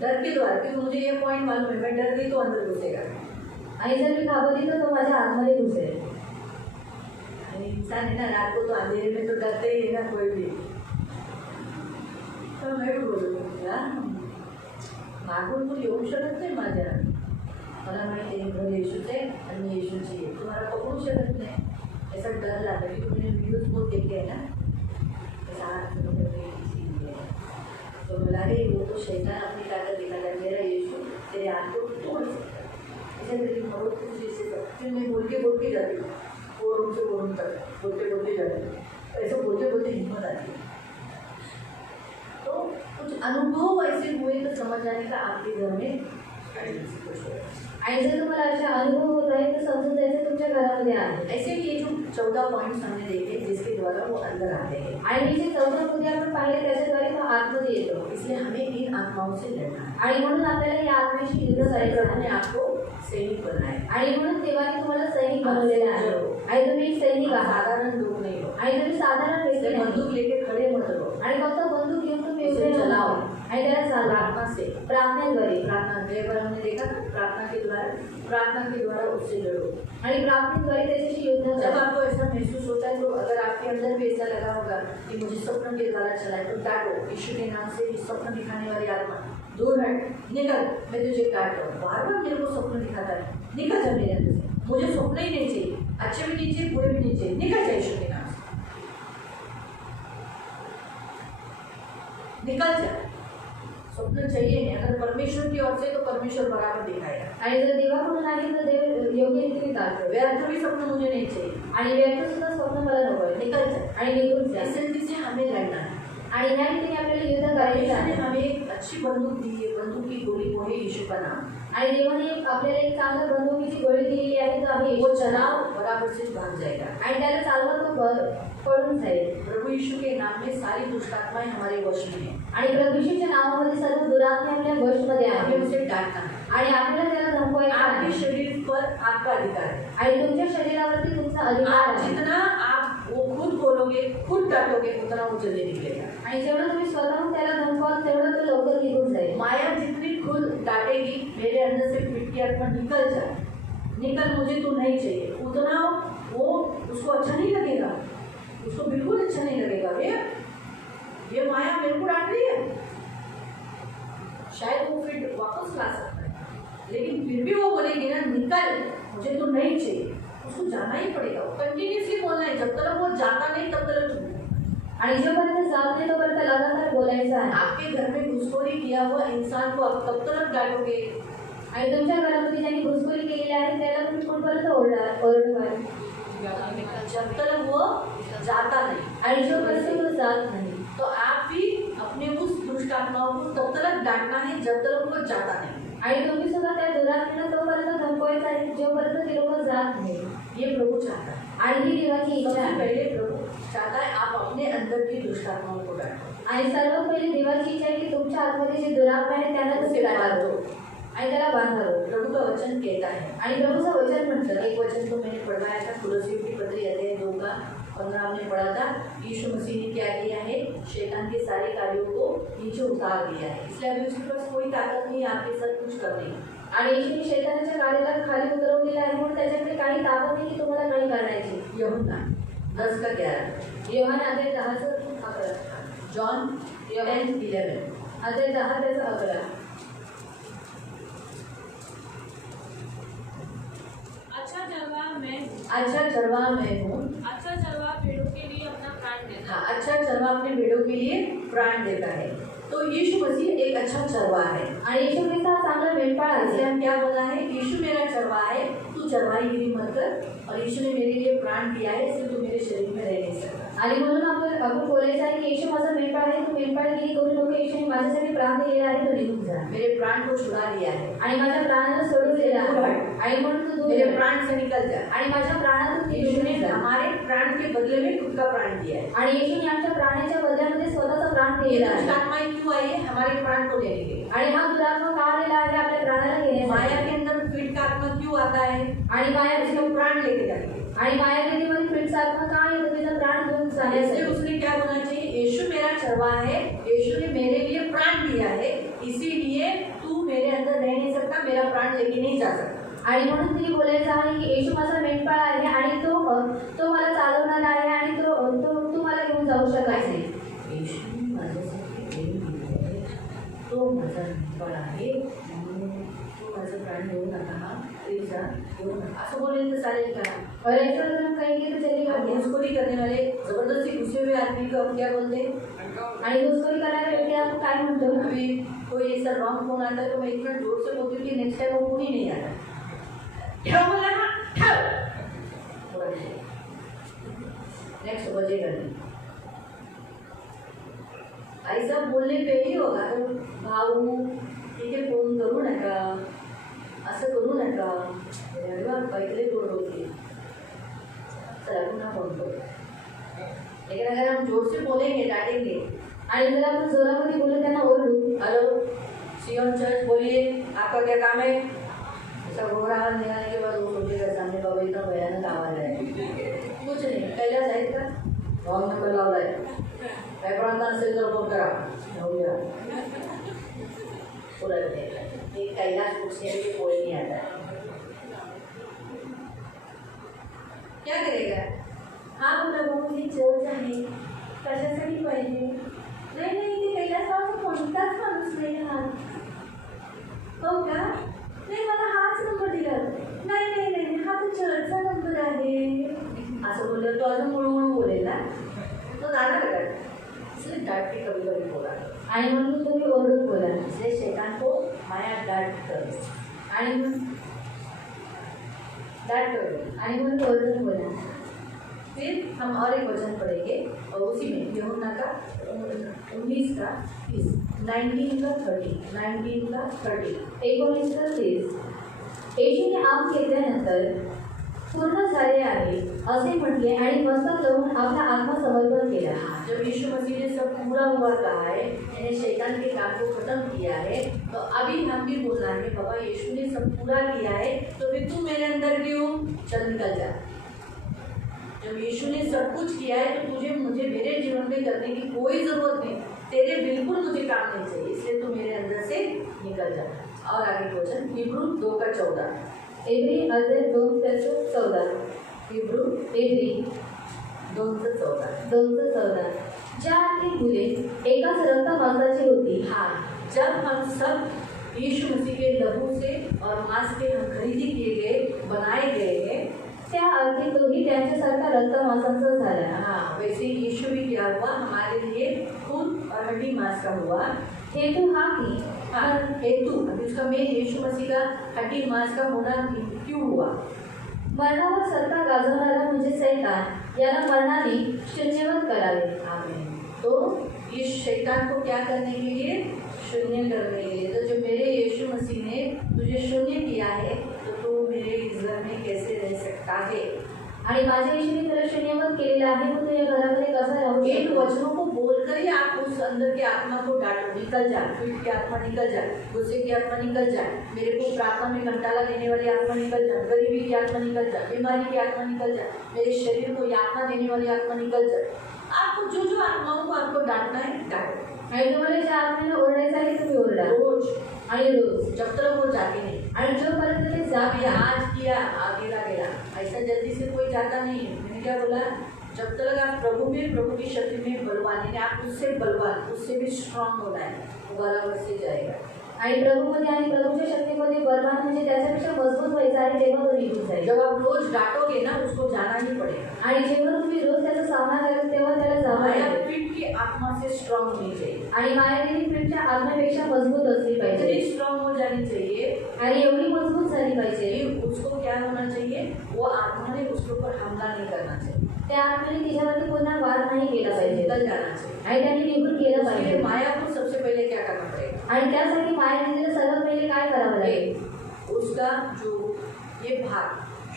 डर के द्वारा, क्योंकि मुझे ये पॉइंट मालूम है, मैं डर गई तो अंदर घुसेगा। आणि जर मी घाबरली तर तो माझ्या आतमध्ये घुसेल. आणि इंसान है ना, रात को तो अंधेरे में तो डरते ही है ना कोई भी। तर मैं भी बोलू यार, मागून तू येऊ शकत नाही माझ्या, मला माहिती आहे घर येशूच आहे आणि मी येशूची आहे, तुम्हाला पकडू शकत नाही। ऐसा डर लगा कि तुमने वीडियोज बहुत देखे है ना, ऐसा हाथ में तो बोला अरे वो तो शैतान अपनी ताकत दिखाता है, मेरा यीशु तेरे हाथ को तोड़ सकता है। ऐसे मेरी बहुत कुछ ऐसे फिर मैं बोल के जाती हूँ, वो रूम से वो रूम तक बोलते जाती हूँ, ऐसे बोलते हिम्मत आती है। तो कुछ अनुभव ऐसे हुए तो समझ जाने का आपके घर में कुछ हो। आणि जर तुम्हाला असे अनुभव होत आहे तर समजून जायचं तुमच्या घरामध्ये आहे. ऐसे ये जो 14 पॉइंट्स हमने देखे जिसके द्वारा वो अंदर आते हैं, आणि हे जे 14 मुद्दे आपण पाहिले त्याच्याद्वारे तो आतमध्ये येतो. इसलिए हमें इन आत्माओं से लड़ना है। आणि म्हणून आपल्याला या आत्म्याशी युद्ध करायचं प्रभु आहे. ने आपको सैनिक बनाया है। आणि म्हणून देवाने तुम्हाला सैनिक बनवलेला आहे. आणि तुम्ही एक सैनिक आप आहात. साधारण लोग नहीं हो, आणि तुम्ही साधारण व्यक्ती इसलिए नाही. बंदूक लेके खड़े मत रहो, आणि फक्त बंदूक घेऊन तुम्ही उभे चलाओ। राहा. आणि त्याला चालवा. आत्मा से प्रार्थनेद्वारे प्रार्थना जयपर हमने देखा ना, प्रार्थना के द्वारा उससे लड़ो। आणि प्रार्थनेद्वारे त्याच्याशी युद्ध जब करा। आपको ऐसा महसूस होता है, तो अगर आपके अंदर भी ऐसा लगा होगा कि मुझे स्वप्न के द्वारा चला है, तो डांटो, यीशु के नाम से स्वप्न दिखाने वाली आत्मा दूर हट, निकल, मैं तुझे काटता हूँ। बार बार मेरे को स्वप्न दिखाता है, निकल जा मेरे अंदर से, मुझे स्वप्न ही नहीं चाहिए, अच्छे भी नहीं चाहिए, बुरे भी नहीं चाहिए, निकल जा यीशु के नाम से, निकल जा। स्वप्न चाहिए नहीं, अगर परमेश्वर की ओर से तो परमेश्वर बराबर दिखाएगा। आणि जर देवाकडून आली तर देव योग्य रीतीने दाखवेल। व्यर्थ भी स्वप्न मुझे नहीं चाहिए, आणि व्यर्थ सुद्धा स्वप्न मला नको आहे। निकल जा। आणि निघून जा। इस रीति से हमें लड़ना है। आणि ह्या रीतीने आपल्याला युद्ध करायचं परमेश्वर ने आहे। हमें एक अच्छी बंदूक दी है, बंदूक की गोली वो है यीशु का नाम। आणि देवाने आपल्याला एक चांगल्या बंदुकीची गोळी दिलेली आहे, तो आहे वो येशूचं चलाओ, नाव। बराबर से भाग जाएगा। आणि त्याला चालवा तो पळून जाईल। प्रभु यीशु के नाम में सारी दुष्ट आत्माएं हमारे वश में है। आणि प्रभू येशूच्या नावामध्ये सर्व दुरात्मे आपल्या वशमध्ये हमें आहे। उसे डांटना है। आणि आपल्याला त्याला धमकायचं आपके आहे। शरीर पर आपका अधिकार है। आणि तुमच्या शरीरावरती तुमचा अधिकार आप आहे। जितना आप वो खुद बोलोगे, खुद डांटोगे, उतना वो जल्दी निकलेगा। आणि जेवढं तुम्ही स्वतःहून त्याला धमकाल तेवढं तो लवकर निघून जाईल। माया जितनी खुद डांटेगी, मेरे अंदर से फिट की आत्मा निकल जा, निकल, मुझे तू नहीं चाहिए, उतना वो उसको अच्छा नहीं लगेगा, उसको बिल्कुल अच्छा नहीं लगेगा। ये माया मेरे को डांट रही है, शायद वो फिर वापस ला सकता है, लेकिन फिर भी वो बोलेगी ना, निकल, मुझे तो नहीं चाहिए, उसको जाना ही पड़ेगा। कंटिन्यूसली बोलना है, जब तक वो जाता नहीं तब तक चुप। आणि जोपर्यंत जात नाही तोपर्यंत लगातार बोलायचं आहे। आपके घर में घुसखोरी किया हुआ इंसान को आप तब तक डांटोगे, आणि तुमच्या घरामध्ये ज्यांनी घुसखोरी केलेली आहे त्याला तुम्ही कुठपर्यंत ओरडवाल। जब तक वो जाता नहीं। आणि जोपर्यंत तो जात नाही तो आप भी अपने उस दुष्ट आत्माओं को तब तक डांटना है जब तक वो जाता नहीं। आणि तुम्ही सुद्धा त्या दुरात्म्याला तोपर्यंत धमकायचं आहे जोपर्यंत ते लोक जात नाही। ये प्रभु चाहता है। आणि ही देवाची इच्छा सबसे आहे। पहले प्रभु चाहता है आप अपने अंदर की दुष्ट आत्माओं को डांटो। आणि सर्वात पहिली देवाची इच्छा आहे की तुमच्या आतमध्ये जे दुरात्मा आहे त्यांना तुम्ही डांबो आणि त्याला बांधावं। प्रभु का वचन कहता है, आणि प्रभूचं वचन म्हणतं, एक वचन तो मैंने पढ़ाया था, तुलसियों की पत्री अध्याय 2 का 15 हमने पढ़ा था। यीशु मसीह ने क्या किया है, शैतान के सारे कार्यों को नीचे उतार दिया है, इसलिए अभी उसके पास कोई ताकत नहीं है आपके साथ कुछ करने। आणि येशूने शैतानाच्या गाडीला खाली उतरवलेलं आहे म्हणून त्याच्याकडे काही ताकद नाही की तुम्हाला काही करण्याची। यूहन्ना 10 का 11, योहान अध्याय 10:11, जॉन 10:11, अध्याय 10:11। अच्छा चरवाहा मैं हूँ। अच्छा चरवाहा भेड़ों के लिए अपना प्राण देता है। हाँ, अच्छा चरवाहा अपने भेड़ों के लिए प्राण देता है। तो यीशु मसीह एक अच्छा चरवाहा है। आणि येशू ख्रिस्त हा चांगला मेंढपाळ इसलिए आहे। हम क्या बोला है, यीशु मेरा चरवाहा है, तू चरवाहीगिरी मत कर, और यीशु ने मेरे लिए प्राण दिया है, इसलिए तू मेरे शरीर में रह नहीं सकता। आणि म्हणून आपण बोलायचं आहे की येशू माझा मेंढपाळ आहे, तू मेंढपाळगिरी करू नको। येशूने माझ्यासाठी प्राण दिलेला आहे, तो निघून जा। मेरे प्राण को छुड़ा लिया है, आणि माझ्या प्राणाला सोडून दिला आहे। आणि म्हणून तू दूर मेरे जा। प्राण से निकल जा। आणि माझ्या प्राणातून यीशु ने निघून जा। हमारे प्राण के बदले में खुद का प्राण दिया है। आणि येशूने आमच्या प्राण्याच्या बदल्यामध्ये स्वतःचा प्राण ये दिलेला दुष्ट आहे। आत्माएं क्यों आई है, हमारे प्राण को लेने के लिए। आणि हा दुरात्मा का आलेला आहे, आपल्या प्राणाला घेण्यासाठी। माया के अंदर पीठ का आत्मा क्यों आता है, आणि माया उसको प्राण लेके जाएंगे। आणि मायागिरीमध्ये पीठचा आत्मा का येतो, त्याचा प्राण घेऊन इसलिए जाण्यासाठी। उसने क्या होना चाहिए, यीशु मेरा चरवाहा है, यीशु ने मेरे लिए प्राण दिया है, इसीलिए तू मेरे अंदर रह नहीं सकता, मेरा प्राण लेके नहीं जा सकता। आणि म्हणून तिने बोलायचं आहे की येशू माझा मेंढपाळ आहे आणि तो मला चालवणार आहे आणि तो मला घेऊन जाऊ शकायचे। येशूने माझ्यासाठी प्रेम दिलं आहे, तो माझा मेंढपाळ आहे, म्हणून तो माझं प्राण घेऊ नका, प्लीज जा, घेऊ नका, असं बोलेल तर चालेल का? और ऐसा अगर हम कहेंगे तो चलेगा क्या? घुसखोरी करने वाले जबरदस्ती घुसे हुए आदमी को हम क्या बोलते हैं? आणि घुसखोरी करणारे व्यक्ती आपण काय म्हणतो? अभी कोई ऐसा रॉन्ग फोन आता है तो मैं इतना जोर से बोलती हूँ कि नेक्स्ट टाइम वो फोन ही नहीं आता। क्या बोला ना, नेक्स्ट बजेगा नहीं। ऐसा बोलने पे ही होगा तो भाऊ ठीक आहे, फोन करू नका, असं करू नका, पहिले गोड होती, चला पुन्हा फोन करू। लेकिन अगर हम जोर से बोलेंगे, डांटेंगे, आणि जर आपण जोरामध्ये बोलू त्यांना ओरडू, हेलो सियोन चर्च बोलिए, आपका क्या काम है, ऐसा घोड़ा आवाज निकालने के बाद वो सोचेगा सामने बाबा इतना भयानक आवाज है, कुछ नहीं, कैलाश आहेत का, रॉंग नंबर लावलाय, काय प्रॉब्लेम असेल तर फोन करा, हो गया। उलटने का। ये कैलाश पूछने के कोई नहीं आता है। क्या करेगा? हा प्रभू ही चर्च आहे, कशासाठी पाहिजे? नाही नाही, ते कैलास बाबाचा कोणताच माणूस नाही हा. हो का? नाही, मला हाच नंबर दिला. नाही नाही नाही, हा तो चर्चचा नंबर आहे. असं बोललं तो अजून मुळमुळ बोलेल ना, तो जाणार का? इसलिए डांट के कभी कभी बोला, आणि म्हणून तुम्ही ओरडून बोला. इसलिए शैतान को माया डांट कर, आणि म्हणून डांट कर। आणि म्हणून ओरडून बोला. फिर हम और एक वचन पढ़ेंगे और उसी में यूहन्ना का 19 का 30, 19 का 30, 19 का 30। 19:30. येशूने आम घेतल्यानंतर पूर्ण झाले आहे असे म्हटले आणि मस्तक लावून आपला आत्मा समर्पण केला. जब यीशु मसीह ने सब पूरा हुआ कहा है, यानी शैतान के काम को खत्म किया है, तो अभी हम भी बोलना है बाबा यीशु ने सब पूरा किया है, तो फिर तू मेरे अंदर क्यों? चल निकल जा। जब यीशु ने सब कुछ किया है तो तुझे मुझे मेरे जीवन में करने की कोई ज़रूरत नहीं, तेरे बिल्कुल मुझे काम नहीं चाहिए, इसलिए तू मेरे अंदर से निकल जा। और आगे वचन हिब्रू 2:14। एब्री 2:14. हिब्रू एब्री 2:14। ज्या आधी मुले एकाच रक्तमांसाची होती. हाँ, जब हम सब यीशु मसीह के लहू से और मांस के हम खरीदी किए गए, बनाए गए हैं, त्या अर्थी तोही त्यांच्यासारखा रक्तमांसाचा झाला. हाँ वैसे ही यीशु भी क्या हुआ हमारे लिए खून और हड्डी मांस का हुआ। हेतू हा की हाँ हेतु, अभी उसका मेन यीशु मसीह का हड्डी मांस का होना क्यों हुआ? मरणावर सत्ता गाजवणारा म्हणजे सैतान याला मरणाने शून्यवत करावे. आमीन। तो इस शैतान को क्या करने के लिए? शून्य करने के लिए। तो जो मेरे यीशु मसीह ने तुझे शून्य किया है, तो तू मेरे इस घर में कैसे रह सकता है? आणि माझ्या येशूने त्याला शून्यवत केलेला आहे, मग तू या घरामध्ये कसा राहू इन शकतो? वचनों को बोलकर ही आप उस अंदर की आत्मा को डांटो, निकल जा, पीठ की आत्मा निकल जा, गुस्से की आत्मा निकल जा, मेरे को प्रार्थना में घंटाला देने वाली आत्मा निकल जा, गरीबी की आत्मा निकल जा, बीमारी की आत्मा निकल जा, मेरे शरीर को यातना देने वाली आत्मा निकल जा। आपको जो जो आत्माओं को आपको डांटना है डांटो। आणि तुम्हाला ज्या आत्म्याला ओरडायचं आहे तुम्ही ओरडा. रोज, आणि रोज. जब तक वो जाते नहीं। आणि जोपर्यंत ते अभी जागे आज किया आगे गेला, ऐसा जल्दी से कोई जाता नहीं है। मैंने क्या बोला? जब तक आप प्रभु में, प्रभु की शक्ति में बलवान, यानी आप उससे बलवान, उससे भी स्ट्रांग होना है, वो बराबर से जाएगा। आणि प्रभूमध्ये आणि प्रभूच्या शक्तीमध्ये बलवान म्हणजे त्याच्यापेक्षा मजबूत व्हायचं आणि तेव्हा तो निघून जाईल. जब आप रोज डांटोगे ना, उसको जाना ही पड़ेगा। आणि जेव्हा तुम्ही रोज त्याचा सामना कराल तेव्हा त्याला जावं माया लागेल. पीठ की आत्मा से स्ट्रांग होनी चाहिए। आणि मायादेवी पीठच्या आत्म्यापेक्षा मजबूत असली पाहिजे इतनी स्ट्रांग हो जानी चाहिए आणि एवढी मजबूत झाली पाहिजे. कि उसको क्या होना चाहिए? वो आत्मा ने उसके ऊपर हमला नहीं करना चाहिए, त्या आत्म्याने तिच्यावरती पुन्हा वार नाही केला पाहिजे निकल जाना चाहिए। आणि त्यांनी निघून गेलं इसलिए पाहिजे. माया को सबसे पहले क्या करना पड़ेगा? आणि त्यासाठी मायादेवीला सर्वात पहिले काय करावं लागेल? उसका जो ये भाग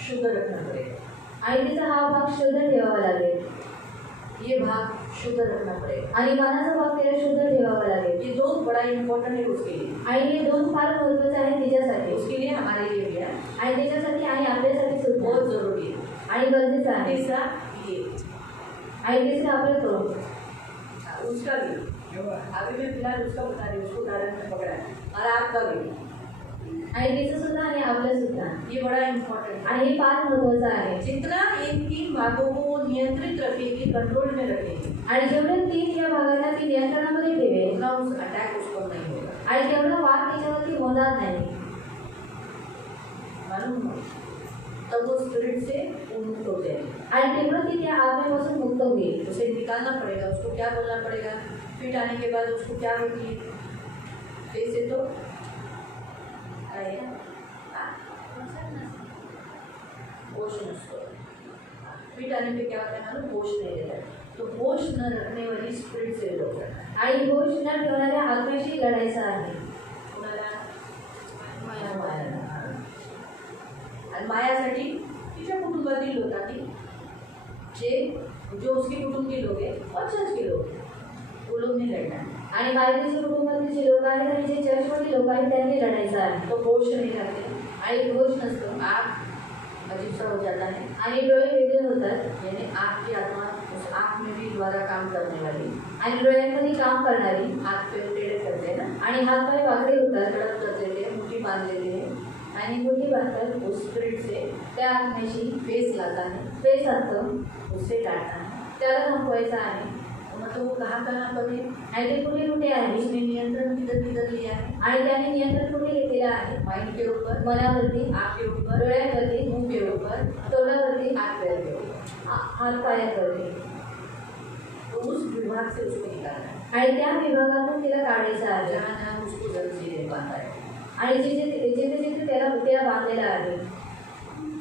शुद्ध रखना पड़ेगा, आणि तिचा हा भाग शुद्ध ठेवावा लागेल. ये भाग शुद्ध रखना पड़ेगा। आणि मनाचा भाग तिला शुद्ध ठेवावा लागेल. ये दो बड़ा इम्पोर्टेंट है उसके लिए, आणि हे दोन फार महत्त्वाचे आहेत तिच्यासाठी उसके लिए हमारे लिए भी है, आणि तिच्यासाठी आणि आपल्यासाठी सुद्धा बहुत जरूरी है। आणि गरजेचं आहे. तीसरा ये, आणि तिसरं आपलं तोंड. उसका भी अभी मैं फिलहाल उसका बता रही हूँ, उसको उदाहरण में पकड़ा है, और आपका भी, आणि तिचं सुद्धा आणि आपलं सुद्धा. ये बड़ा इम्पोर्टेंट है। आणि हे फार महत्त्वाचं आहे. जितना इन 3 भागों को वो नियंत्रित रखेगी, कंट्रोल में रखेगी, आणि जेवढे 3 या भागांना ती नियंत्रणामध्ये ठेवेल उतना उस अटैक उसको नहीं होगा। आणि तेवढा वाद तिच्यावरती होणार नाही. मालूम है? तब वो स्पिरिट से मुक्त हो जाएगी। आणि तेवढं ती त्या आत्म्यापासून मुक्त होईल. उसे निकालना पड़ेगा, उसको क्या बोलना पड़ेगा? फिट आने के बाद उसको क्या होती है? जैसे तो होश नष्ट, फिट आने पे क्या होता है मालूम? होश नहीं रहता है। तो होश न रखने वाली स्पिरिट से लोग करना है। आणि होश न ठेवणाऱ्या आत्म्याशी लढायचं आहे. कोणाला? मायाला. आणि मायासाठी तिच्या कुटुंबातील लोकांनी जो उसके कुटुंब के लोग हैं और चर्च के लोग हैं, वो लोग नहीं लड़ना है। आणि मायदेवीच्या कुटुंबातील जे लोक आहेत आणि जे चर्चमधील लोक आहेत त्यांनी लढायचं आहे. तो होश नहीं रखते, आणि होश नसतो आँख अजीब सा हो जाता है, आणि डोळे वेगळे होतात. यानी आपकी आत्मा उस आँख में भी द्वारा काम करने वाली, आणि डोळ्यांमध्ये काम करणारी हाथ पे टेढ़े करते हैं ना, आणि हातपाय वाकडे होतात तड़प करते थे, मुट्ठी बांध लेते हैं, आणि मुठी बांधतात उस स्पिरिट से त्या आत्म्याशी फेस लाता है, पेस असतं उससे काटता है। त्याला थांबवायचं आहे मतलब वो कहाँ पर है, आणि ते कुठे कुठे आहे उसने नियंत्रण किधर किधर लिया है, आणि त्याने नियंत्रण कुठे घेतलेलं आहे माइंड के ऊपर, मनावरती आँख के ऊपर, डोळ्यावरती मुंह के ऊपर, तोंडावरती हाथ पैर के ऊपर। हात पायावरती तो उस विभाग से उसको निकालना है, आणि त्या विभागातून तिला काढायचं आहे जहाँ जहाँ उसको जंजीरें बांधा है, आणि जिथे त्याला त्याला बांधलेला आहे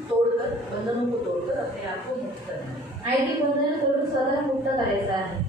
तोड़कर, बंधनों को तोड़कर अपने आप को मुक्त करना है। आणि ती बंधनं तोडून स्वतःला मुक्त करायचं आहे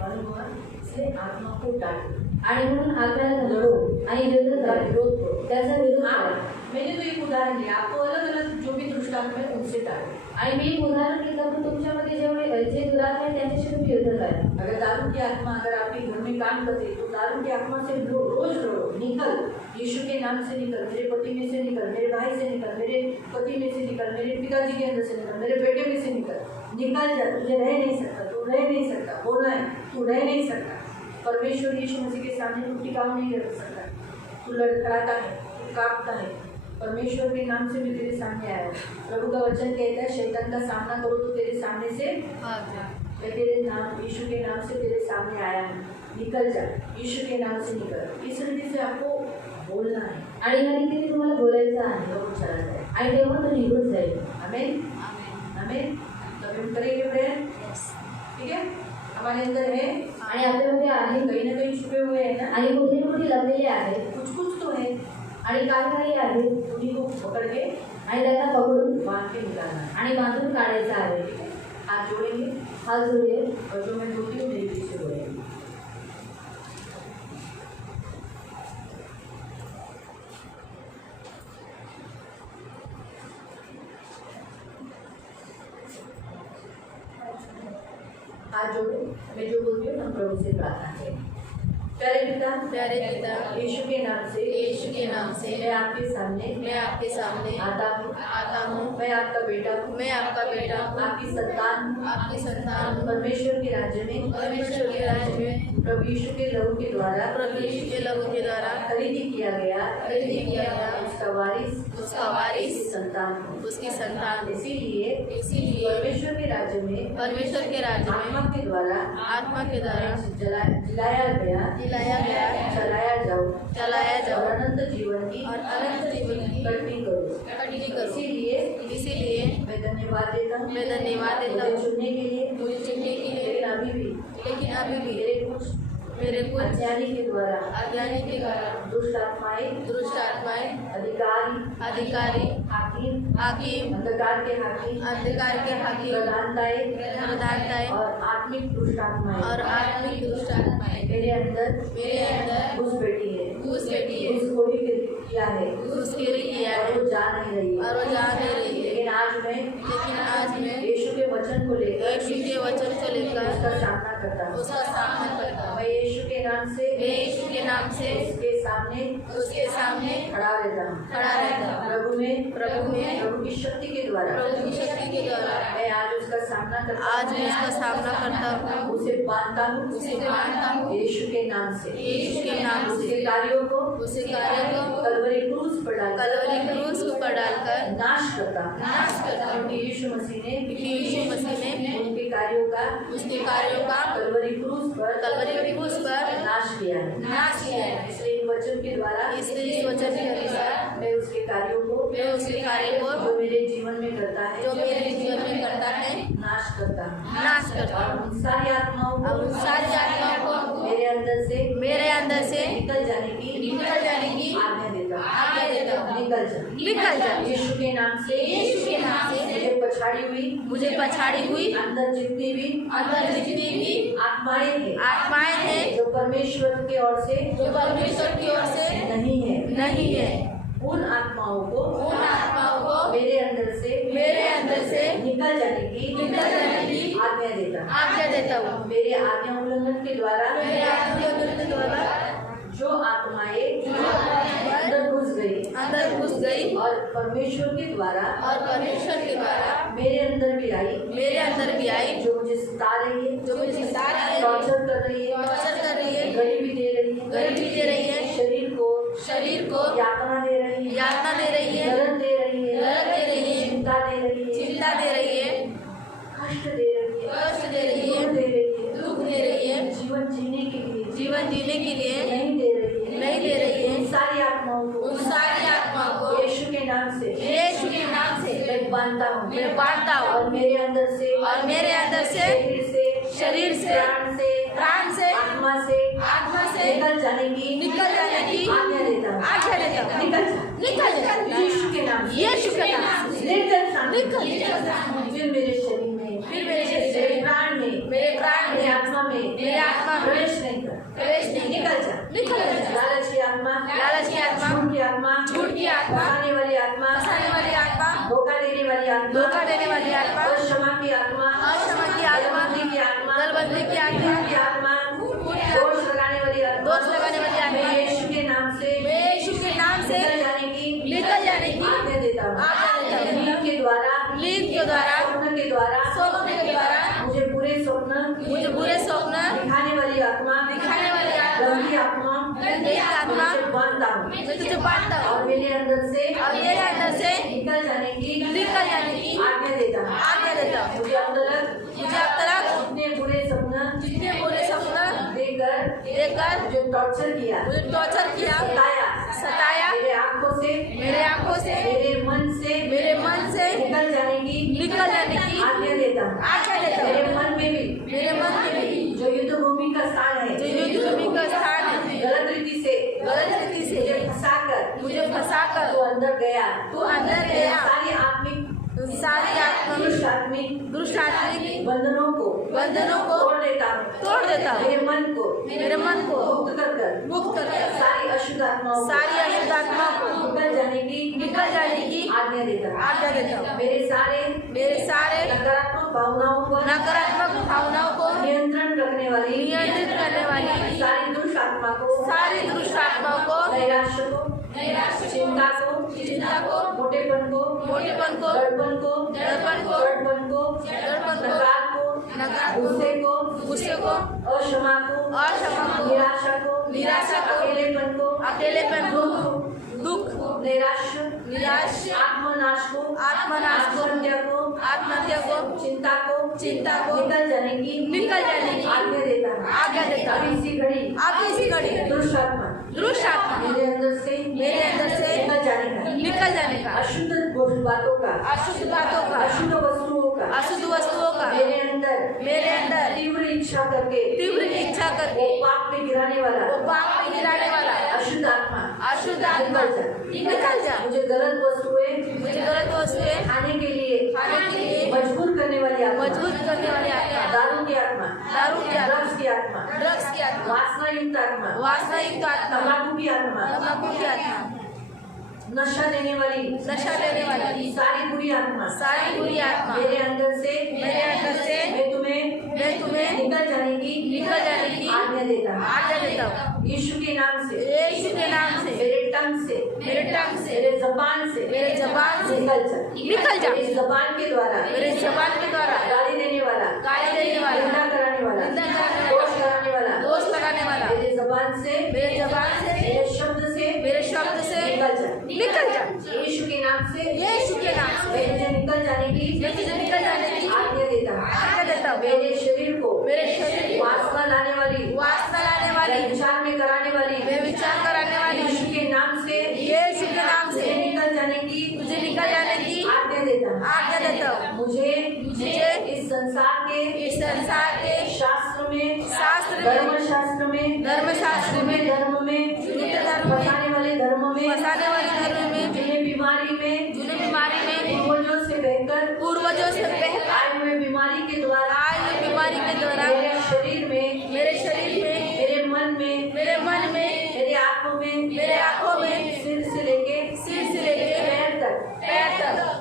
मालूम हुआ? इसलिए आत्मा को डांटो, आणि म्हणून आत्म्याला धरो आणि विरोध उसका करा विरोध करो। त्याचा विरोध करा मैंने तो एक उदाहरण दिया, आपको अलग अलग जो भी दृष्टांत है उनसे डांटो। आणि मी एक उदाहरण घेतलं तर तुमच्यामध्ये जेवढे जे दुरात्मा आहे त्यांच्याशी तुम्ही युद्ध करा अगर दारू की आत्मा अगर आपके घर में काम करती तो दारू की आत्मा से रोज लड़ो, निकल, यीशु के नाम से निकल, मेरे पति में से निकल, मेरे भाई से निकल, मेरे पति में से निकल, मेरे पिताजी के अंदर से निकल, मेरे बेटे में से निकल जा, तुझे रह नहीं सकता, तू रह नहीं सकता, बोलना है, तू रह नहीं सकता। परमेश्वर यीशु मसीह के सामने तू टिकाव नहीं कर सकता, तू लड़खड़ाता है, तू कांपता है। परमेश्वर के नाम से मैं तेरे सामने आया हूँ। प्रभु का वचन कहता है शैतान का सामना करो तो तेरे सामने से मैं तेरे नाम यीशु के नाम से तेरे सामने आया हूँ, निकल जा, यीशु के नाम से निकल। इस रीति से आपको बोलना है, आणि ह्या रीतीने तुम्हाला बोलायचं आहे लोग चला जाए। आणि तेव्हा तो निघून जाईल आमीन, आमीन। तब हम करेंगे प्रेयर, ठीक है? हमारे अंदर है, आणि आपल्यामध्ये आहे कहीं ना कहीं छुपे हुए हैं ना, आणि कुठे ना कुठे लपलेले आहेत कुछ कुछ तो है, आणि काही आहे उन्हीं को पकड़ के आणि त्यांना पकडून बांध के निकालना है। आणि बांधून काढायचं आहे हाथ जोड़ेंगे हात जोडे और जो मैं बोलती हूँ मेरे पीछे बोलेंगे। हाथ जोड़ो, मैं जो बोलती हूँ हम प्रभु से प्रार्थना करें। प्यारे पिता, यीशु के नाम से मैं आपके सामने आता हूँ, मैं आपका बेटा हूँ, आपकी संतान परमेश्वर के राज्य में प्रभु यीशु के लहू के द्वारा खरीदी किया गया उसका वारिस उसकी संतान इसीलिए परमेश्वर के राज्य में आत्मा के द्वारा जिलाया गया चलाया जाओ और अनंत जीवन की कटनी करो। इसीलिए मैं धन्यवाद देता हूँ मुझे चुनने के लिए, लेकिन अभी भी मेरे कुछ अज्ञानी के द्वारा दुष्ट आत्माएं अधिकारी हाकिम अंधकार के हाकिम प्रधानताएं और आत्मिक दुष्ट आत्माएं मेरे अंदर घुस बैठी है, घुसखोरी किया है और वो जा नहीं रही है। लेकिन आज मैं यीशु के वचन को लेकर उसका सामना करता हूँ। मैं यीशु के नाम से उसके सामने खड़ा रहता हूँ। प्रभु की शक्ति के द्वारा मैं आज उसका सामना करता हूँ, उसे बांधता हूँ यीशु के नाम से, उसके कार्यों को कलवरी क्रूस पर डालकर नाश करता हूँ। क्योंकि यीशु मसीह ने उनके कार्यों का कलवरी क्रूस पर नाश किया है। इसलिए इस वचन के द्वारा मैं उसके कार्यों को जो मेरे जीवन में करता है नाश करता हूँ। और उन सारी आत्माओं को मेरे अंदर से निकल जाने की आज्ञा देता हूँ। निकल जा यीशु के नाम से मुझे पछाड़ी हुई अंदर जितनी भी आत्माएं हैं जो परमेश्वर की ओर से नहीं है उन आत्माओं को मेरे अंदर से निकल जाने की आज्ञा देता हूँ। मेरे आज्ञा उल्लंघन के द्वारा जो आत्माएं अंदर घुस गई और परमेश्वर के द्वारा मेरे अंदर भी आई जो मुझे सता रही है, जो मुझे सता रही है, टॉर्चर कर रही है, टॉर्चर कर रही है, गरीबी दे रही है, गरीबी दे रही है, शरीर को यातना दे रही है, यातना दे रही है, दर्द दे रही है, दर्द दे रही है, चिंता दे रही है, चिंता दे रही है, कष्ट दे रही है, कष्ट दे रही है, दुख दे रही है, दुख दे रही है, जीवन जीने के लिए जीवन जीने के लिए नहीं दे रही है, नहीं दे रही है। उन सारी आत्माओं को उन सारी आत्माओं को यीशु के नाम से यीशु के नाम से मैं बांधता हूँ, मैं बांधता हूँ और मेरे अंदर से शरीर से प्राण से आत्मा से निकल जाने की आज्ञा देता हूँ। आज्ञा देता हूँ। निकल जा यीशु के नाम से यीशु के नाम से निकल निकल। फिर मेरे शरीर में, फिर मेरे शरीर मेरे में, प्राण में, मेरे प्राण मेरे में, आत्मा में, मेरे आत्मा में प्रवेश नहीं कर, प्रवेश नहीं निकल जा, निकल जा। लालच की आत्मा, लालच की आत्मा, झूठ की आत्मा, झूठ की आत्मा, फंसाने वाली आत्मा, फंसाने वाली आत्मा, धोखा देने वाली आत्मा, धोखा देने वाली आत्मा, अक्षमा की आत्मा, अक्षमा की आत्मा, दलबंदी की आत्मा, दलबंदी की आत्मा, झूठ की आत्मा, दोष लगाने वाली आत्मा, दोष लगाने वाली आत्मा, मैं यीशु के नाम से यीशु के नाम से निकल जाने की आज्ञा देता हूँ। आज्ञा देता हूँ। नींद के द्वारा, स्वप्न के द्वारा, मुझे बुरे स्वप्न दिखाने वाली आत्मा, गंदी आत्मा, मैं बांधता हूँ मैं तुझे बांधता हूँ और मेरे अंदर से निकल जाने की आज्ञा देता हूँ। आज्ञा देता हूँ। मुझे अब तक जितने बुरे सपना देकर जो टॉर्चर किया, सताया मेरे आंखों से, मेरे मन से निकल जाने की आज्ञा देता हूँ। मेरे मन में भी जो युद्ध भूमि का स्थान है, गलत रीति से मुझे फंसाकर तू अंदर गया, सारी आत्मिक दुष्ट आत्मिक बंधनों को तोड़ देता हूँ। मेरे मन को मुक्त कर सारी अशुद्ध आत्माओं को निकल जाने की आज्ञा देता हूँ। मेरे सारे नकारात्मक भावनाओं को नियंत्रण रखने वाली सारी दुष्ट आत्मा को, नैराश्य को, चिंता को, मोटेपन को, दर्पण को, नकार को, गुस्से को, अक्षमा को, निराशा को, अकेलेपन को, दुख, नैराश्य, आत्मनाश को, आत्महत्या को, चिंता को निकल जाने की आज्ञा देता हूँ। इसी घड़ी दुष्ट आत्मा मेरे अंदर से निकल जाने का, अशुद्ध बातों का, अशुद्ध वस्तुओं का मेरे अंदर तीव्र इच्छा करके वो पाप में गिराने वाला अशुद्ध आत्मा निकल जा। मुझे गलत वस्तुएं खाने के लिए मजबूर करने वाली आत्मा, दारू की आत्मा, ड्रग्स की आत्मा, वासना युक्त आत्मा, तंबाकू की आत्मा, नशा लेने वाली सारी बुरी आत्मा मेरे अंदर से मैं तुम्हें निकल जाने की आज्ञा देता हूँ। यीशु के नाम से मेरे टंग से मेरे जबान से निकल जा। मेरे जबान के द्वारा गाली देने वाला, निंदा कराने वाला, दोष लगाने वाला मेरे जबान से मेरे शब्द से निकल जा। यीशु के नाम से मैं तुझे निकल जाने की आज्ञा देता हूँ। मेरे शरीर को वासना लाने वाली विचार में कराने वाली यीशु के नाम से मुझे निकल जाने की आज्ञा देता हूँ। मुझे इस संसार के शास्त्र में धर्म में फंसाने वाले धर्म में जिन्हें बीमारी में पूर्वजों से बेहतर आए हुए बीमारी के द्वारा मेरे शरीर में मेरे मन में मेरे आँखों में सिर से लेके पैर तक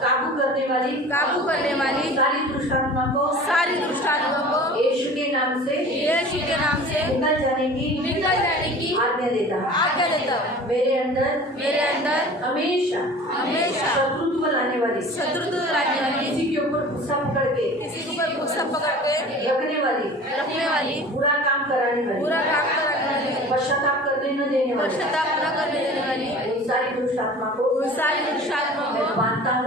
काबू करने वाली सारी दुष्ट आत्मा को यीशु के नाम से निकल जाने की आज्ञा देता हूँ। मेरे अंदर हमेशा शत्रुत्व लाने वाली किसी के ऊपर गुस्सा पकड़ के किसी के ऊपर गुस्सा पकड़ के रखने वाली बुरा काम कराने वाली पश्चाताप करने न देने वाली पश्चाताप न करने देने वाली उन सारी दुष्ट आत्मा को उन सारी दुष्ट आत्मा मैं को बांधता हूँ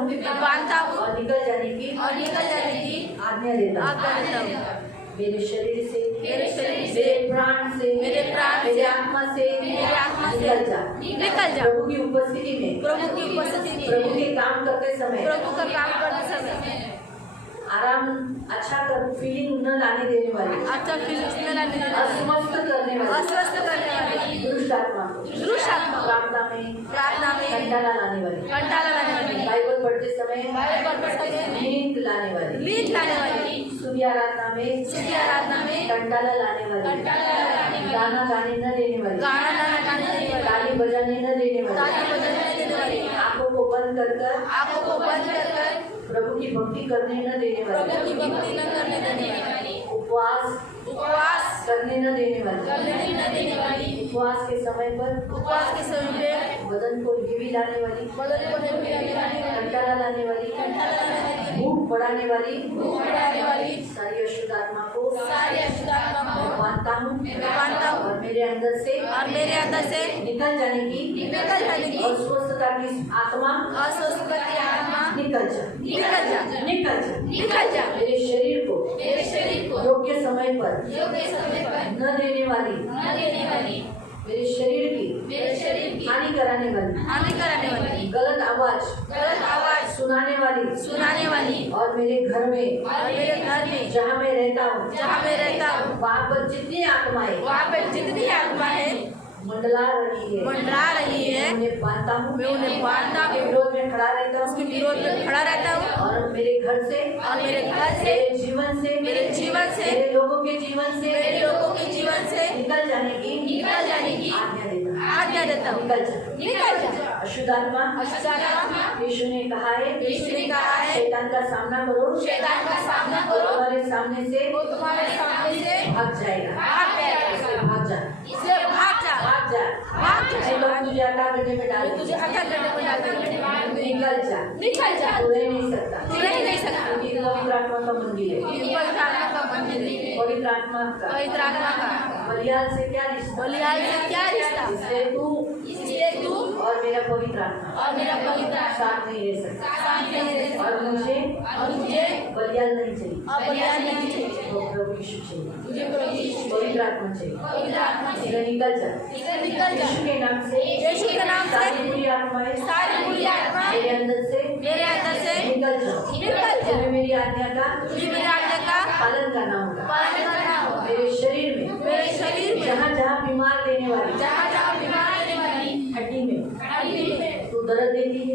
और निकल जाने की आज्ञा देता हूँ मेरे शरीर से मेरे प्राण से मेरे आत्मा से निकल जा प्रभु की उपस्थिति में प्रभु के काम करते समय आराम अच्छा कर फीलिंग न लाने देने वाली अस्वस्थ करने वाली दुष्ट आत्मा प्रार्थना में कंटाला लाने वाली बाइबल पढ़ते समय नींद लाने वाली सूर्य आराधना में कंटाला लाने वाली गाना गाने न देने वाली ताली बजाने न देने वाली आंखों को बंद कर प्रभु की भक्ति करने न देने वाली उपवास करने न देने वाली उपवास के समय पर बदन को हेवी लाने वाली कंटाला लाने वाली भूख बढ़ाने वाली सारी अशुद्ध आत्मा को मैं मानता हूँ और मेरे अंदर से निकल जाने की और स्वस्थता की आत्मा निकल जा मेरे शरीर को योग्य समय पर न देने वाली मेरे शरीर की हानि कराने वाली गलत आवाज सुनाने वाली और मेरे घर में जहाँ मैं रहता हूँ वहाँ पर जितनी आत्माएं मंडला रही है मैं उन्हें बांधता हूँ विरोध में खड़ा रहता हूँ और मेरे घर से मेरे जीवन से मेरे लोगों के जीवन से निकल जाने की आज्ञा देता हूँ निकल जा अशुद्ध आत्मा यीशु ने कहा है शैतान का सामना करो तुम्हारे सामने से भाग जाएगा भाग जा तुझे आटा गड्ढे में डाल निकल जा तू रह नहीं सकता पवित्र आत्मा का मंदिर है पवित्र आत्मा का बलियाल से क्या रिश्ता इसलिए तू और मेरा पवित्र आत्मा साथ नहीं रह सकता और मुझे बलियाल नहीं चाहिए तो प्रभु यीशु चाहिए पवित्र आत्मा चाहिए निकल जा यीशु के नाम से सारी बुरी आत्माएं मेरे अंदर से निकल जाओ तुम्हें मेरी आज्ञा का पालन करना होगा मेरे शरीर में जहाँ बीमार देने वाली हड्डी में तू दर्द देती है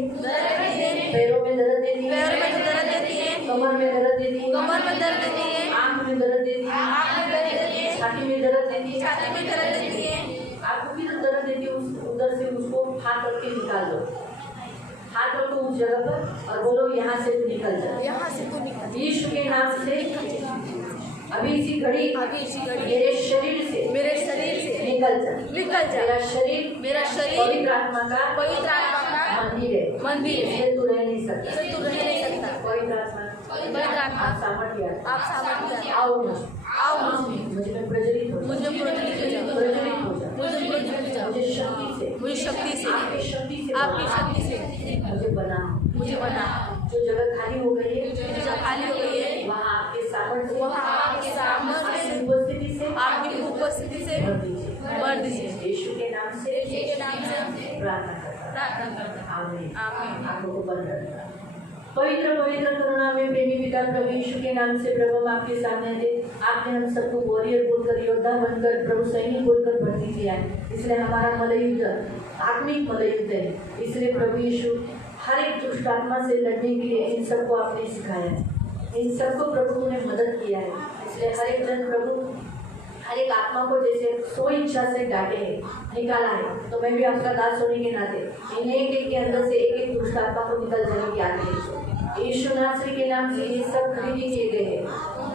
पैरों में दर्द देती है कमर में दर्द देती है आँख में दर्द देती है छाती में दर्द देती है आपको भी तो दर्द देती है उधर से उसको हाथ करके निकाल दो हाथ रखो उस जगह पर और बोलो यहाँ से तू निकल जा यीशु के नाम से अभी इसी घड़ी मेरे शरीर से निकल जा मेरा शरीर पवित्र आत्मा का मंदिर है तू रह नहीं सकता पवित्र आत्मा आप सामर्थ्य आओ मुझे में प्रज्वलित हो जा मुझे शक्ति से आपकी शक्ति से मुझे बना जो जगह खाली हो गई है वहाँ आपके सामर्थ्य आपकी उपस्थिति से भर दीजिए यीशु के नाम से प्रार्थना करता आमीन आपको बंद करता पवित्र करुणा में प्रेमी पिता प्रभु यीशु के नाम से प्रभु हम आपके सामने थे आपने हम सबको वॉरियर बोलकर योद्धा बनकर प्रभु सैनिक बोलकर भर्ती किया है इसलिए हमारा मलयुद्ध आत्मिक मलयुद्ध है इसलिए प्रभु यीशु हर एक दुष्ट आत्मा से लड़ने के लिए इन सबको आपने सिखाया है इन सबको प्रभु ने मदद किया है इसलिए हर एक जन प्रभु हर एक आत्मा को जैसे सो इच्छा से डांटे है निकाला है तो मैं भी आपका दास होने के नाते इन एक के अंदर से एक दुष्ट आत्मा को निकल जाने की आज्ञा यीशु नासरी के नाम से ये सब खरीदी किए गए हैं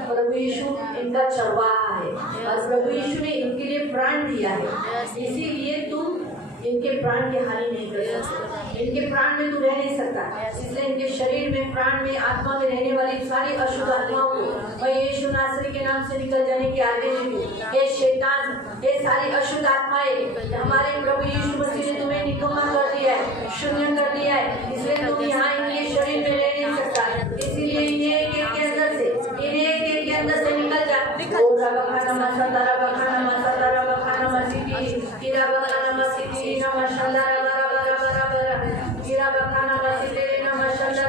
प्रभु यीशु इनका चरवाहा है और प्रभु यीशु ने इनके लिए प्राण दिया है इसीलिए तुम इनके प्राण की हानि नहीं कर सकता, इनके प्राण में तू रह नहीं सकता। इसलिए इनके शरीर में, प्राण में, आत्मा में रहने वाली सारी अशुद्ध आत्माओं को मैं यीशु नासरी के नाम से निकल जाने की आदेश दूं। ये शैतान, ये सारी अशुद्ध आत्माएं हमारे प्रभु यीशु मसीह ने तुम्हें निकम्मा कर दिया है, शून्य कर दिया है, इसलिए तुम यहाँ इनके शरीर में रह नहीं सकता। इसीलिए इन्हें एक के अंदर से, इन्हें एक के अंदर से निकल जा। ओ रबखाना मसाला, रबखाना मसाला, रबखाना मसीही, कीरा बखाना मसीही, नमशाला कीरा बखाना मसीही, नमशाला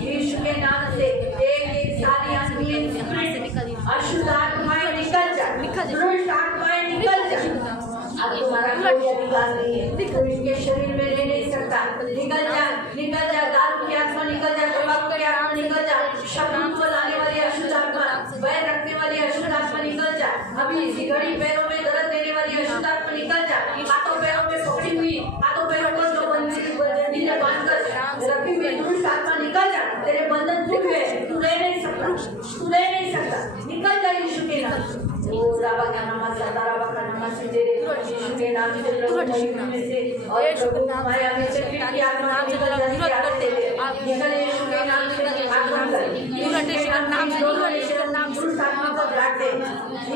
यीशु के नाम से एक सारी अनक्लीन स्पिरिट, अशुद्ध आत्माएं निकल जा, दुष्ट आत्माएं निकल जा। अब तुम्हारा कोई अधिकार नहीं है, तुम इनके शरीर में रह नहीं सकता। निकल जा, निकल जा, दारू की आत्मा निकल जा, तंबाकू की आत्मा निकल जा, शत्रुत्व लाने वाली अशुद्ध आत्मा, बैर रखने वाली अशुद्ध आत्मा निकल जा। अभी इसी घड़ी पैरों में दर्द देने वाली अशुद्ध आत्मा निकल जा। हाथों पैरों में पकड़ी हुई, हाथों पैरों पर जो बंदी ने बांधकर रखी हुई दुष्ट आत्मा निकल जा। तेरे बंधन टूट गए, तू रह नहीं सकता, तू रह नहीं सकता, निकल जा यीशु के नाम से। ओ रबा का नाम सदा, रबा का नाम से तेरे यीशु के नाम से प्रभु में से और प्रभु माया में से फिर की आत्मा निकल जाने की आदेश दे। निकल यीशु के नाम से आत्मा कर, यीशु के नाम से दुष्ट आत्मा को काट दे,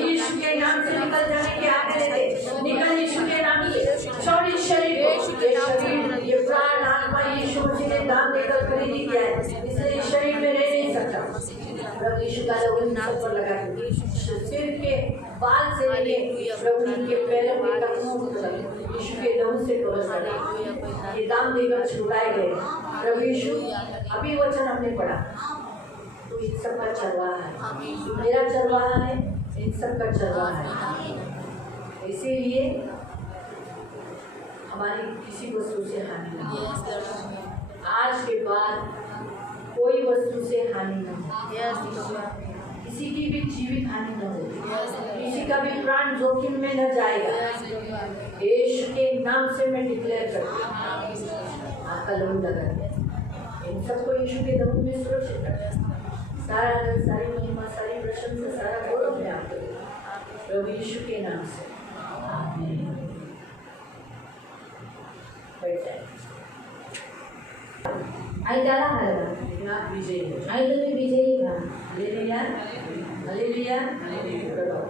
यीशु के नाम से निकल जाने की आदेश दे। निकल यीशु के नाम से, छोड़ इस शरीर को, ये शरीर, ये प्राण, आत्मा यीशु मसीह ने दाम देकर खरीदी किया है, इसलिए इस शरीर में रह नहीं सकता। प्रभु यीशु का लोग नाम पर लगा के सिर के बाल से लेके प्रभु के पैरों में टखनों तक यीशु के लहू से पहुंचा ये दाम देकर छुड़ाए गए। प्रभु यीशु अभी वचन हमने पढ़ा, तो इन सब का चरवाहा है, मेरा चरवाहा है, इन सब का चरवाहा है। इसीलिए हमारी किसी वस्तु से हानि नहीं, आज के बाद कोई वस्तु से हानि न हो, किसी की भी जीवित हानि न हो, किसी का भी प्राण जोखिम में न जाएगा। यीशु के नाम से मैं डिक्लेयर करती हूँ, आपका लहू लगा इन सबको यीशु के लहू में सुरक्षित रखें। सारी महिमा, सारी प्रशंसा, सारा गौरव मैं आपको दूँ प्रभु यीशु के नाम से, आमीन। आणि त्याला हरवा विजयी आणि तुम्ही विजयी व्हा। Hallelujah, hallelujah, hallelujah.